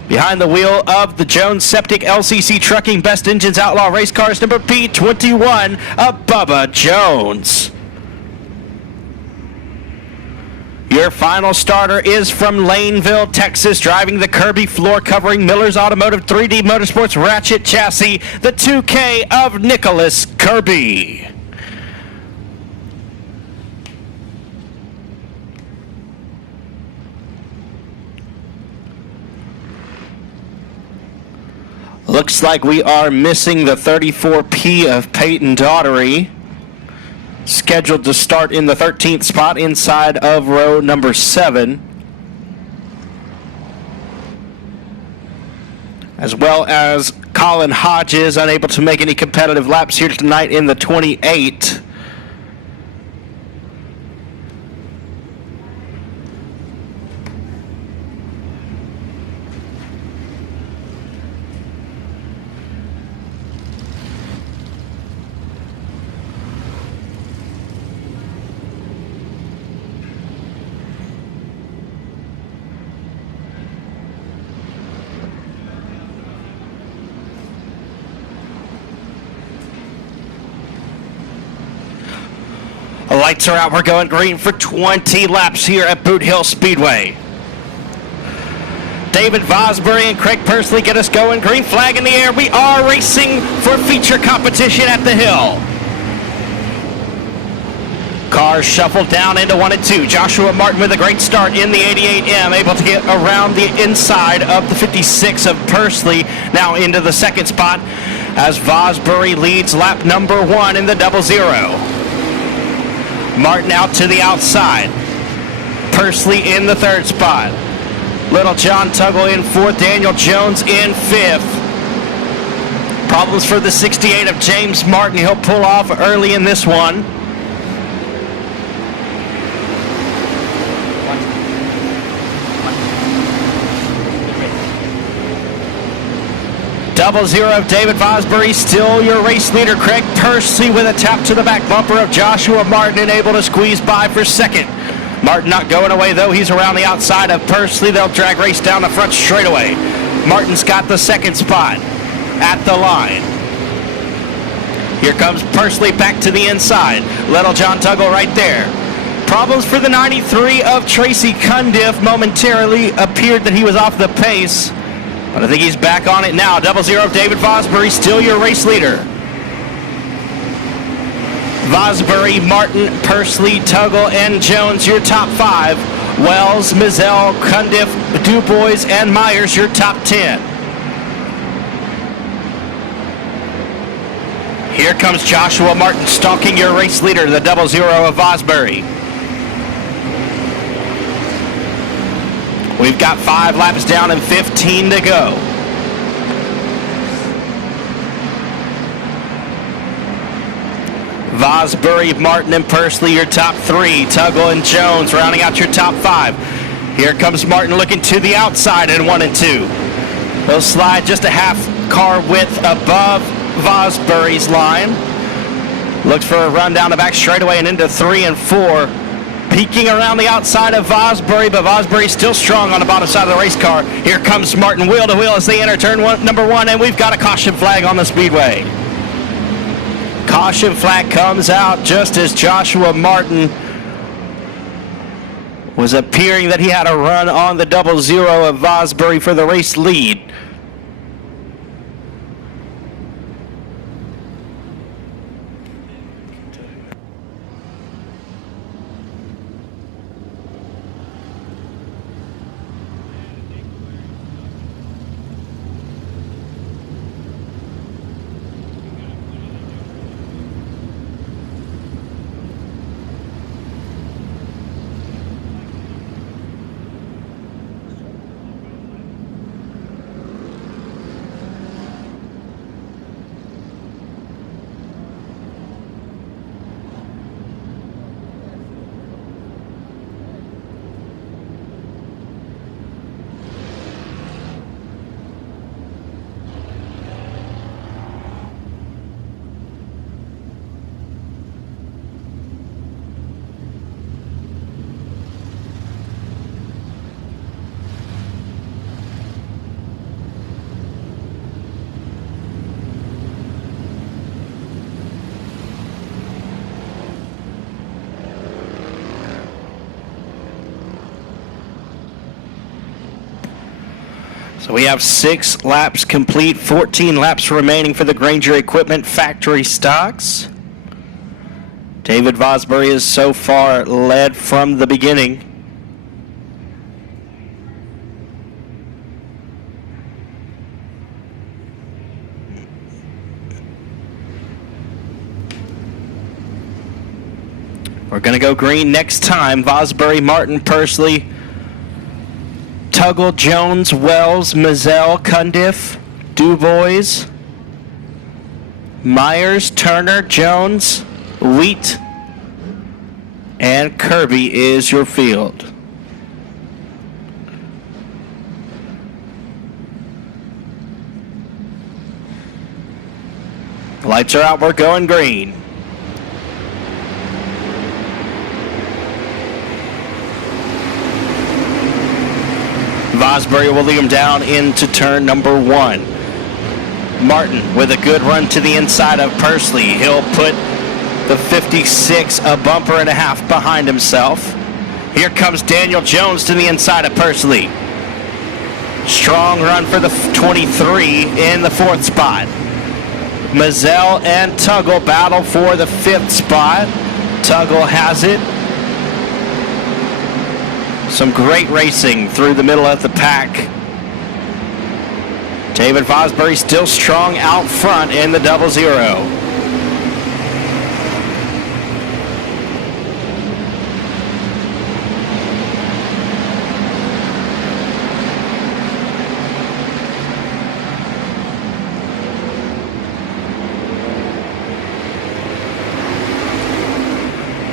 behind the wheel of the Jones Septic LCC Trucking Best Engines Outlaw Race Cars number P21 of Bubba Jones. Your final starter is from Laneville, Texas, driving the Kirby Floor Covering Miller's Automotive 3D Motorsports Ratchet Chassis, the 2K of Nicholas Kirby. Looks like we are missing the 34P of Peyton Daughtery, scheduled to start in the 13th spot inside of row number 7, as well as Colin Hodges, unable to make any competitive laps here tonight in the 28. Lights are out. We're going green for 20 laps here at Boothill Speedway. David Vosbury and Craig Pursley get us going. Green flag in the air. We are racing for feature competition at the hill. Cars shuffled down into 1 and 2. Joshua Martin with a great start in the 88M, able to get around the inside of the 56 of Pursley, now into the second spot as Vosbury leads lap number 1 in the 00. Martin out to the outside. Pursley in the third spot. Little John Tuggle in fourth. Daniel Jones in fifth. Problems for the 68 of James Martin. He'll pull off early in this one. Double zero of David Vosbury, still your race leader. Craig Pursley with a tap to the back bumper of Joshua Martin and able to squeeze by for second. Martin not going away though. He's around the outside of Pursley. They'll drag race down the front straightaway. Martin's got the second spot at the line. Here comes Pursley back to the inside. Little John Tuggle right there. Problems for the 93 of Tracy Cundiff. Momentarily appeared that he was off the pace, but I think he's back on it now. Double zero of David Vosbury, still your race leader. Vosbury, Martin, Pursley, Tuggle, and Jones, your top five. Wells, Mizell, Cundiff, Dubois, and Myers, your top 10. Here comes Joshua Martin stalking your race leader, the double zero of Vosbury. We've got 5 laps down and 15 to go. Vosbury, Martin, and Pursley, your top 3. Tuggle and Jones rounding out your top 5. Here comes Martin looking to the outside in 1 and 2. They'll slide just a half car width above Vosbury's line. Looks for a run down the back straightaway and into 3 and 4. Peeking around the outside of Vosbury, but Vosbury still strong on the bottom side of the race car. Here comes Martin wheel to wheel as they enter turn number 1, and we've got a caution flag on the speedway. Caution flag comes out just as Joshua Martin was appearing that he had a run on the double zero of Vosbury for the race lead. So we have 6 laps complete, 14 laps remaining for the Granger Equipment factory stocks. David Vosbury is so far led from the beginning. We're going to go green next time. Vosbury, Martin, Pursley, Tuggle, Jones, Wells, Mizell, Cundiff, Dubois, Myers, Turner, Jones, Wheat, and Kirby is your field. Lights are out, we're going green. Vosbury will lead him down into turn number 1. Martin with a good run to the inside of Pursley. He'll put the 56 a bumper and a half behind himself. Here comes Daniel Jones to the inside of Pursley. Strong run for the 23 in the 4th spot. Mizell and Tuggle battle for the 5th spot. Tuggle has it. Some great racing through the middle of the pack. David Vosbury still strong out front in the double zero.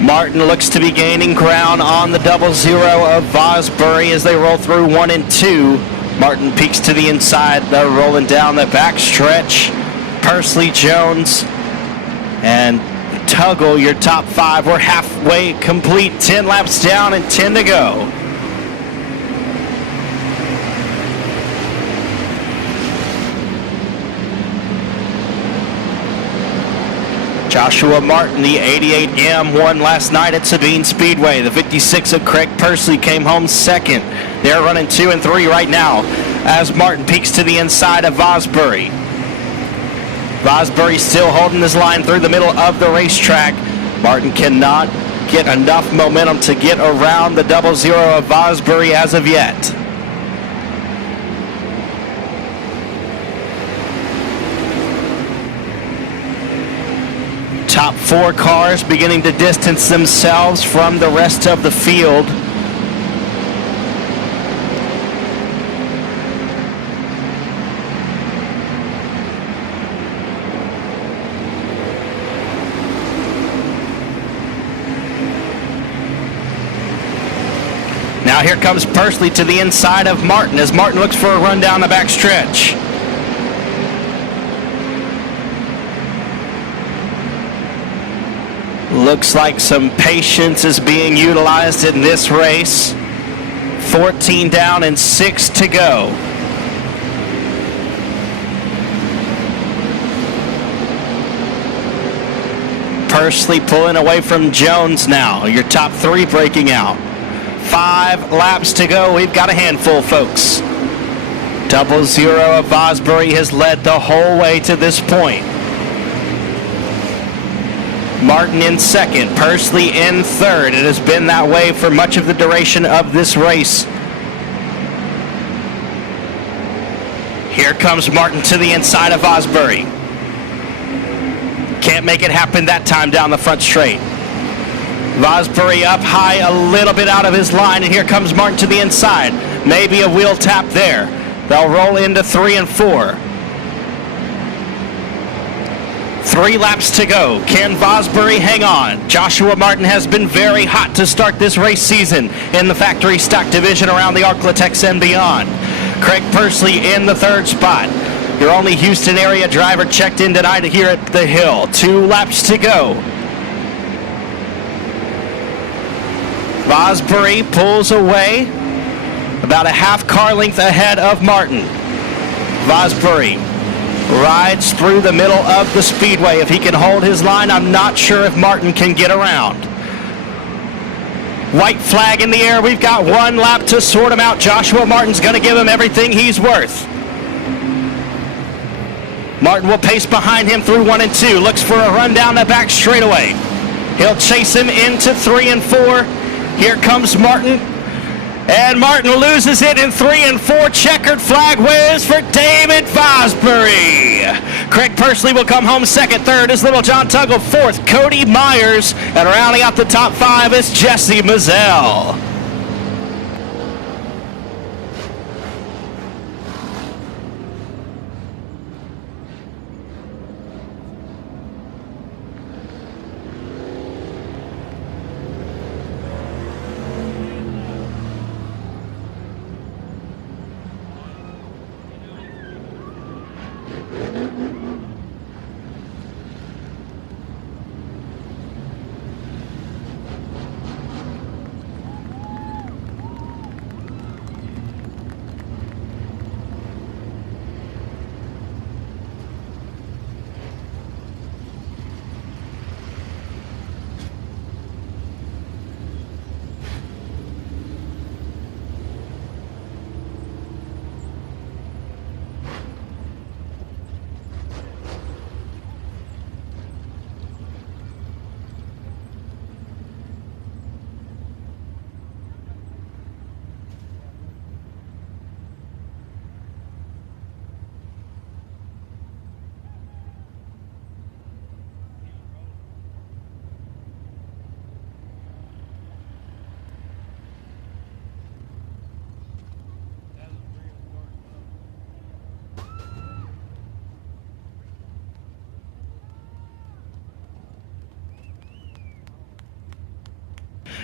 Martin looks to be gaining ground on the 00 of Vosbury as they roll through 1 and 2. Martin peeks to the inside. They're rolling down the back stretch. Pursley, Jones, and Tuggle, your top 5. We're halfway complete. 10 laps down and 10 to go. Joshua Martin, the 88M, won last night at Sabine Speedway. The 56 of Craig Pursley came home second. They're running 2 and 3 right now as Martin peeks to the inside of Vosbury. Vosbury still holding his line through the middle of the racetrack. Martin cannot get enough momentum to get around the 00 of Vosbury as of yet. Top 4 cars beginning to distance themselves from the rest of the field. Now here comes Pursley to the inside of Martin as Martin looks for a run down the back stretch. Looks like some patience is being utilized in this race. 14 down and 6 to go. Pursley pulling away from Jones now. Your top 3 breaking out. 5 laps to go. We've got a handful, folks. 00 of Vosbury has led the whole way to this point. Martin in second, Pursley in third. It has been that way for much of the duration of this race. Here comes Martin to the inside of Vosbury. Can't make it happen that time down the front straight. Vosbury up high, a little bit out of his line, and here comes Martin to the inside. Maybe a wheel tap there. They'll roll into 3 and 4. 3 laps to go. Can Vosbury hang on? Joshua Martin has been very hot to start this race season in the factory stock division around the Arklatex and beyond. Craig Pursley in the 3rd spot. Your only Houston area driver checked in tonight here at the Hill. 2 laps to go. Vosbury pulls away about a half car length ahead of Martin. Vosbury rides through the middle of the speedway. If he can hold his line, I'm not sure if Martin can get around. White flag in the air. We've got 1 lap to sort him out. Joshua Martin's going to give him everything he's worth. Martin will pace behind him through 1 and 2. Looks for a run down the back straightaway. He'll chase him into 3 and 4. Here comes Martin. And Martin loses it in 3 and 4. Checkered flag waves for David Vosbury. Craig Pursley will come home second. Third is Little John Tuggle. Fourth, Cody Myers. And rounding out the top 5 is Jesse Mazzell.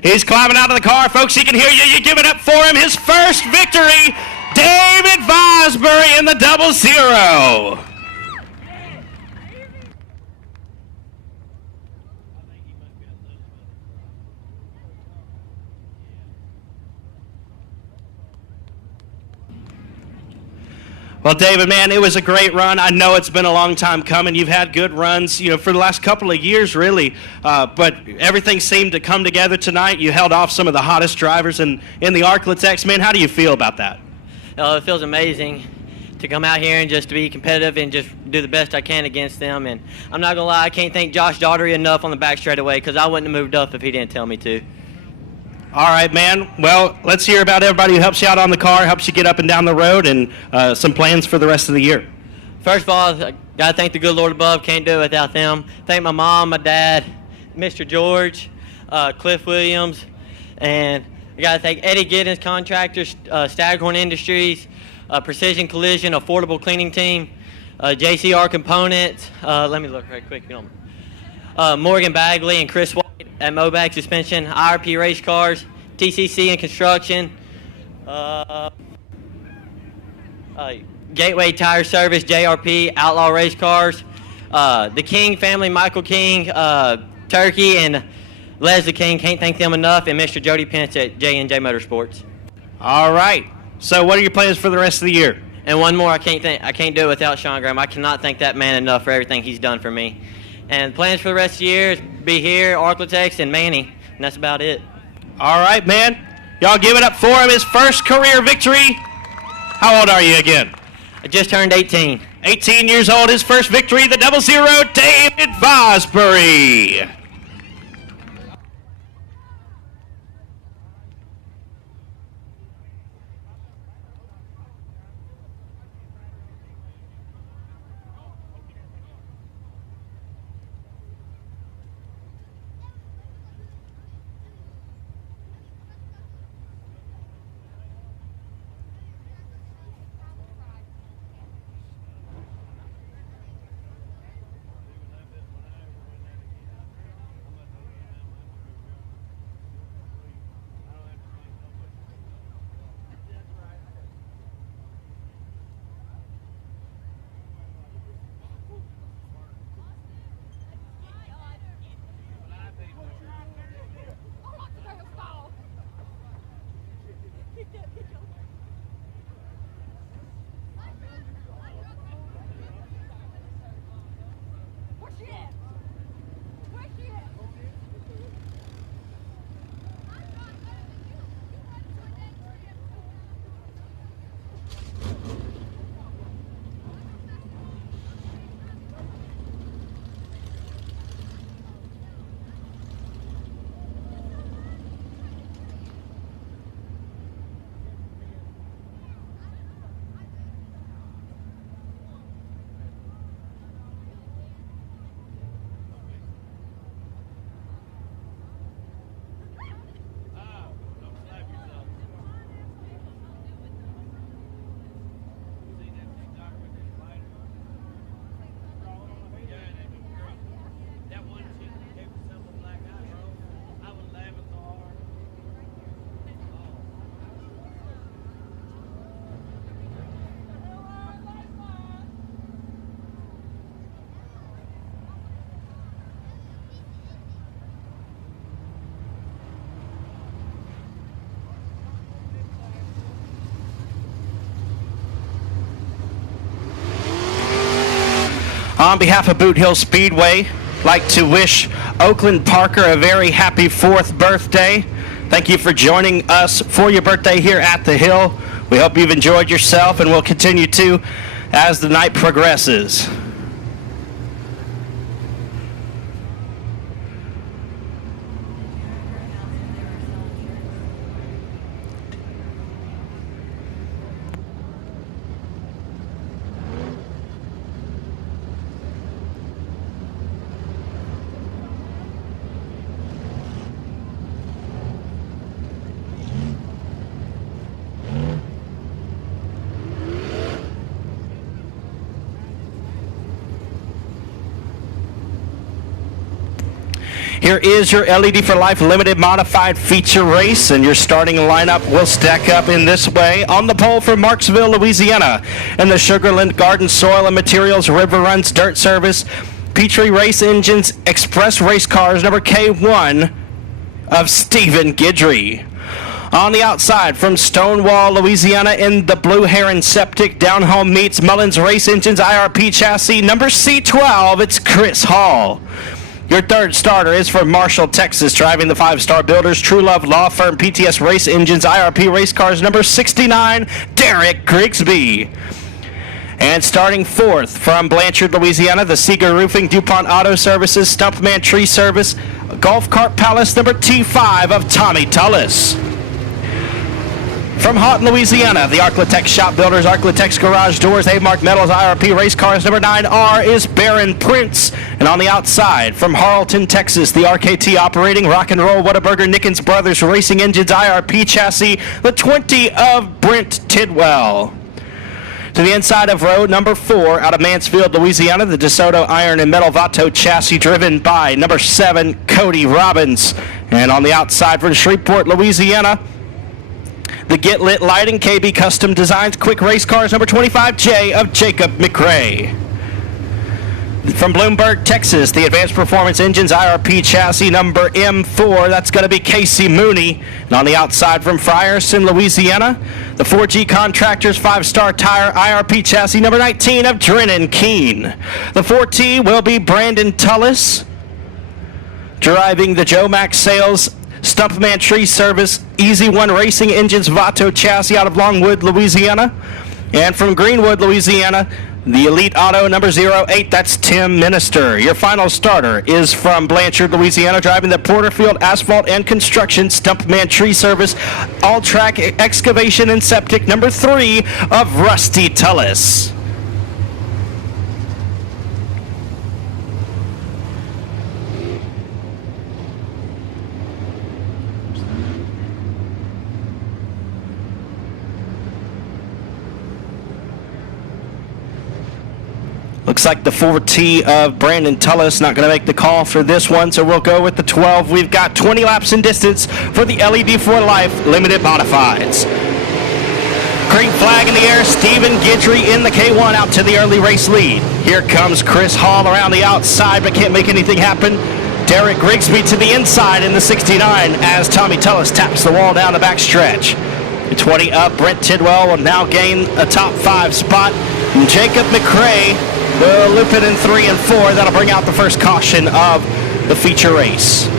He's climbing out of the car, folks. He can hear you. You give it up for him. His first victory, David Vosbury in the 00. Well, David, man, it was a great run. I know it's been a long time coming. You've had good runs, for the last couple of years, really. But everything seemed to come together tonight. You held off some of the hottest drivers in the Arklets X. Man, how do you feel about that? It feels amazing to come out here and just to be competitive and just do the best I can against them. And I'm not going to lie, I can't thank Josh Daugherty enough on the back straightaway because I wouldn't have moved up if he didn't tell me to. All right, man. Well, let's hear about everybody who helps you out on the car, helps you get up and down the road, and some plans for the rest of the year. First of all, I got to thank the good Lord above. Can't do it without them. Thank my mom, my dad, Mr. George, Cliff Williams, and I got to thank Eddie Giddens Contractors, Staghorn Industries, Precision Collision, Affordable Cleaning Team, JCR Components. Let me look right quick. Morgan Bagley and Chris White at Mobac Suspension, IRP Race Cars, TCC and Construction, Gateway Tire Service, JRP, Outlaw Race Cars, the King family, Michael King, Turkey, and Leslie King, can't thank them enough, and Mr. Jody Pence at J&J Motorsports. All right. So what are your plans for the rest of the year? And one more, I can't do it without Sean Graham. I cannot thank that man enough for everything he's done for me. And plans for the rest of the year is be here, Arklets X, and Manny, and that's about it. All right, man. Y'all give it up for him. His first career victory. How old are you again? I just turned 18. 18 years old. His first victory, the 00, David Vosbury. On behalf of Boothill Speedway, I'd like to wish Oakland Parker a very happy 4th birthday. Thank you for joining us for your birthday here at the Hill. We hope you've enjoyed yourself and will continue to as the night progresses. Here is your LED for Life limited modified feature race, and your starting lineup will stack up in this way. On the pole from Marksville, Louisiana, in the Sugarland Garden Soil and Materials River Runs Dirt Service, Petrie Race Engines Express Race Cars, number K1 of Stephen Guidry. On the outside from Stonewall, Louisiana, in the Blue Heron Septic Downhome Meets Mullins Race Engines IRP Chassis, number C12, it's Chris Hall. Your third starter is from Marshall, Texas, driving the 5-Star Builders True Love Law Firm PTS Race Engines IRP Race Cars, number 69, Derek Grigsby. And starting fourth from Blanchard, Louisiana, the Seeger Roofing, DuPont Auto Services, Stumpman Tree Service, Golf Cart Palace, number T5 of Tommy Tullis. From Houghton, Louisiana, the Arclitex Shop Builders, Arclitex Garage Doors, A-Mark Metals, IRP Race Cars, number 9R is Baron Prince. And on the outside, from Harlton, Texas, the RKT Operating, Rock and Roll, Whataburger, Nickens Brothers Racing Engines, IRP Chassis, the 20 of Brent Tidwell. To the inside of row number 4, out of Mansfield, Louisiana, the DeSoto Iron and Metal Vato Chassis, driven by number 7, Cody Robbins. And on the outside from Shreveport, Louisiana, the Get Lit Lighting, KB Custom Designs, Quick Race Cars, number 25J of Jacob McRae. From Bloomberg, Texas, the Advanced Performance Engines IRP Chassis, number M4, that's going to be Casey Mooney. And on the outside from Frierson, Louisiana, the 4G Contractors 5-Star Tire IRP Chassis, number 19 of Drennan Keene. The 4T will be Brandon Tullis, driving the Joe Max Sales Stumpman Tree Service Easy One Racing Engines Vato Chassis out of Longwood, Louisiana. And from Greenwood, Louisiana, the Elite Auto number 08, that's Tim Minister. Your final starter is from Blanchard, Louisiana, driving the Porterfield Asphalt and Construction Stumpman Tree Service All Track Excavation and Septic, number 3 of Rusty Tullis. Looks like the 4T of Brandon Tullis not going to make the call for this one, so we'll go with the 12. We've got 20 laps in distance for the LED for Life Limited Modifieds. Green flag in the air, Stephen Guidry in the K1 out to the early race lead. Here comes Chris Hall around the outside, but can't make anything happen. Derek Grigsby to the inside in the 69 as Tommy Tullis taps the wall down the backstretch. The 20 up, Brent Tidwell will now gain a top 5 spot. And Jacob McRae will loop it in 3 and 4. That'll bring out the first caution of the feature race.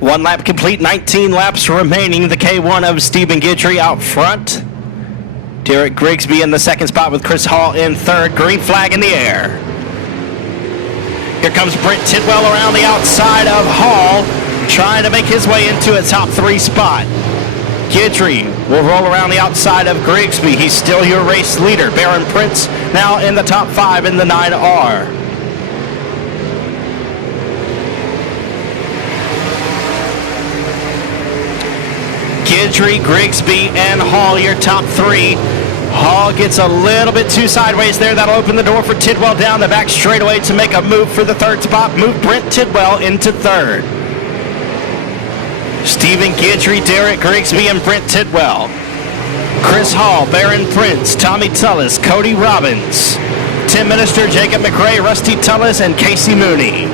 One lap complete, 19 laps remaining. The K1 of Stephen Guidry out front. Derek Grigsby in the second spot with Chris Hall in third. Green flag in the air. Here comes Brent Tidwell around the outside of Hall, trying to make his way into a top 3 spot. Guidry will roll around the outside of Grigsby. He's still your race leader. Baron Prince now in the top 5 in the 9R. Guidry, Grigsby, and Hall, your top 3. Hall gets a little bit too sideways there. That'll open the door for Tidwell down the back straightaway to make a move for the third spot. Move Brent Tidwell into third. Stephen Guidry, Derek Grigsby, and Brent Tidwell. Chris Hall, Barron Prince, Tommy Tullis, Cody Robbins, Tim Minister, Jacob McRae, Rusty Tullis, and Casey Mooney.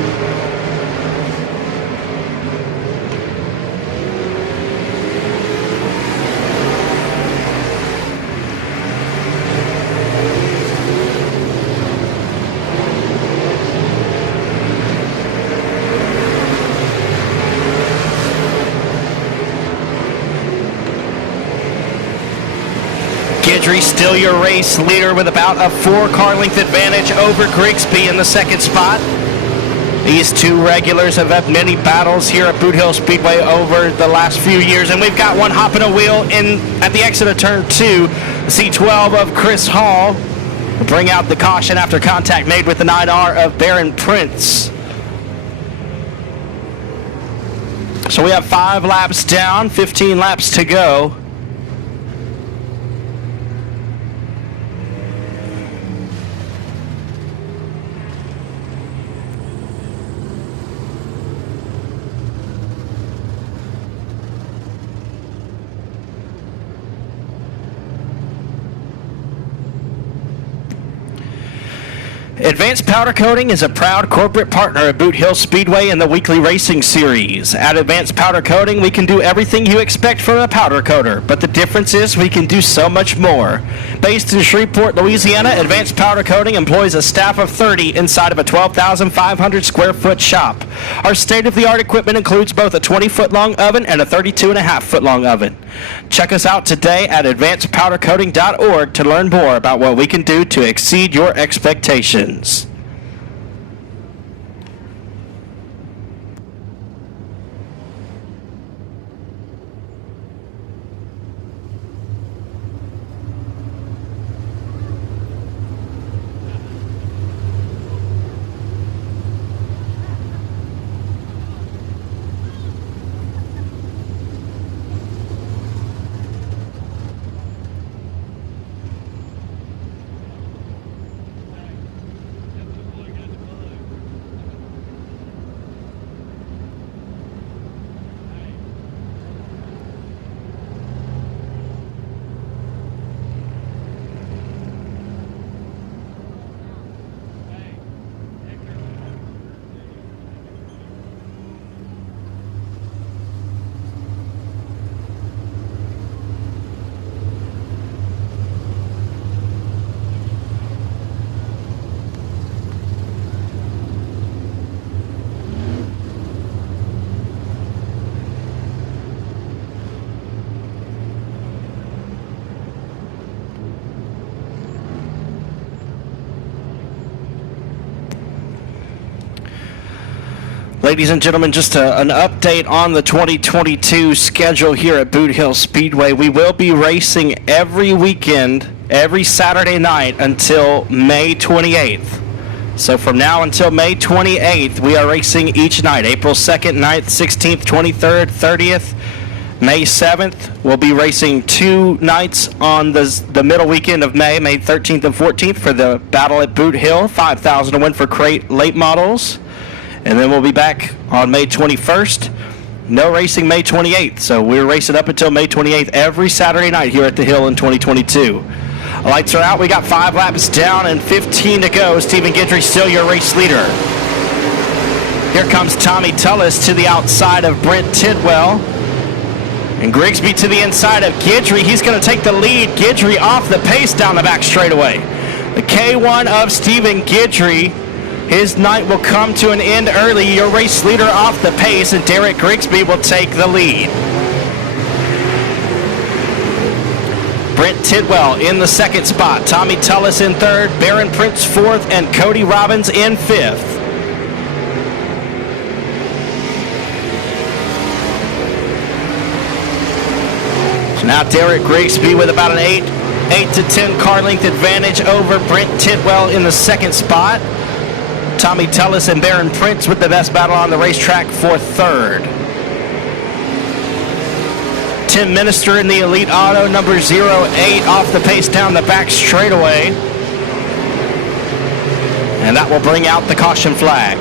Guidry still your race leader with about a 4-car length advantage over Grigsby in the second spot. These two regulars have had many battles here at Boothill Speedway over the last few years, and we've got one hopping a wheel in at the exit of turn 2. C12 of Chris Hall will bring out the caution after contact made with the 9R of Barron Prince. So we have 5 laps down, 15 laps to go. Advanced Powder Coating is a proud corporate partner of Boothill Speedway and the weekly racing series. At Advanced Powder Coating, we can do everything you expect from a powder coater, but the difference is we can do so much more. Based in Shreveport, Louisiana, Advanced Powder Coating employs a staff of 30 inside of a 12,500 square foot shop. Our state-of-the-art equipment includes both a 20-foot long oven and a 32.5-foot long oven. Check us out today at advancedpowdercoating.org to learn more about what we can do to exceed your expectations. Ladies and gentlemen, just an update on the 2022 schedule here at Boothill Speedway. We will be racing every weekend, every Saturday night until May 28th. So from now until May 28th, we are racing each night. April 2nd, 9th, 16th, 23rd, 30th. May 7th, we'll be racing 2 nights on the middle weekend of May, May 13th and 14th for the Battle at Boothill, $5,000 to win for crate late models. And then we'll be back on May 21st. No racing May 28th. So we're racing up until May 28th every Saturday night here at the Hill in 2022. Lights are out. We got 5 laps down and 15 to go. Stephen Guidry still your race leader. Here comes Tommy Tullis to the outside of Brent Tidwell. And Grigsby to the inside of Guidry. He's going to take the lead. Guidry off the pace down the back straightaway. The K1 of Stephen Guidry. His night will come to an end early. Your race leader off the pace, and Derek Grigsby will take the lead. Brent Tidwell in the second spot. Tommy Tullis in third. Barron Prince fourth, and Cody Robbins in fifth. So now Derek Grigsby with about an 8 to 10 car length advantage over Brent Tidwell in the second spot. Tommy Tullis and Barron Prince with the best battle on the racetrack for third. Tim Minister in the elite auto, number 08, off the pace down the back straightaway. And that will bring out the caution flag.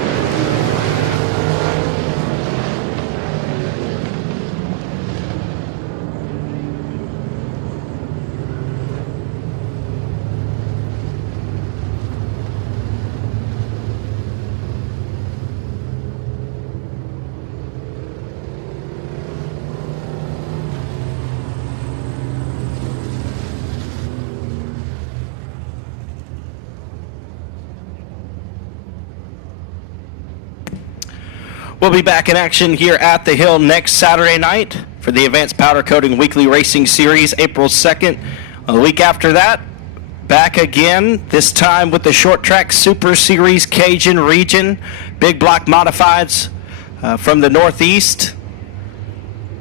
We'll be back in action here at the Hill next Saturday night for the Advanced Powder Coating Weekly Racing Series, April 2nd. A week after that, back again, this time with the Short Track Super Series Cajun Region. Big block modifieds from the Northeast.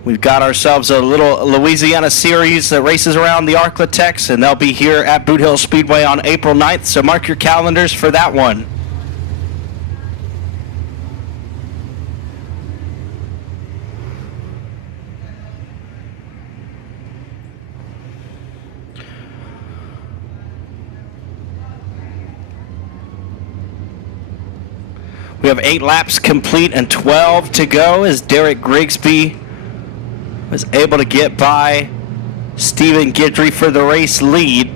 We've got ourselves a little Louisiana series that races around the Arklatex, and they'll be here at Boothill Speedway on April 9th, so mark your calendars for that one. We have 8 laps complete and 12 to go as Derek Grigsby was able to get by Stephen Guidry for the race lead.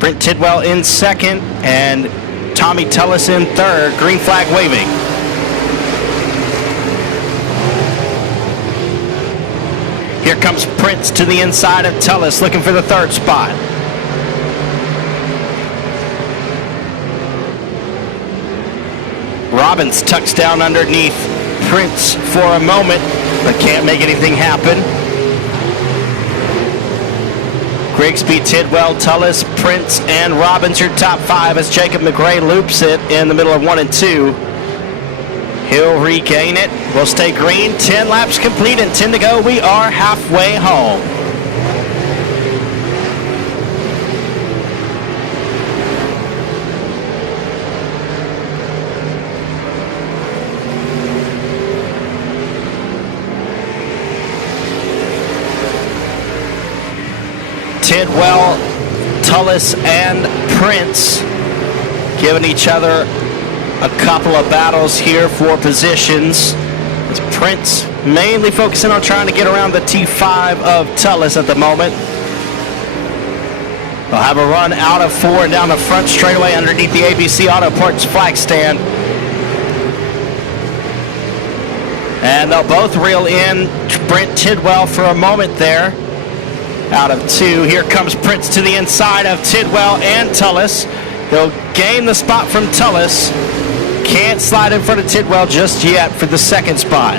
Brent Tidwell in second and Tommy Tullis in third. Green flag waving. Here comes Prince to the inside of Tullis, looking for the third spot. Robbins tucks down underneath Prince for a moment, but can't make anything happen. Grigsby, Tidwell, Tullis, Prince, and Robbins your top 5 as Jacob McRae loops it in the middle of 1 and 2. He'll regain it. We'll stay green. 10 laps complete and 10 to go. We are halfway home. Tidwell, Tullis, and Prince giving each other a couple of battles here for positions. As Prince mainly focusing on trying to get around the T5 of Tullis at the moment. They'll have a run out of 4 and down the front straightaway underneath the ABC Auto Parts flag stand. And they'll both reel in Brent Tidwell for a moment there. Out of 2, here comes Prince to the inside of Tidwell and Tullis. He'll gain the spot from Tullis. Can't slide in front of Tidwell just yet for the second spot.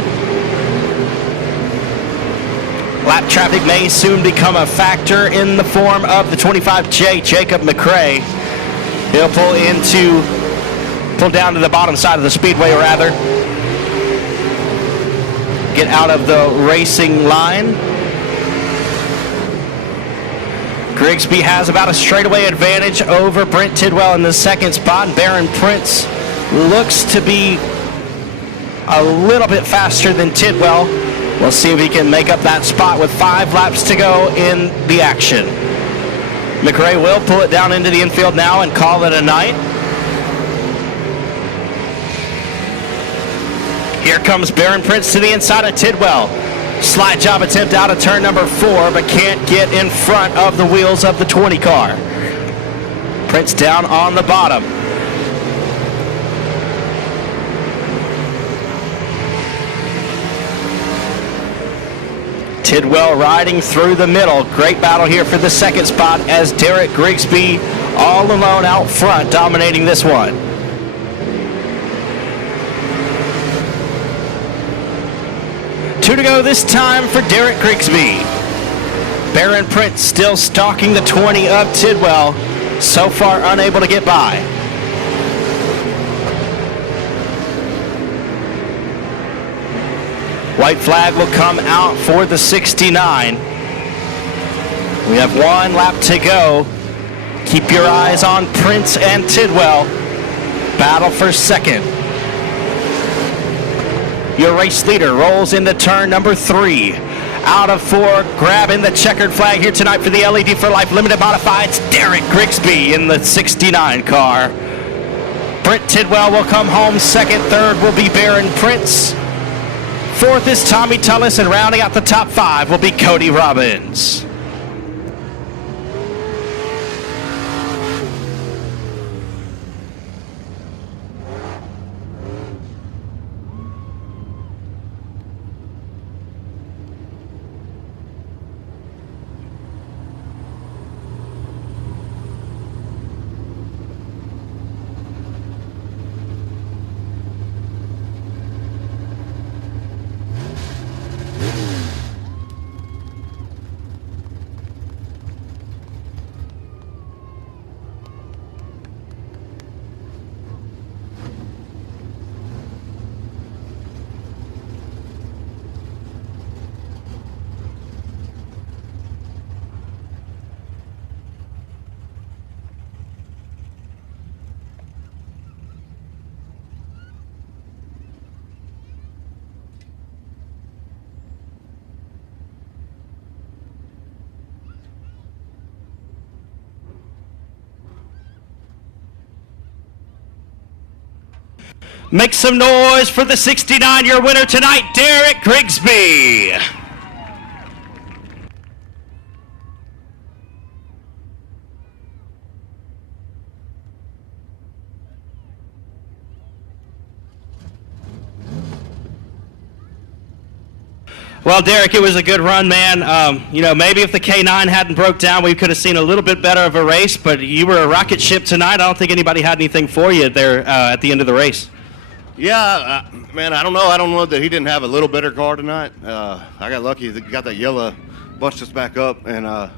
Lap traffic may soon become a factor in the form of the 25J, Jacob McRae. He'll pull down to the bottom side of the speedway rather. Get out of the racing line. Grigsby has about a straightaway advantage over Brent Tidwell in the second spot. Baron Prince looks to be a little bit faster than Tidwell. We'll see if he can make up that spot with 5 laps to go in the action. McRae will pull it down into the infield now and call it a night. Here comes Baron Prince to the inside of Tidwell. Slide job attempt out of turn number 4, but can't get in front of the wheels of the 20 car. Prince down on the bottom. Tidwell riding through the middle. Great battle here for the second spot as Derek Grigsby all alone out front dominating this one. Two to go this time for Derek Grigsby. Baron Prince still stalking the 20 of Tidwell. So far unable to get by. White flag will come out for the 69. We have 1 lap to go. Keep your eyes on Prince and Tidwell. Battle for second. Your race leader rolls into turn number 3. Out of 4, grabbing the checkered flag here tonight for the LED for Life Limited Modifieds, Derek Grigsby in the 69 car. Brent Tidwell will come home second. Third will be Baron Prince. Fourth is Tommy Tullis, and rounding out the top 5 will be Cody Robbins. Make some noise for the 69-year winner tonight, Derek Grigsby. Well, Derek, it was a good run, man. Maybe if the K9 hadn't broke down, we could have seen a little bit better of a race, but you were a rocket ship tonight. I don't think anybody had anything for you there at the end of the race. Yeah, man, I don't know. I don't know that he didn't have a little better car tonight. I got lucky that got that yellow, bunched us back up, and I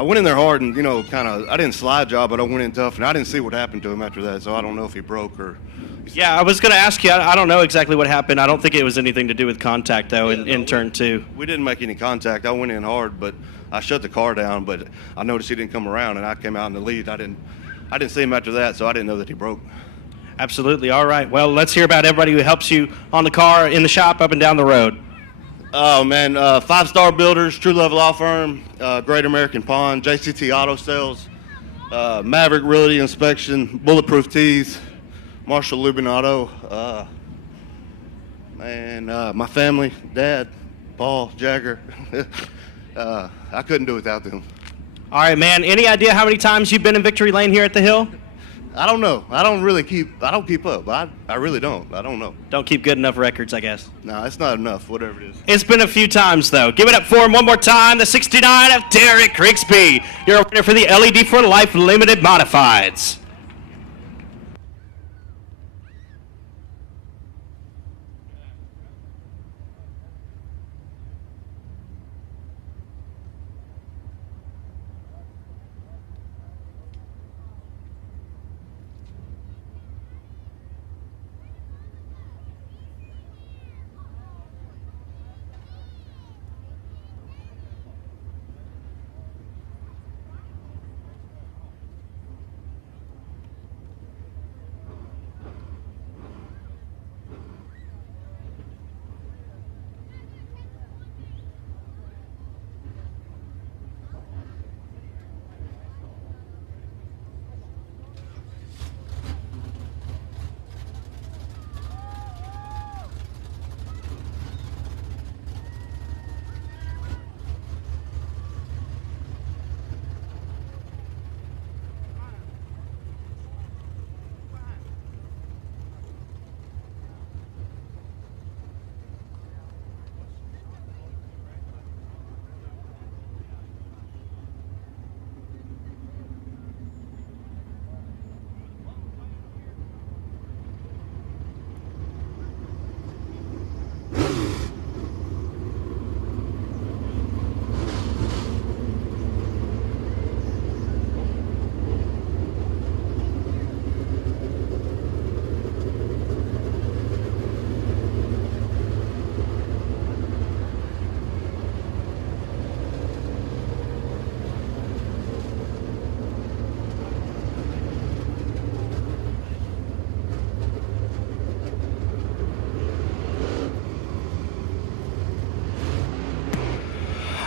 went in there hard and, I didn't slide job, but I went in tough, and I didn't see what happened to him after that, so I don't know if he broke or... Yeah, I was going to ask you. I don't know exactly what happened. I don't think it was anything to do with contact, though, in turn 2. We didn't make any contact. I went in hard, but I shut the car down, but I noticed he didn't come around, and I came out in the lead. I didn't see him after that, so I didn't know that he broke. Absolutely. All right. Well, let's hear about everybody who helps you on the car, in the shop, up and down the road. Oh, man, 5-Star Builders, True Love Law Firm, Great American Pond, JCT Auto Sales, Maverick Realty Inspection, Bulletproof Tees, Marshall Lubin Auto, and my family, Dad, Paul, Jagger. I couldn't do it without them. All right, man. Any idea how many times you've been in Victory Lane here at the Hill? I don't know. I don't keep up. I really don't. I don't know. Don't keep good enough records, I guess. No, it's not enough, whatever it is. It's been a few times, though. Give it up for him one more time. The 69 of Derek Grigsby. You're a winner for the LED for Life Limited Modifieds.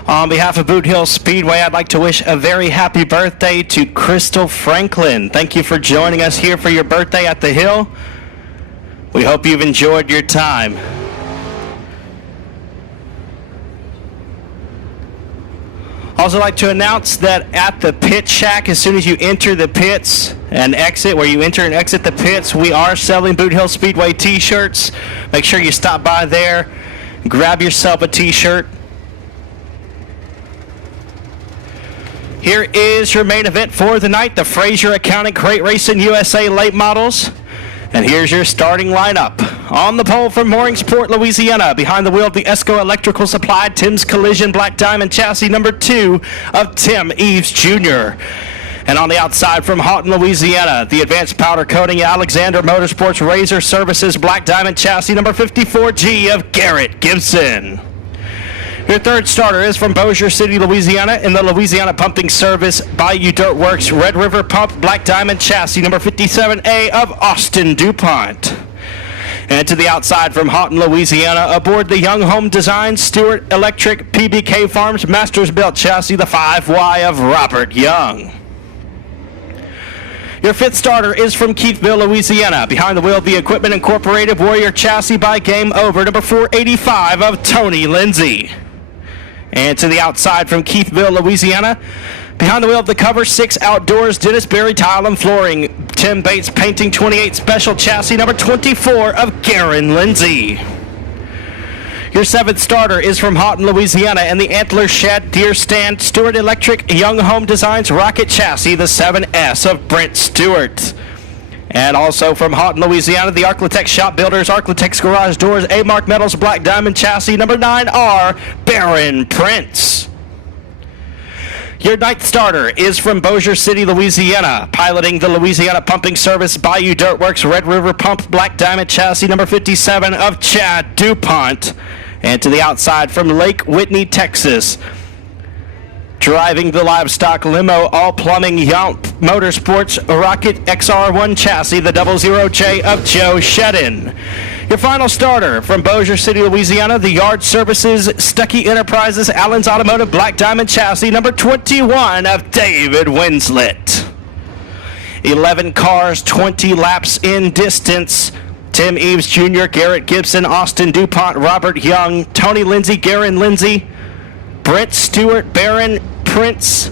On behalf of Boothill Speedway, I'd like to wish a very happy birthday to Crystal Franklin. Thank you for joining us here for your birthday at the Hill. We hope you've enjoyed your time. Also like to announce that at the pit shack, as soon as you enter the pits and exit, where you enter and exit the pits, we are selling Boothill Speedway t-shirts. Make sure you stop by there, grab yourself a t-shirt. Here is your main event for the night, the Fraser Accounting Crate Racing USA Late Models. And here's your starting lineup. On the pole from Mooringsport, Louisiana, behind the wheel of the Esco Electrical Supply, Tim's Collision Black Diamond Chassis number 2 of Tim Eves Jr. And on the outside from Houghton, Louisiana, the Advanced Powder Coating Alexander Motorsports Razor Services Black Diamond Chassis number 54G of Garrett Gibson. Your third starter is from Bossier City, Louisiana, in the Louisiana Pumping Service Bayou Dirt Works Red River Pump Black Diamond Chassis number 57A of Austin DuPont. And to the outside from Houghton, Louisiana, aboard the Young Home Design Stewart Electric PBK Farms Masters Belt Chassis, the 5Y of Robert Young. Your fifth starter is from Keithville, Louisiana, behind the wheel of the Equipment Incorporated Warrior Chassis by Game Over, number 485 of Tony Lindsay. And to the outside from Keithville, Louisiana, behind the wheel of the Cover 6 Outdoors Dennis Berry Tile and Flooring, Tim Bates Painting 28 Special Chassis number 24 of Garen Lindsay. Your seventh starter is from Houghton, Louisiana, and the Antler Shed Deer Stand Stewart Electric Young Home Designs Rocket Chassis, the 7S of Brent Stewart. And also from Houghton, Louisiana, the Architect Shop Builders Architects Garage Doors A-Mark Metals Black Diamond Chassis number 9R, Baron Prince. Your ninth starter is from Bossier City, Louisiana, piloting the Louisiana Pumping Service Bayou Dirt Works Red River Pump Black Diamond Chassis number 57 of Chad DuPont. And to the outside from Lake Whitney, Texas, driving the livestock limo, all plumbing Yomp Motorsports Rocket XR1 Chassis, the 00J of Joe Shedden. Your final starter from Bossier City, Louisiana, the Yard Services Stuckey Enterprises Allen's Automotive Black Diamond Chassis number 21 of David Winslet. 11 cars, 20 laps in distance. Tim Eves Jr., Garrett Gibson, Austin DuPont, Robert Young, Tony Lindsay, Garen Lindsay, Brent Stewart, Baron Prince,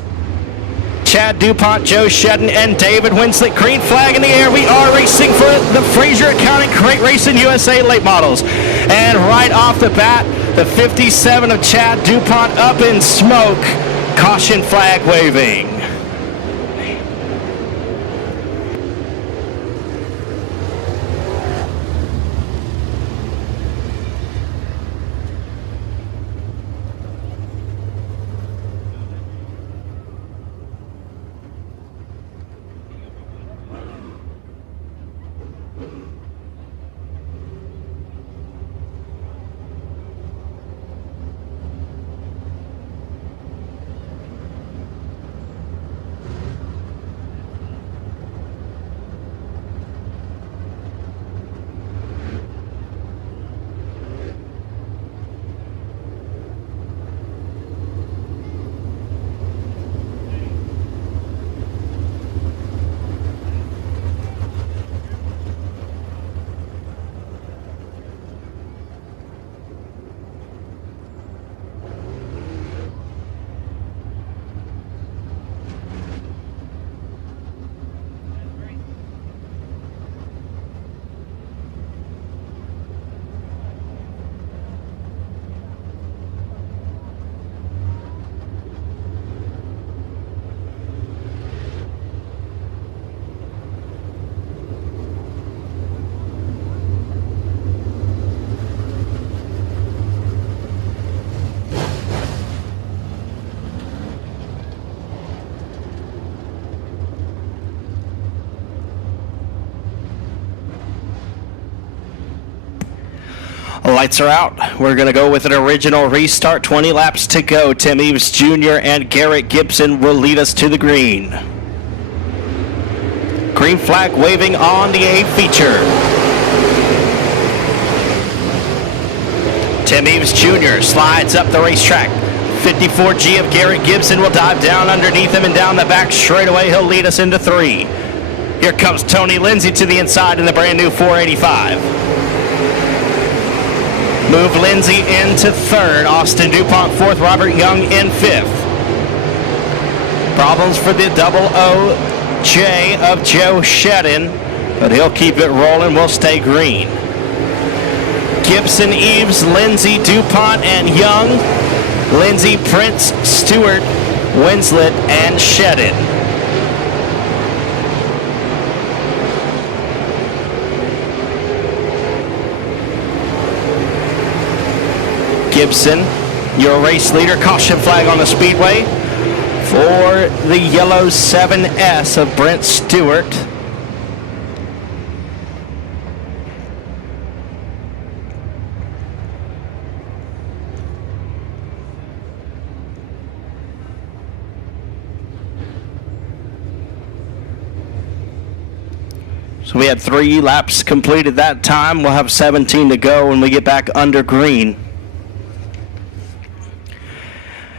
Chad DuPont, Joe Shedden, and David Winslet. Green flag in the air. We are racing for the Fraser Accounting Crate Racing USA Late Models. And right off the bat, the 57 of Chad DuPont up in smoke. Caution flag waving. Lights are out. We're going to go with an original restart. 20 laps to go. Tim Eves Jr. and Garrett Gibson will lead us to the green. Green flag waving on the A feature. Tim Eves Jr. slides up the racetrack. 54G of Garrett Gibson will dive down underneath him and down the back straightaway. He'll lead us into 3. Here comes Tony Lindsay to the inside in the brand new 485. Move Lindsay into 3rd. Austin DuPont 4th. Robert Young in 5th. Problems for the double OJ of Joe Shedden, but he'll keep it rolling. We'll stay green. Gibson, Eves, Lindsay, DuPont, and Young. Lindsay, Prince, Stewart, Winslet, and Shedden. Gibson, your race leader. Caution flag on the Speedway for the yellow 7S of Brent Stewart. So we had 3 laps completed that time. We'll have 17 to go when we get back under green.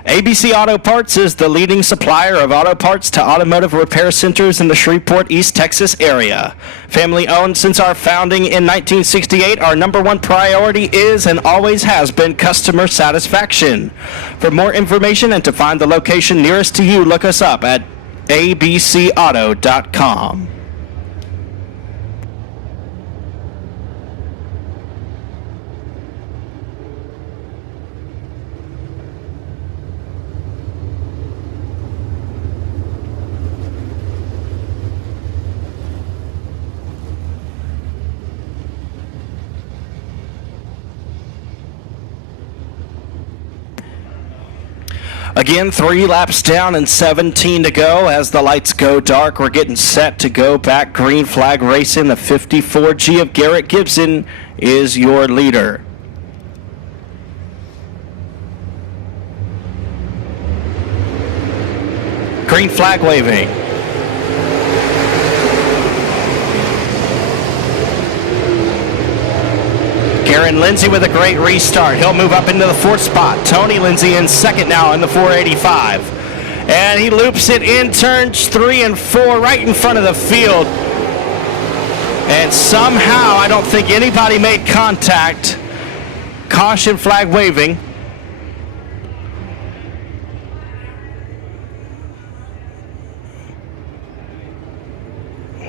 ABC Auto Parts is the leading supplier of auto parts to automotive repair centers in the Shreveport, East Texas area. Family owned since our founding in 1968, our #1 priority is and always has been customer satisfaction. For more information and to find the location nearest to you, look us up at abcauto.com. Again, 3 laps down and 17 to go. As the lights go dark, we're getting set to go back. Green flag racing. The 54G of Garrett Gibson is your leader. Green flag waving. Aaron Lindsay with a great restart. He'll move up into the 4th spot. Tony Lindsay in 2nd now in the 485. And he loops it in turns 3 and 4 right in front of the field. And somehow, I don't think anybody made contact. Caution flag waving.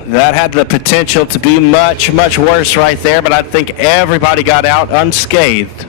That had the potential to be much, much worse right there, but I think everybody got out unscathed.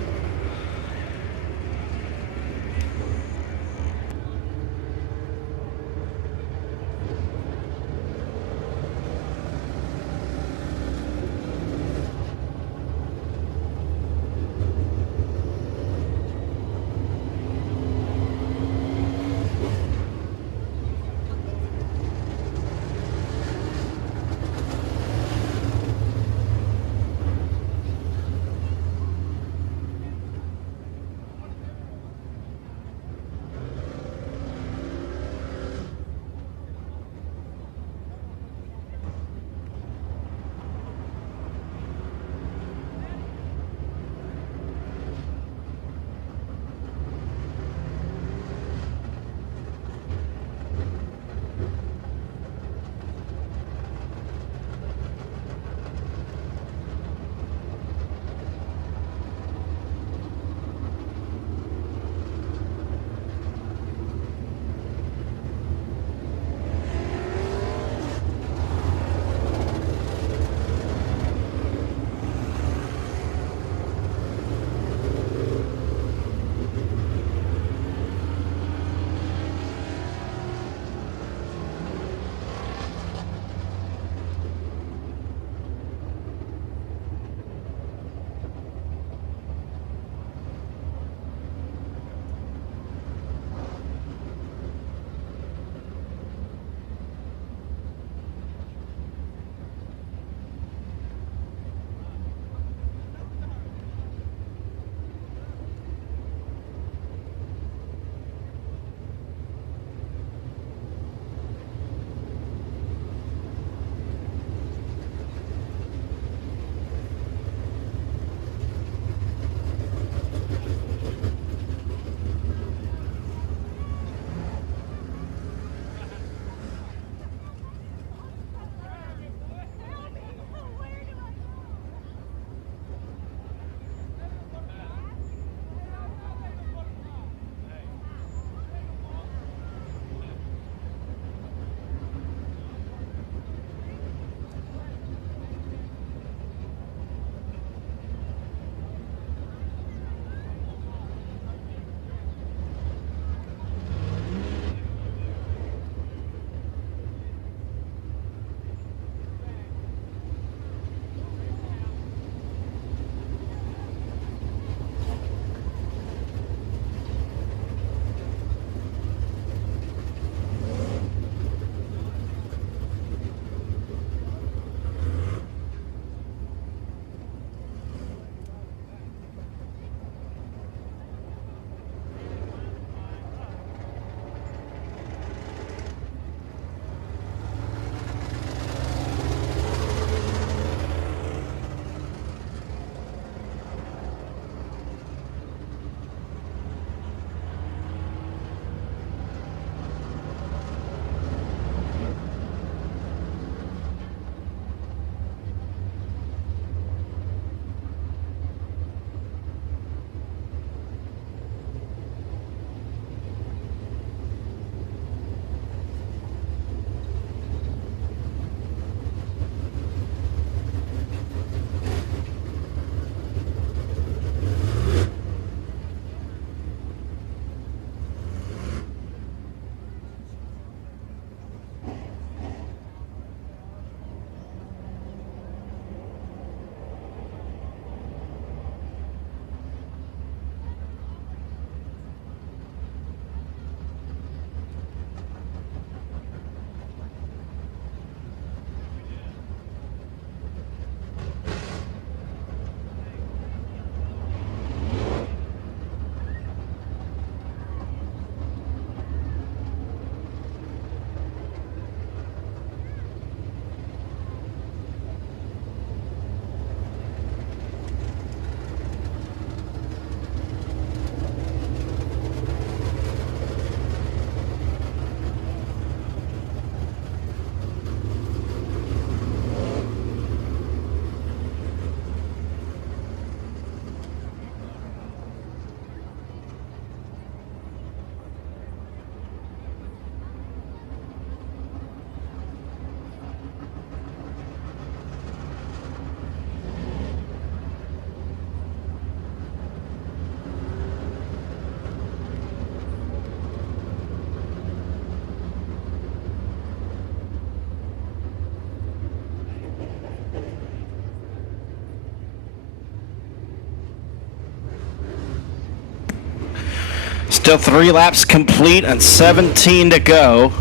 Still 3 laps complete and 17 to go.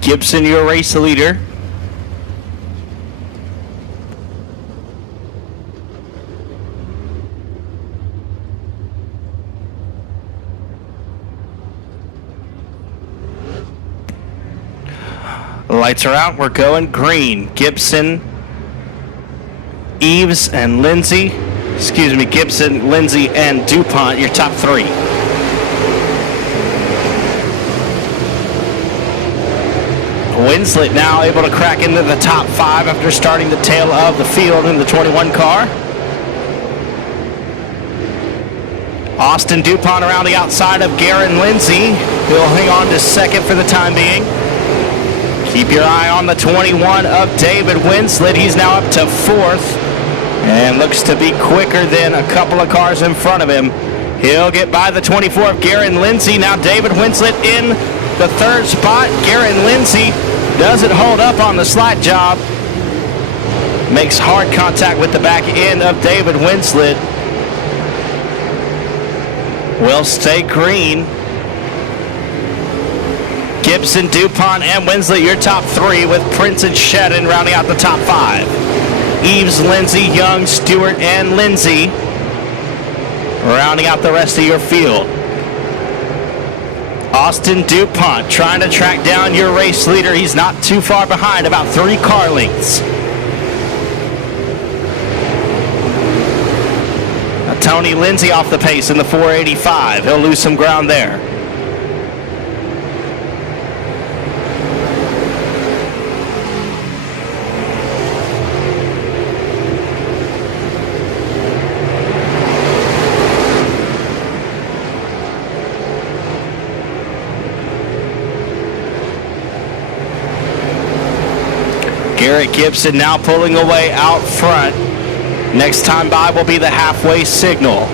Gibson, your race leader. Lights are out. We're going green. Gibson, Eves, and Lindsay. Excuse me, Gibson, Lindsay, and DuPont, your top 3. Winslet now able to crack into the top 5 after starting the tail of the field in the 21 car. Austin DuPont around the outside of Garen Lindsay. He'll hang on to second for the time being. Keep your eye on the 21 of David Winslet. He's now up to 4th and looks to be quicker than a couple of cars in front of him. He'll get by the 24 of Garen Lindsay. Now David Winslet in the 3rd spot. Garen Lindsay doesn't hold up on the slide job. Makes hard contact with the back end of David Winslet. Will stay green. Gibson, DuPont, and Winslet, your top 3, with Prince and Shedden rounding out the top 5. Eves, Lindsay, Young, Stewart, and Lindsay rounding out the rest of your field. Austin DuPont trying to track down your race leader. He's not too far behind, about 3 car lengths. Now, Tony Lindsay off the pace in the 485. He'll lose some ground there. Garrett Gibson now pulling away out front. Next time by will be the halfway signal.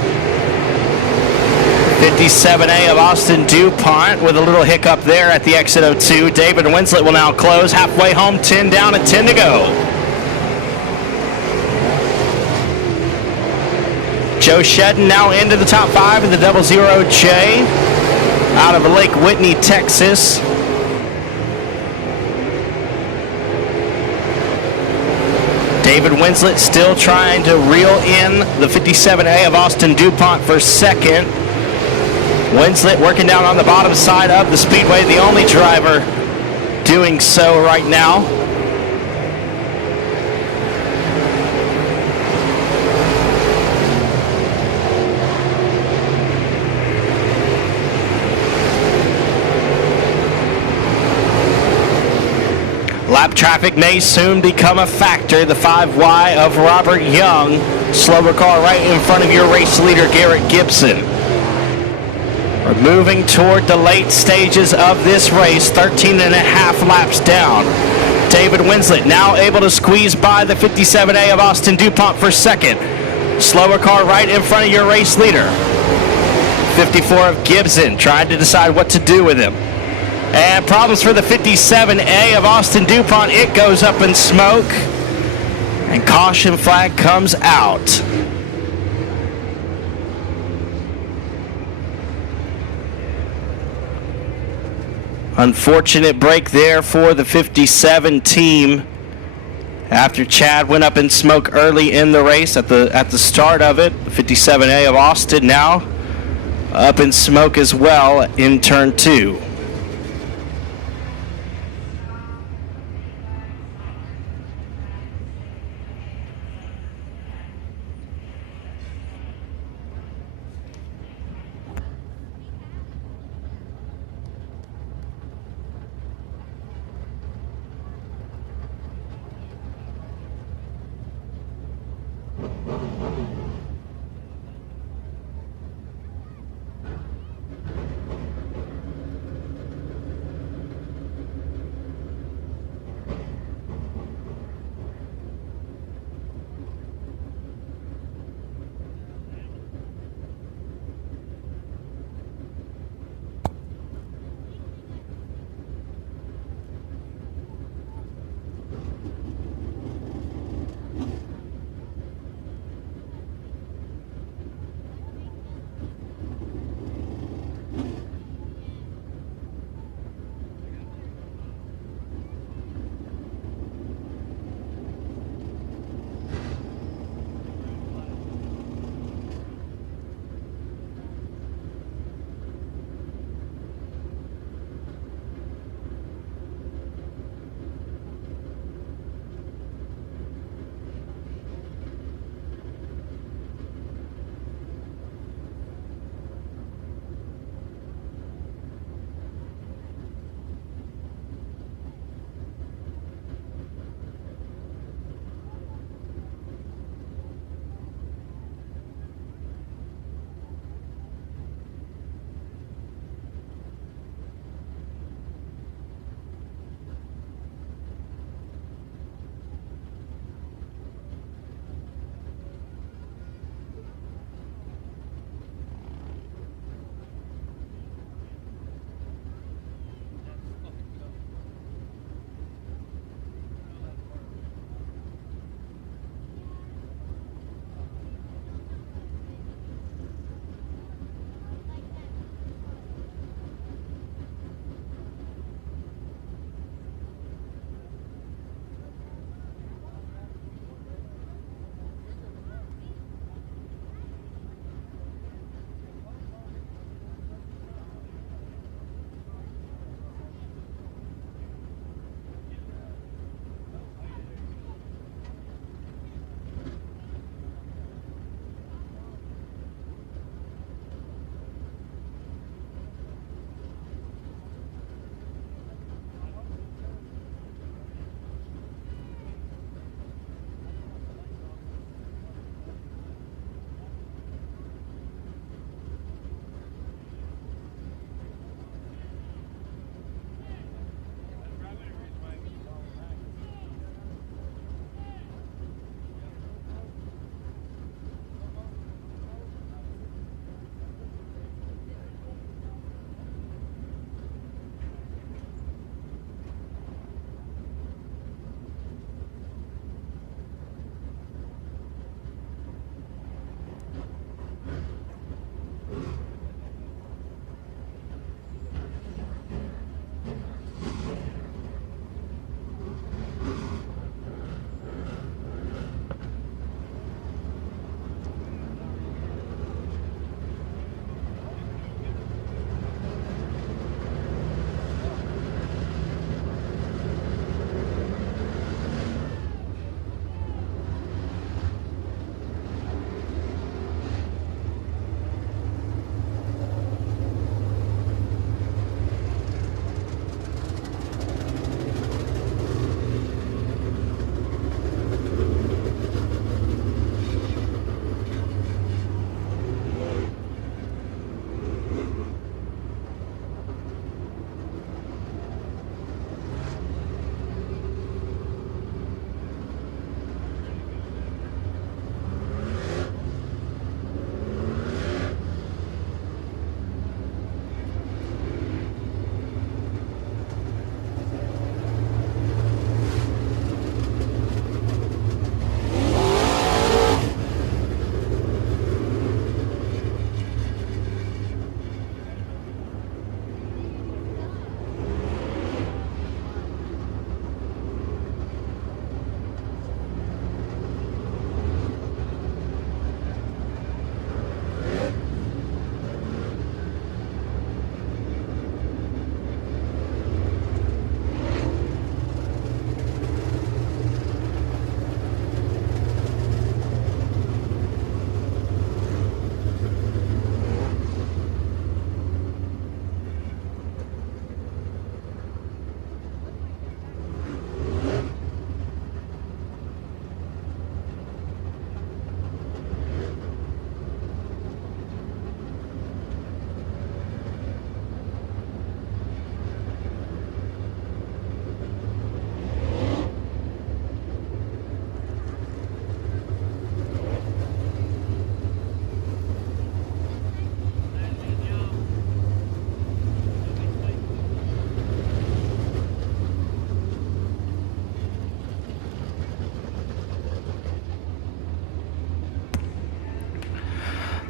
57A of Austin DuPont with a little hiccup there at the exit of 2. David Winslet will now close. Halfway home, 10 down and 10 to go. Joe Shedden now into the top 5 in the 00J out of Lake Whitney, Texas. David Winslet still trying to reel in the 57A of Austin DuPont for second. Winslet working down on the bottom side of the Speedway, the only driver doing so right now. Lap traffic may soon become a factor. The 5Y of Robert Young. Slower car right in front of your race leader, Garrett Gibson. We're moving toward the late stages of this race, 13 and a half laps down. David Winslet now able to squeeze by the 57A of Austin DuPont for second. Slower car right in front of your race leader. 54 of Gibson trying to decide what to do with him. And problems for the 57A of Austin DuPont. It goes up in smoke. And caution flag comes out. Unfortunate break there for the 57 team. After Chad went up in smoke early in the race at the start of it. The 57A of Austin now up in smoke as well in turn 2.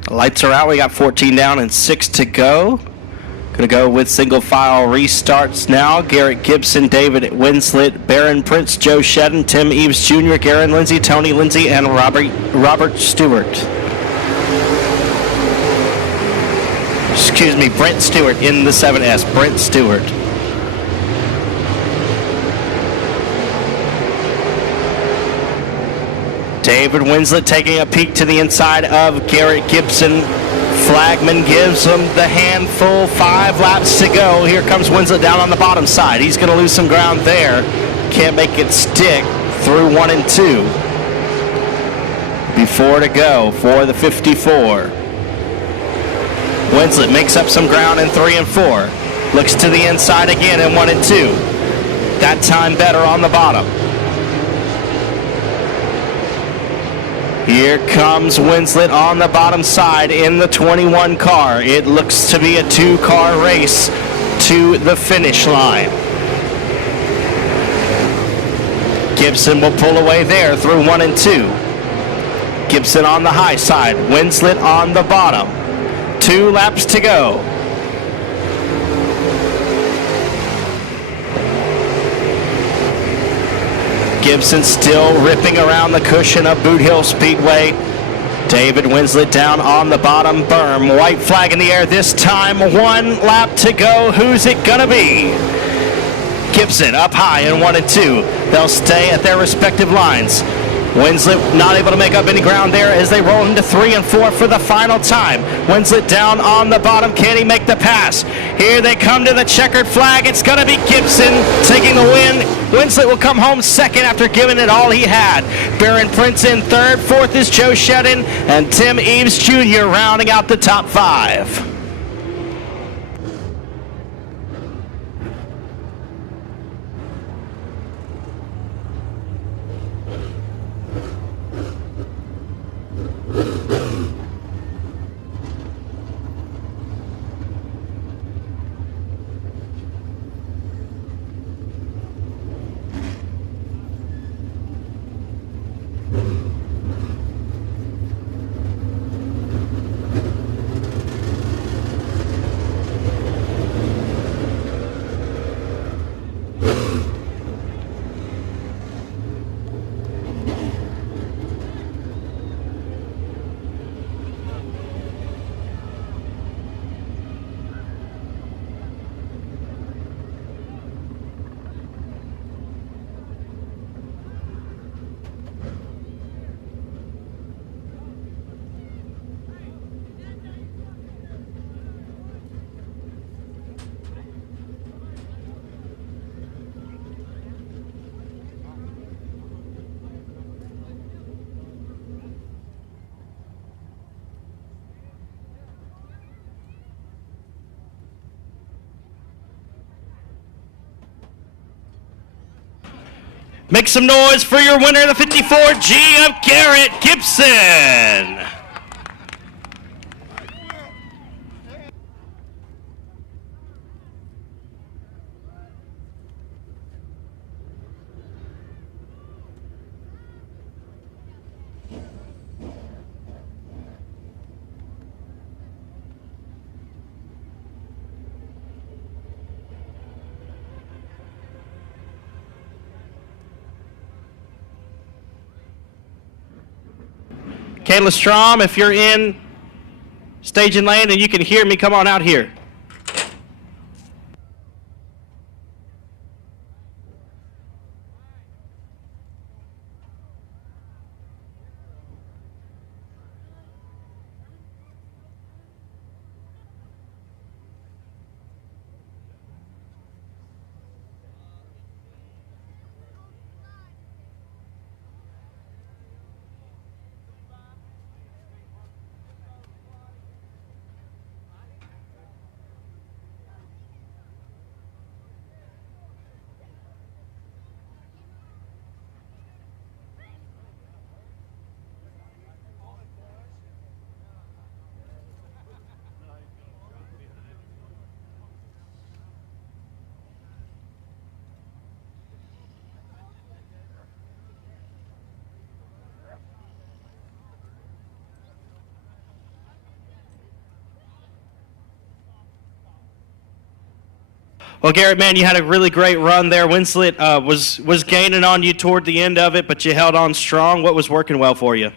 Lights are out. We got 14 down and 6 to go. Going to go with single file restarts now. Garrett Gibson, David Winslet, Barron Prince, Joe Shedden, Tim Eves Jr., Garen Lindsay, Tony Lindsay, and Robert Stewart. Excuse me, Brent Stewart in the 7S. Brent Stewart. David Winslet taking a peek to the inside of Garrett Gibson. Flagman gives him the handful. 5 laps to go. Here comes Winslet down on the bottom side. He's going to lose some ground there. Can't make it stick through 1 and 2. Before to go for the 54. Winslet makes up some ground in 3 and 4. Looks to the inside again in 1 and 2. That time better on the bottom. Here comes Winslet on the bottom side in the 21 car. It looks to be a 2-car race to the finish line. Gibson will pull away there through 1 and 2. Gibson on the high side, Winslet on the bottom. 2 laps to go. Gibson still ripping around the cushion of Boothill Speedway. David Winslet down on the bottom berm. White flag in the air this time. 1 lap to go. Who's it gonna be? Gibson up high in 1 and 2. They'll stay at their respective lines. Winslet not able to make up any ground there as they roll into 3 and 4 for the final time. Winslet down on the bottom. Can he make the pass? Here they come to the checkered flag. It's going to be Gibson taking the win. Winslet will come home second after giving it all he had. Barron Prince in third. Fourth is Joe Shedden and Tim Eves Jr. rounding out the top 5. Make some noise for your winner, the 54G of Garrett Gibson. Kayla Strom, if you're in stage and lane and you can hear me, come on out here. Well, Garrett, man, you had a really great run there. Winslet was gaining on you toward the end of it, but you held on strong. What was working well for you?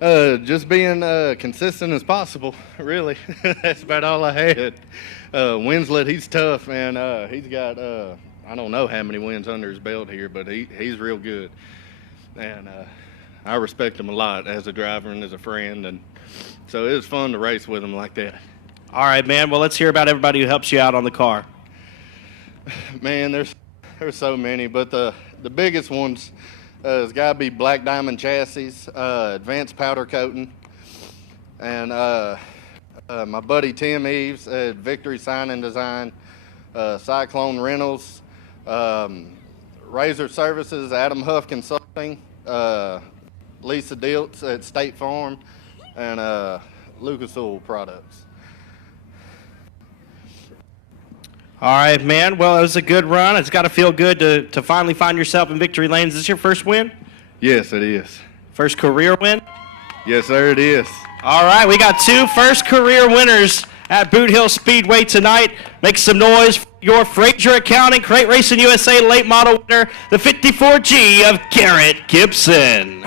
Just being consistent as possible, really. That's about all I had. Winslet, he's tough, and he's got, I don't know how many wins under his belt here, but he's real good. And I respect him a lot as a driver and as a friend, and so it was fun to race with him like that. All right, man. Well, let's hear about everybody who helps you out on the car. Man, there's so many, but the biggest ones has got to be Black Diamond Chassis, advanced powder coating, and my buddy Tim Eves at Victory Sign and Design, Cyclone Rentals, Razor Services, Adam Huff Consulting, Lisa Diltz at State Farm, and Lucas Oil Products. All right, man. Well, it was a good run. It's got to feel good to finally find yourself in victory lane. Is this your first win? Yes, it is. First career win? Yes, sir, it is. All right, we got 2 first career winners at Boothill Speedway tonight. Make some noise for your Frazier Accounting Crate Racing USA late model winner, the 54G of Garrett Gibson.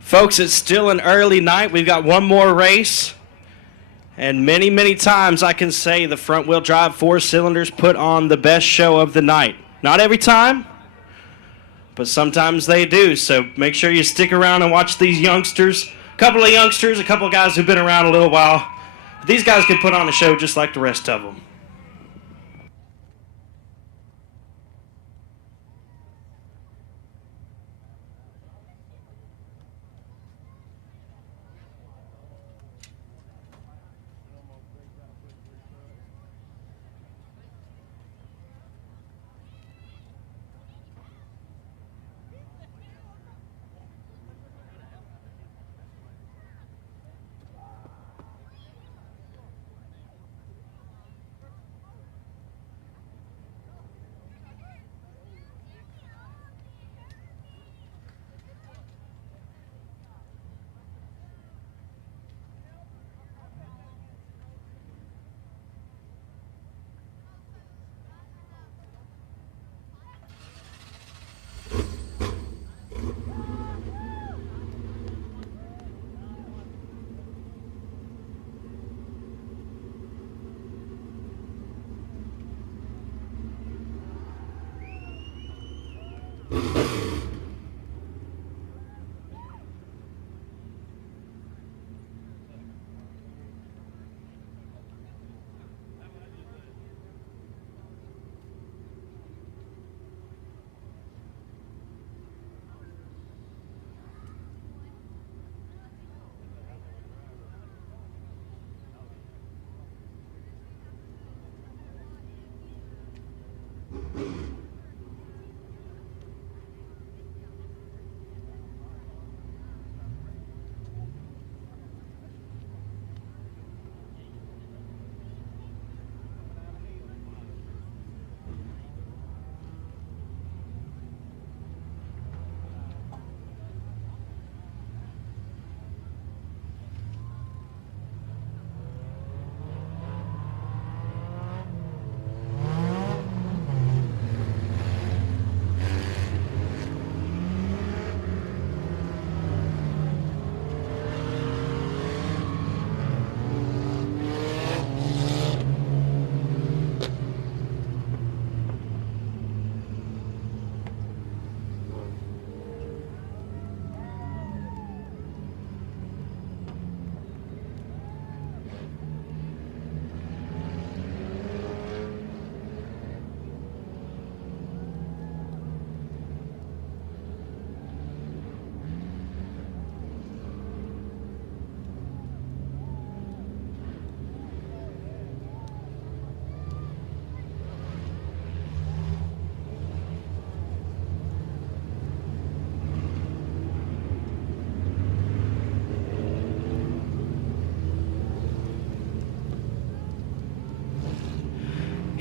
Folks, it's still an early night. We've got one more race. And many, many times I can say the front-wheel drive 4 cylinders put on the best show of the night. Not every time, but sometimes they do. So make sure you stick around and watch these youngsters. A couple of youngsters, a couple of guys who've been around a little while. These guys can put on a show just like the rest of them.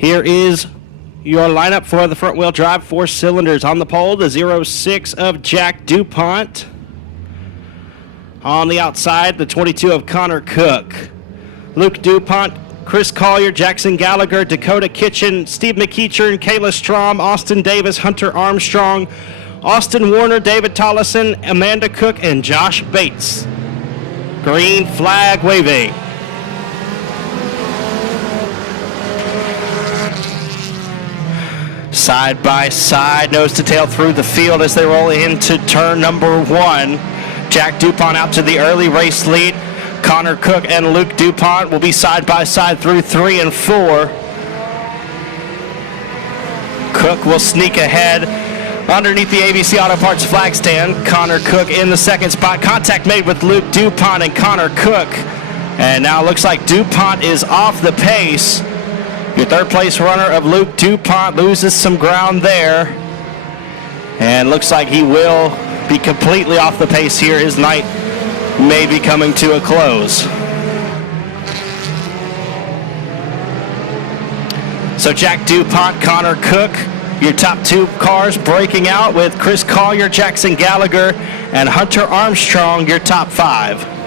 Here is your lineup for the front wheel drive 4 cylinders. On the pole, the 06 of Jack DuPont. On the outside, the 22 of Connor Cook. Luke DuPont, Chris Collier, Jackson Gallagher, Dakota Kitchen, Steve McEachern, Kayla Strom, Austin Davis, Hunter Armstrong, Austin Warner, David Tollison, Amanda Cook, and Josh Bates. Green flag waving. Side by side, nose to tail through the field as they roll into turn number 1. Jack DuPont out to the early race lead. Connor Cook and Luke DuPont will be side by side through 3 and 4. Cook will sneak ahead underneath the ABC Auto Parts flag stand. Connor Cook in the second spot. Contact made with Luke DuPont and Connor Cook. And now it looks like DuPont is off the pace. Your third place runner of Luke DuPont loses some ground there. And looks like he will be completely off the pace here. His night may be coming to a close. So Jack DuPont, Connor Cook, your top 2 cars breaking out with Chris Collier, Jackson Gallagher, and Hunter Armstrong, your top 5.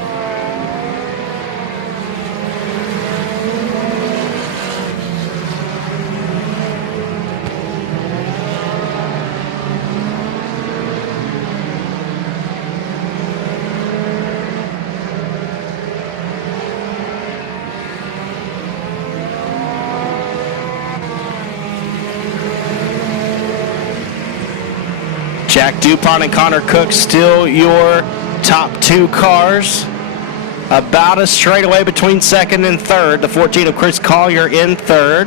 Jack DuPont and Connor Cook still your top 2 cars. About a straightaway between second and third. The 14 of Chris Collier in third.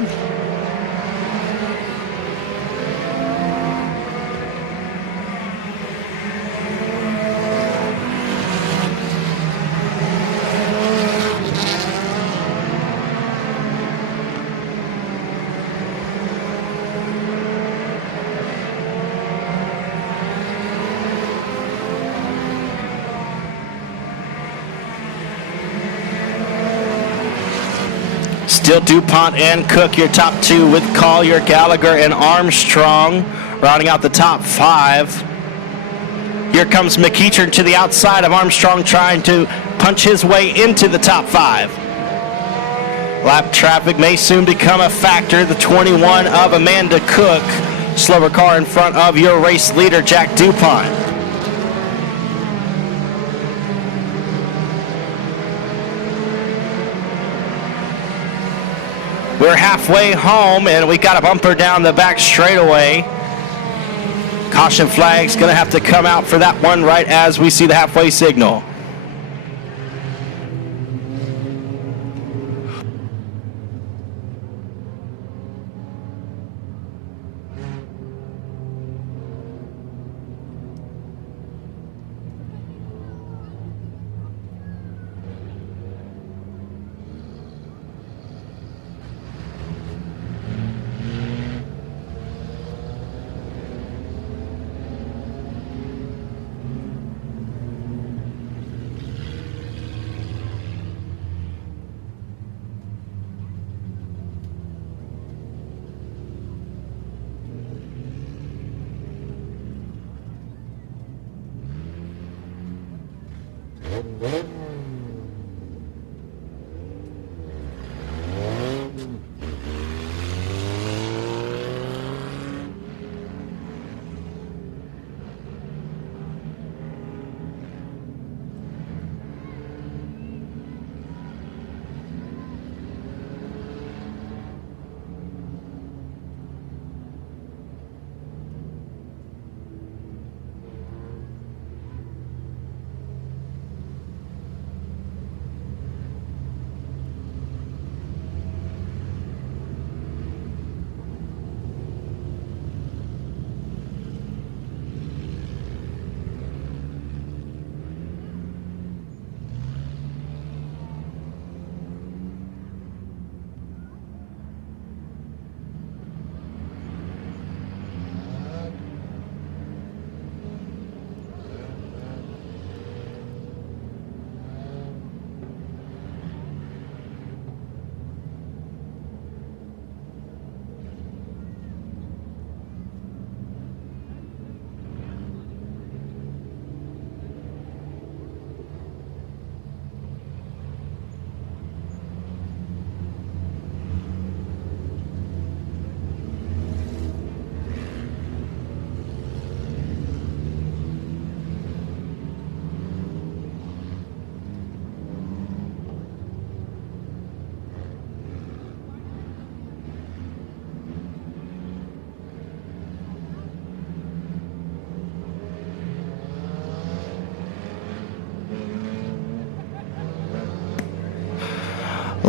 Still DuPont and Cook, your top 2 with Collier, Gallagher, and Armstrong, rounding out the top 5. Here comes McEachern to the outside of Armstrong, trying to punch his way into the top 5. Lap traffic may soon become a factor. The 21 of Amanda Cook, slower car in front of your race leader, Jack DuPont. We're halfway home, and we got a bumper down the back straightaway. Caution flag's going to have to come out for that one right as we see the halfway signal.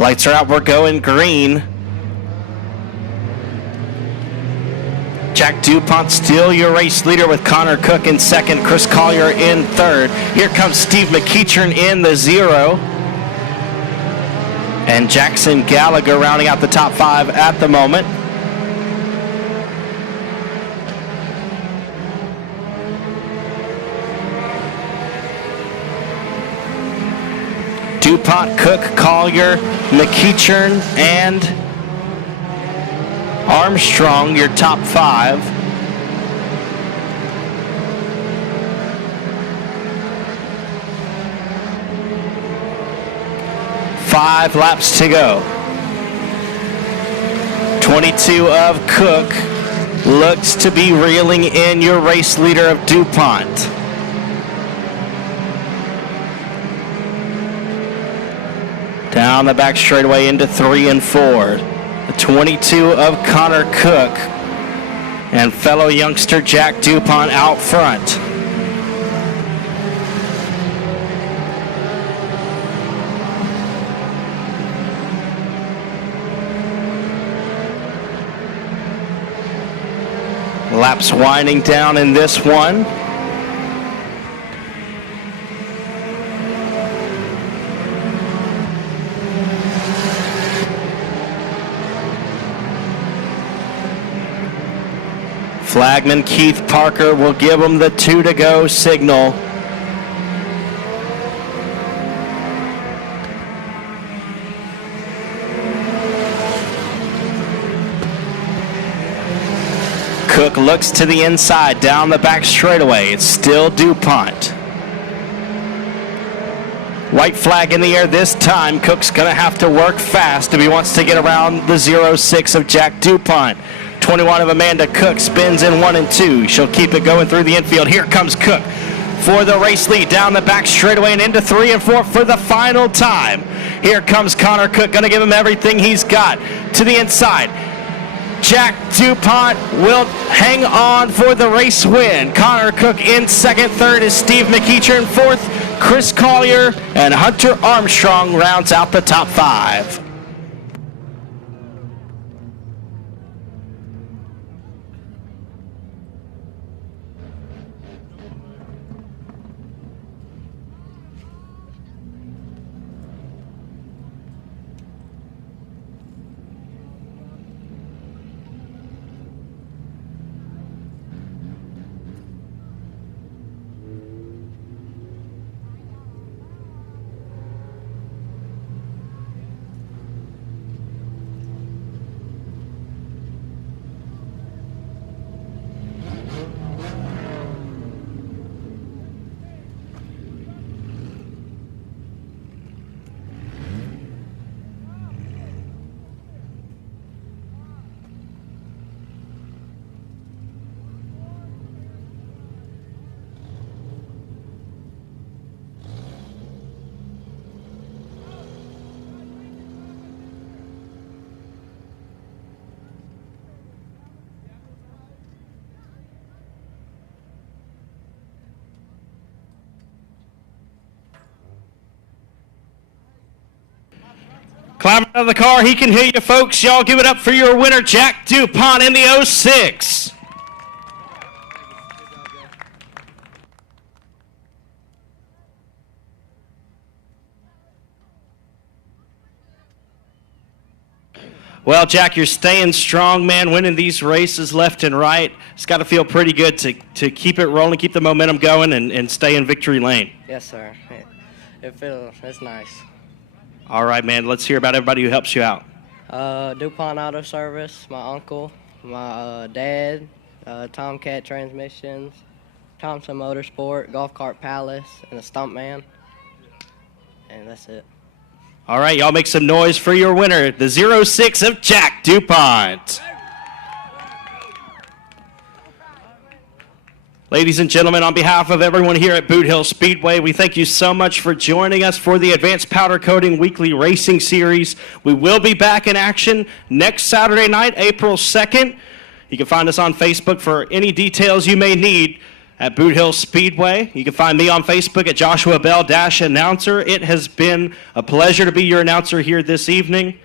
Lights are out, we're going green. Jack DuPont still your race leader with Connor Cook in second, Chris Collier in third. Here comes Steve McEachern in the 0. And Jackson Gallagher rounding out the top 5 at the moment. DuPont, Cook, Collier, McEachern, and Armstrong, your top 5. Five laps to go. 22 of Cook looks to be reeling in your race leader of DuPont. Down the back straightaway into 3 and 4. The 22 of Connor Cook and fellow youngster Jack DuPont out front. Laps winding down in this one. Flagman Keith Parker will give him the 2 to go signal. Cook looks to the inside, down the back straightaway. It's still DuPont. White flag in the air this time. Cook's going to have to work fast if he wants to get around the 0-6 of Jack DuPont. 21 of Amanda Cook spins in 1 and 2. She'll keep it going through the infield. Here comes Cook for the race lead, down the back straightaway and into 3 and 4 for the final time. Here comes Connor Cook, going to give him everything he's got. To the inside, Jack DuPont will hang on for the race win. Connor Cook in second. Third is Steve McEachern. Fourth, Chris Collier, and Hunter Armstrong rounds out the top 5. Climbing out of the car, he can hear you, folks. Y'all give it up for your winner, Jack DuPont in the 06. Well, Jack, you're staying strong, man, winning these races left and right. It's got to feel pretty good to keep it rolling, keep the momentum going, and stay in victory lane. Yes, sir. It's nice. All right, man, let's hear about everybody who helps you out. DuPont Auto Service, my uncle, my dad, Tomcat Transmissions, Thompson Motorsport, Golf Cart Palace, and the Stuntman. And that's it. All right, y'all make some noise for your winner, the 06 of Jack DuPont. Ladies and gentlemen, on behalf of everyone here at Boothill Speedway, we thank you so much for joining us for the Advanced Powder Coating Weekly Racing Series. We will be back in action next Saturday night, April 2nd. You can find us on Facebook for any details you may need. at Boothill Speedway. You can find me on Facebook at Joshua Bell Announcer. It has been a pleasure to be your announcer here this evening.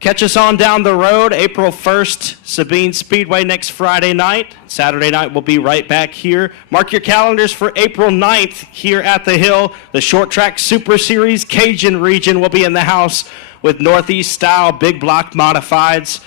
Catch us on down the road, April 1st, Sabine Speedway next Friday night. Saturday night, we'll be right back here. Mark your calendars for April 9th here at the Hill. The Short Track Super Series Cajun region will be in the house with Northeast style big block modifieds.